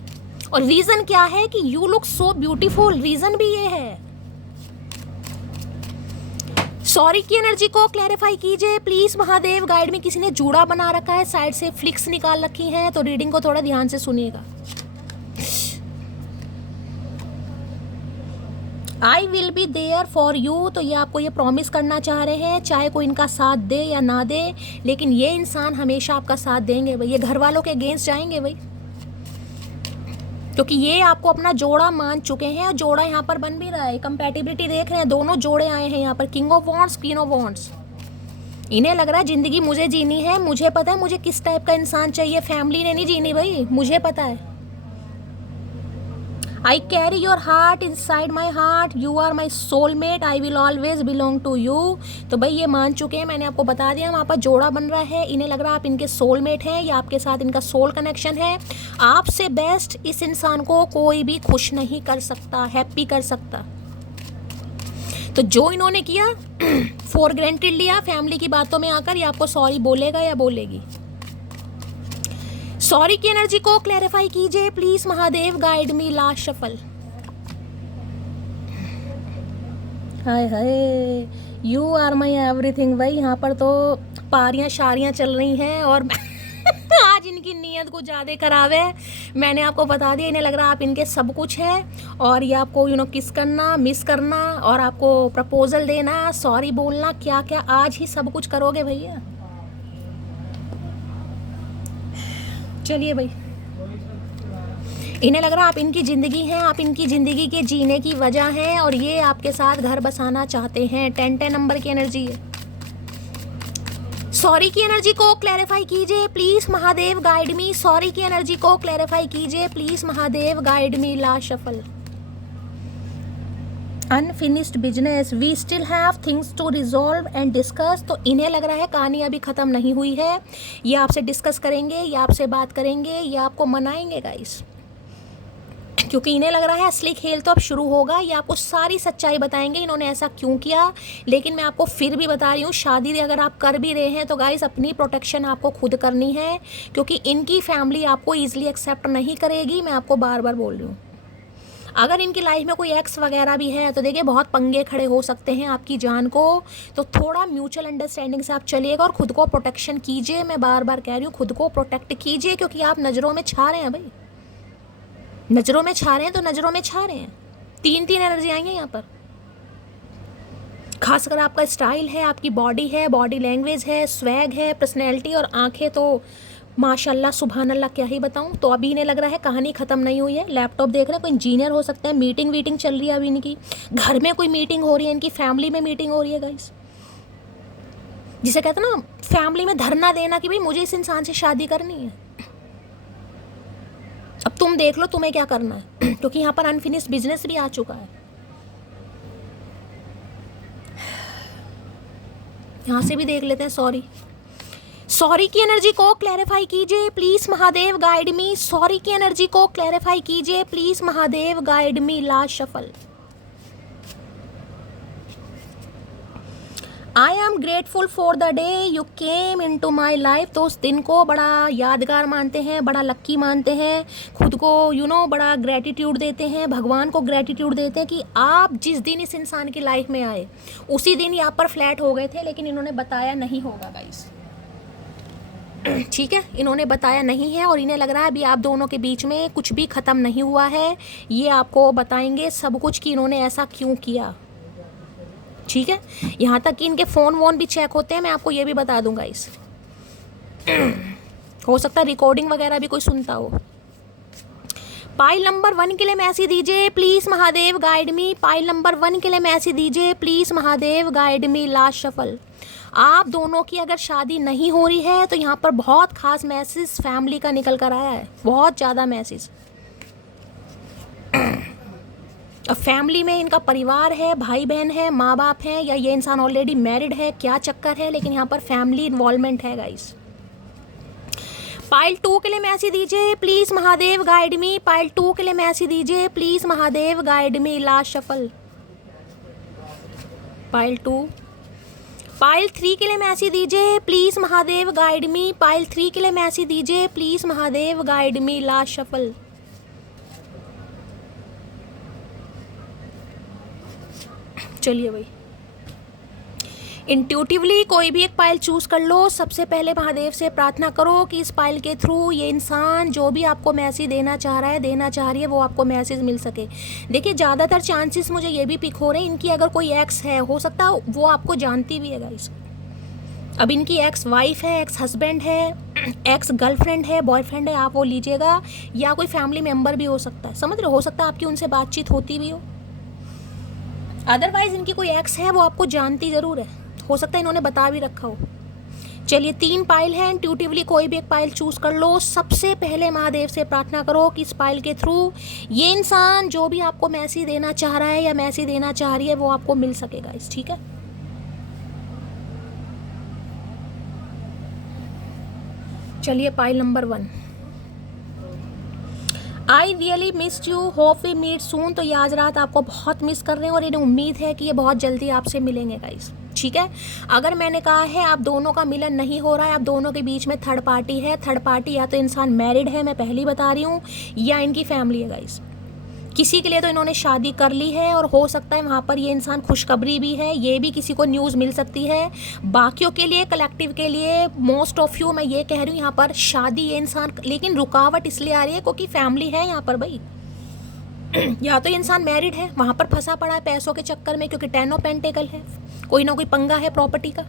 और रीज़न क्या है कि you look so beautiful, reason भी ये है। सॉरी की एनर्जी को क्लैरिफाई कीजिए प्लीज महादेव गाइड में। किसी ने जूड़ा बना रखा है, साइड से फ्लिक्स निकाल रखी हैं, तो रीडिंग को थोड़ा ध्यान से सुनिएगा। I will be there for you, तो ये आपको ये प्रॉमिस करना चाह रहे हैं, चाहे कोई इनका साथ दे या ना दे, लेकिन ये इंसान हमेशा आपका साथ देंगे भाई। ये घर वालों के अगेंस्ट जाएंगे भाई, क्योंकि ये आपको अपना जोड़ा मान चुके हैं और जोड़ा यहाँ पर बन भी रहा है। कंपैटिबिलिटी देख रहे हैं, दोनों जोड़े आए हैं यहाँ पर, king of wands, queen of wands. इन्हें लग रहा है जिंदगी मुझे जीनी है, मुझे पता है मुझे किस टाइप का इंसान चाहिए, फैमिली ने नहीं जीनी भाई, मुझे पता है। I carry your heart inside my heart, you are my soulmate, I will always belong to you. तो भाई ये मान चुके हैं, मैंने आपको बता दिया वहाँ पर जोड़ा बन रहा है। इन्हें लग रहा है आप इनके सोलमेट हैं या आपके साथ इनका सोल कनेक्शन है। आपसे बेस्ट इस इंसान को कोई भी खुश नहीं कर सकता, हैप्पी कर सकता। तो जो इन्होंने किया फॉर ग्रांटेड लिया, फैमिली की बातों में आकर, ये आपको सॉरी बोलेगा या बोलेगी। सॉरी की एनर्जी को क्लैरिफाई कीजिए please Mahadev guide me. Last shuffle. हाय हाय, यू आर माई एवरीथिंग भाई। यहाँ पर तो पारियां शारियां चल रही हैं और आज इनकी नीयत कुछ ज़्यादा खराब है। मैंने आपको बता दिया, इन्हें लग रहा है आप इनके सब कुछ है, और ये आपको किस करना, मिस करना, और आपको प्रपोजल देना, सॉरी बोलना, क्या क्या आज ही सब कुछ करोगे भैया। चलिए भाई, इन्हें लग रहा है आप इनकी ज़िंदगी हैं, आप इनकी ज़िंदगी के जीने की वजह हैं, और ये आपके साथ घर बसाना चाहते हैं। 10 नंबर की एनर्जी है। सॉरी की एनर्जी को क्लैरिफाई कीजिए please Mahadev guide me. Sorry की एनर्जी को क्लैरिफाई कीजिए please Mahadev guide me. Last shuffle. Unfinished business, we still have things to resolve and discuss. तो इन्हें लग रहा है कहानी अभी ख़त्म नहीं हुई है, ये आपसे डिस्कस करेंगे, ये आपसे बात करेंगे, ये आपको मनाएंगे गाइस, क्योंकि इन्हें लग रहा है असली खेल तो अब शुरू होगा। ये आपको सारी सच्चाई बताएंगे, इन्होंने ऐसा क्यों किया। लेकिन मैं आपको फिर भी बता रही हूँ, शादी अगर आप कर भी रहे हैं तो गाइस अपनी प्रोटेक्शन आपको खुद करनी है, क्योंकि इनकी फैमिली आपको ईजिली एक्सेप्ट नहीं करेगी। मैं आपको बार बार बोल रही हूँ, अगर इनकी लाइफ में कोई एक्स वगैरह भी है तो देखिए बहुत पंगे खड़े हो सकते हैं आपकी जान को। तो थोड़ा म्यूचुअल अंडरस्टैंडिंग से आप चलिएगा और ख़ुद को प्रोटेक्शन कीजिए। मैं बार बार कह रही हूँ, खुद को प्रोटेक्ट कीजिए, क्योंकि आप नज़रों में छा रहे हैं भाई, नज़रों में छा रहे हैं, तो नज़रों में छा रहे हैं। 3 एनर्जी आएंगे यहाँ पर। खासकर आपका स्टाइल है, आपकी बॉडी है, बॉडी लैंग्वेज है, स्वैग है, पर्सनैलिटी और आंखें तो माशाल्लाह सुभान अल्लाह, क्या ही बताऊं। तो अभी इन्हें लग रहा है कहानी ख़त्म नहीं हुई है। लैपटॉप देख रहे हैं, कोई इंजीनियर हो सकते हैं, मीटिंग चल रही है अभी इनकी, घर में कोई मीटिंग हो रही है, इनकी फैमिली में मीटिंग हो रही है गाइस, जिसे कहते हैं ना फैमिली में धरना देना कि भाई मुझे इस इंसान से शादी करनी है, अब तुम देख लो तुम्हें क्या करना है। क्योंकि यहाँ पर अनफिनिश्ड बिजनेस भी आ चुका है। यहाँ से भी देख लेते हैं। सॉरी की एनर्जी को क्लैरिफाई कीजिए please Mahadev guide me. Sorry की एनर्जी को क्लैरिफाई कीजिए please Mahadev guide me. Last shuffle. I am grateful for the day you came into my life. तो उस दिन को बड़ा यादगार मानते हैं, बड़ा लक्की मानते हैं, खुद को बड़ा ग्रेटिट्यूड देते हैं, भगवान को ग्रेटिट्यूड देते हैं कि आप जिस दिन इस इंसान की लाइफ में आए उसी दिन यहाँ पर फ्लैट हो गए थे, लेकिन इन्होंने बताया नहीं होगा गाइस। ठीक है, इन्होंने बताया नहीं है और इन्हें लग रहा है अभी आप दोनों के बीच में कुछ भी ख़त्म नहीं हुआ है। ये आपको बताएंगे सब कुछ कि इन्होंने ऐसा क्यों किया। ठीक है, यहाँ तक कि इनके फ़ोन वोन भी चेक होते हैं, मैं आपको ये भी बता दूंगा। इस हो सकता है रिकॉर्डिंग वगैरह भी कोई सुनता हो। पाइल नंबर 1 के लिए मैसेज दीजिए please Mahadev guide me. Pile number 1 के लिए मैसेज दीजिए please Mahadev guide me. Last shuffle. आप दोनों की अगर शादी नहीं हो रही है तो यहाँ पर बहुत खास मैसेज फैमिली का निकल कर आया है, बहुत ज़्यादा मैसेज। अब फैमिली में इनका परिवार है, भाई बहन है, माँ बाप हैं, या ये इंसान ऑलरेडी मैरिड है, क्या चक्कर है, लेकिन यहाँ पर फैमिली इन्वॉल्वमेंट है गाइस। पाइल 2 के लिए मैसेज दीजिए please Mahadev guide me. Pile 2 के लिए मैसेज दीजिए please Mahadev guide me. Last shuffle. Pile 2। Pile 3 के लिए मैसेज दीजिए please Mahadev guide me. Pile 3 के लिए मैसेज दीजिए please Mahadev guide me. Last shuffle. चलिए भाई, इंट्यूटिवली कोई भी एक पाइल चूज़ कर लो। सबसे पहले महादेव से प्रार्थना करो कि इस पाइल के थ्रू ये इंसान जो भी आपको मैसेज देना चाह रहा है, देना चाह रही है, वो आपको मैसेज मिल सके। देखिए, ज़्यादातर चांसेस मुझे ये भी पिक हो रहे हैं इनकी अगर कोई एक्स है, हो सकता है वो आपको जानती भी है गाइस। अब इनकी एक्स वाइफ है, एक्स हस्बैंड है, एक्स गर्लफ्रेंड है, बॉयफ्रेंड है, आप वो लीजिएगा, या कोई फैमिली मेम्बर भी हो सकता है। समझ रहे हो सकता है आपकी उनसे बातचीत होती भी हो। अदरवाइज इनकी कोई एक्स है, वो आपको जानती ज़रूर है, हो सकता है इन्होंने बता भी रखा हो। चलिए, 3 पाइल हैं, इंट्यूटिवली कोई भी एक पाइल चूज़ कर लो। सबसे पहले महादेव से प्रार्थना करो कि इस पाइल के थ्रू ये इंसान जो भी आपको मैसेज देना चाह रहा है या मैसेज देना चाह रही है, वो आपको मिल सकेगा। इस ठीक है, चलिए pile number 1। I really missed you, hope we meet soon. तो ये आज रात आपको बहुत मिस कर रहे हैं और इन्हें उम्मीद है कि ये बहुत जल्दी आपसे मिलेंगे गाइस। ठीक है, अगर मैंने कहा है आप दोनों का मिलन नहीं हो रहा है, आप दोनों के बीच में थर्ड पार्टी है, थर्ड पार्टी या तो इंसान मैरिड है, मैं पहले ही बता रही हूँ, या इनकी फैमिली है गाइस। किसी के लिए तो इन्होंने शादी कर ली है और हो सकता है वहाँ पर ये इंसान खुशखबरी भी है, ये भी किसी को न्यूज़ मिल सकती है। बाकियों के लिए, कलेक्टिव के लिए, मोस्ट ऑफ यू मैं ये कह रही हूँ यहाँ पर शादी ये इंसान, लेकिन रुकावट इसलिए आ रही है क्योंकि फैमिली है यहाँ पर भाई। या तो ये इंसान मैरिड है, वहाँ पर फंसा पड़ा है पैसों के चक्कर में, क्योंकि 10 ऑफ पेंटिकल है, कोई ना कोई पंगा है प्रॉपर्टी का।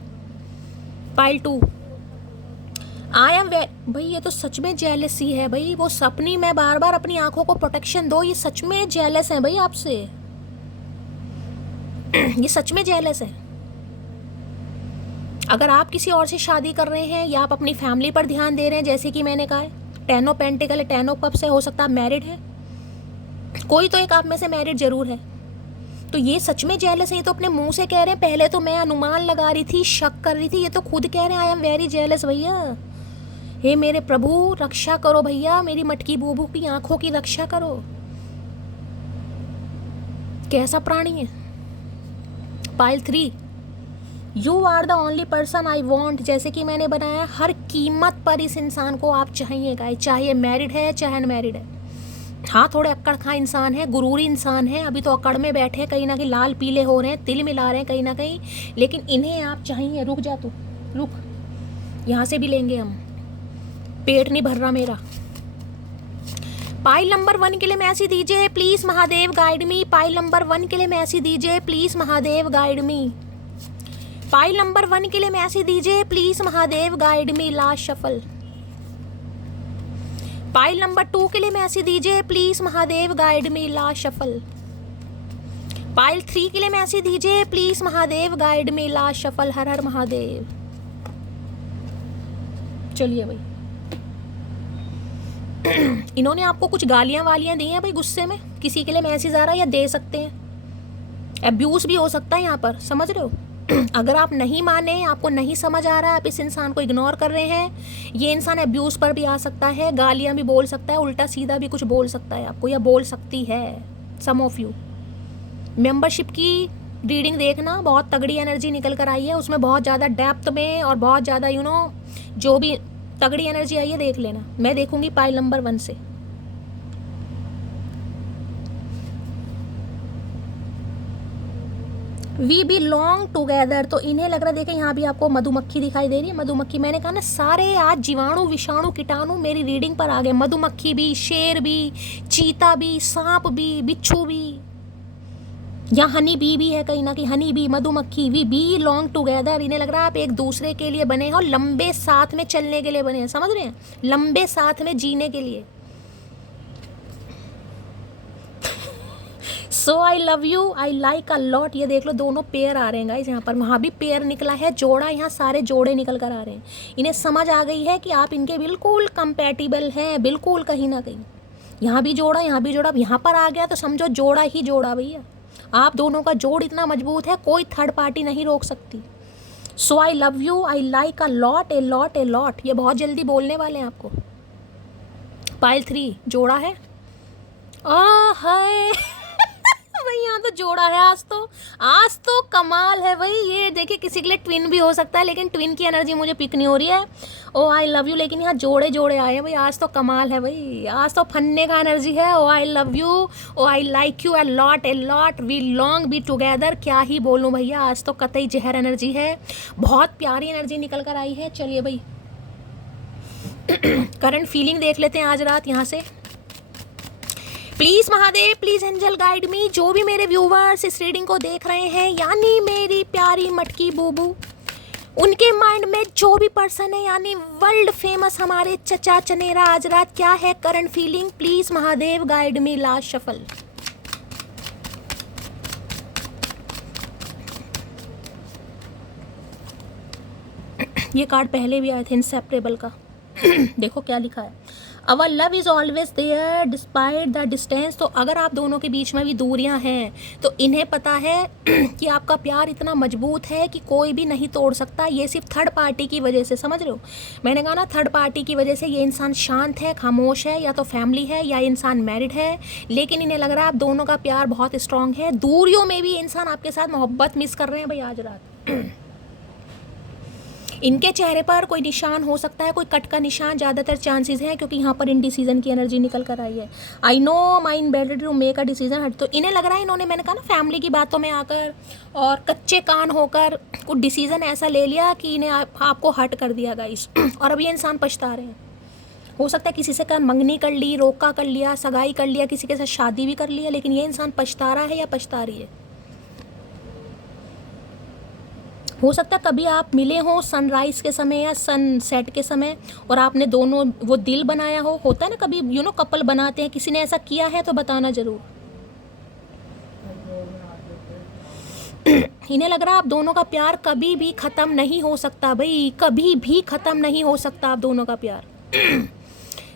पाइल 2। आई एम भाई, ये तो सच में जेलसी है भाई। वो सपनी में बार बार अपनी आंखों को प्रोटेक्शन दो, ये सच में जेलस है भाई आपसे। ये सच में जेलस है। अगर आप किसी और से शादी कर रहे हैं या आप अपनी फैमिली पर ध्यान दे रहे हैं, जैसे कि मैंने कहा है 10 ऑफ पेंटिकल है, 10 ऑफ कप्स है, हो सकता है आप मैरिड है, कोई तो एक आप में से मैरिड जरूर है, तो ये सच में जेलस है। ये तो अपने मुंह से कह रहे हैं, पहले तो मैं अनुमान लगा रही थी, शक कर रही थी, ये तो खुद कह रहे हैं आई एम वेरी जेलस। भैया, हे मेरे प्रभु रक्षा करो भैया, मेरी मटकी बूबू की आंखों की रक्षा करो। कैसा प्राणी है। Pile 3। You are the only person I want. जैसे कि मैंने बनाया, हर कीमत पर इस इंसान को आप चाहिएगा, चाहे मैरिड है चाहे अनमैरिड है। हाँ, थोड़े अक्कड़ खा इंसान है, गुरूरी इंसान है, अभी तो अकड़ में बैठे हैं, कहीं ना कहीं लाल पीले हो रहे हैं, तिल मिला रहे हैं कहीं ना कहीं, लेकिन इन्हें आप चाहिए। रुक जा तू, रुक, यहाँ से भी लेंगे हम, पेट नहीं भर रहा मेरा। पाइल नंबर 1 के लिए मैसेज दीजिए please Mahadev guide me. Pile number 1 के लिए मैसेज दीजिए please Mahadev guide me. Pile number 1 के लिए मैसेज दीजिए please Mahadev guide me. Last shuffle. Pile number 2 के लिए मैसेज दीजिए please Mahadev guide me. Last shuffle. Pile 3 के लिए मैसेज दीजिए please Mahadev guide me. Last shuffle. हर हर महादेव। चलिए भाई, इन्होंने आपको कुछ गालियां वालियां दी हैं भाई, गुस्से में किसी के लिए मैसेज आ रहा है, या दे सकते हैं। अब्यूज भी हो सकता है यहाँ पर, समझ रहे हो। अगर आप नहीं माने, आपको नहीं समझ आ रहा है, आप इस इंसान को इग्नोर कर रहे हैं, ये इंसान अब्यूज पर भी आ सकता है, गालियां भी बोल सकता है, उल्टा सीधा भी कुछ बोल सकता है आपको, या बोल सकती है सम ऑफ यू। मेंबरशिप की रीडिंग देखना, बहुत तगड़ी एनर्जी निकल कर आई है, उसमें बहुत ज़्यादा डेप्थ में और बहुत ज़्यादा जो भी तगड़ी एनर्जी आई है देख लेना। मैं देखूंगी पाइल नंबर 1 से। वी बिलोंग टुगेदर, तो इन्हें लग रहा है, देखें यहाँ भी आपको मधुमक्खी दिखाई दे रही है। मधुमक्खी, मैंने कहा ना सारे आज जीवाणु विषाणु कीटाणु मेरी रीडिंग पर आ गए। मधुमक्खी भी, शेर भी, चीता भी, सांप भी, बिच्छू भी, या हनी बी भी है कहीं ना कहीं, हनी बी, मधुमक्खी। वी बिलोंग टुगेदर, इन्हें लग रहा है आप एक दूसरे के लिए बने हैं और लंबे साथ में चलने के लिए बने हैं, समझ रहे हैं, लंबे साथ में जीने के लिए। So I love you, I like a lot. ये देख लो दोनों पेयर आ रहे हैं गाइस यहाँ पर, वहाँ भी पेयर निकला है, जोड़ा, यहाँ सारे जोड़े निकल कर आ रहे हैं। इन्हें समझ आ गई है कि आप इनके बिल्कुल कंपैटिबल हैं, बिल्कुल कहीं ना कहीं। यहाँ भी जोड़ा, यहाँ भी जोड़ा, यहाँ पर आ गया तो समझो जोड़ा ही जोड़ा भैया। आप दोनों का जोड़ इतना मजबूत है, कोई थर्ड पार्टी नहीं रोक सकती। So I love you, I like a lot, a lot, a lot. ये बहुत जल्दी बोलने वाले हैं आपको। पाइल 3 जोड़ा है। हाय भाई यहाँ तो जोड़ा है आज तो कमाल है भाई। ये देखिए किसी के लिए ट्विन भी हो सकता है, लेकिन ट्विन की एनर्जी मुझे पिक नहीं हो रही है। ओ आई लव यू, लेकिन यहाँ जोड़े जोड़े आए हैं भाई, आज तो कमाल है भाई, आज तो फन्ने का एनर्जी है। Oh I love you, oh I like you, a lot, we long be together. क्या ही बोलूँ भैया, आज तो कतई जहर एनर्जी है, बहुत प्यारी एनर्जी निकल कर आई है। चलिए भाई करंट फीलिंग देख लेते हैं आज रात यहाँ से। Please Mahadev, please angel guide me. जो भी मेरे व्यूवर्स इस रीडिंग को देख रहे हैं, यानी मेरी प्यारी मटकी बूबू, उनके माइंड में जो भी पर्सन है, यानी वर्ल्ड फेमस हमारे चचा चनेरा, आज रात क्या है current feeling. Please Mahadev guide me. Last shuffle. ये कार्ड पहले भी आए थे, इंसेपरेबल का। देखो क्या लिखा है, our love is always there despite the distance. तो अगर आप दोनों के बीच में भी दूरियां हैं, तो इन्हें पता है कि आपका प्यार इतना मजबूत है कि कोई भी नहीं तोड़ सकता। ये सिर्फ थर्ड पार्टी की वजह से, समझ रहे हो, मैंने कहा ना, थर्ड पार्टी की वजह से ये इंसान शांत है, खामोश है, या तो फैमिली है या इंसान मैरिड है, लेकिन इन्हें लग रहा है आप दोनों का प्यार बहुत स्ट्रांग है। दूरियों में भी इंसान आपके साथ मोहब्बत मिस कर रहे हैं भाई आज रात। इनके चेहरे पर कोई निशान हो सकता है, कोई कट का निशान ज़्यादातर चांसेस हैं, क्योंकि यहाँ पर इनडिसीजन की एनर्जी निकल कर आई है। I know mind better to make a decision हट। तो इन्हें लग रहा है इन्होंने, मैंने कहा ना, फैमिली की बातों में आकर और कच्चे कान होकर कुछ डिसीजन ऐसा ले लिया कि इन्हें आपको हर्ट कर दिया गाइस। और अब ये इंसान पछता रहे हैं। हो सकता है किसी से का मंगनी कर ली, रोका कर लिया, सगाई कर लिया, किसी के साथ शादी भी कर लिया, लेकिन ये इंसान पछता रहा है या पछता रही है। हो सकता है कभी आप मिले हो सनराइज़ के समय या सनसेट के समय, और आपने दोनों वो दिल बनाया हो। होता है ना कभी, कपल बनाते हैं, किसी ने ऐसा किया है तो बताना ज़रूर। इन्हें लग रहा है आप दोनों का प्यार कभी भी ख़त्म नहीं हो सकता भाई, कभी भी ख़त्म नहीं हो सकता आप दोनों का प्यार।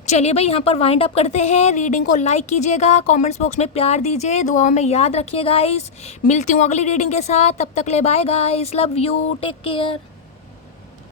चलिए भाई यहाँ पर वाइंड अप करते हैं। रीडिंग को लाइक कीजिएगा, कमेंट्स बॉक्स में प्यार दीजिए, दुआओं में याद रखिए गाइस। मिलती हूँ अगली रीडिंग के साथ, तब तक ले bye guys, love you, take care.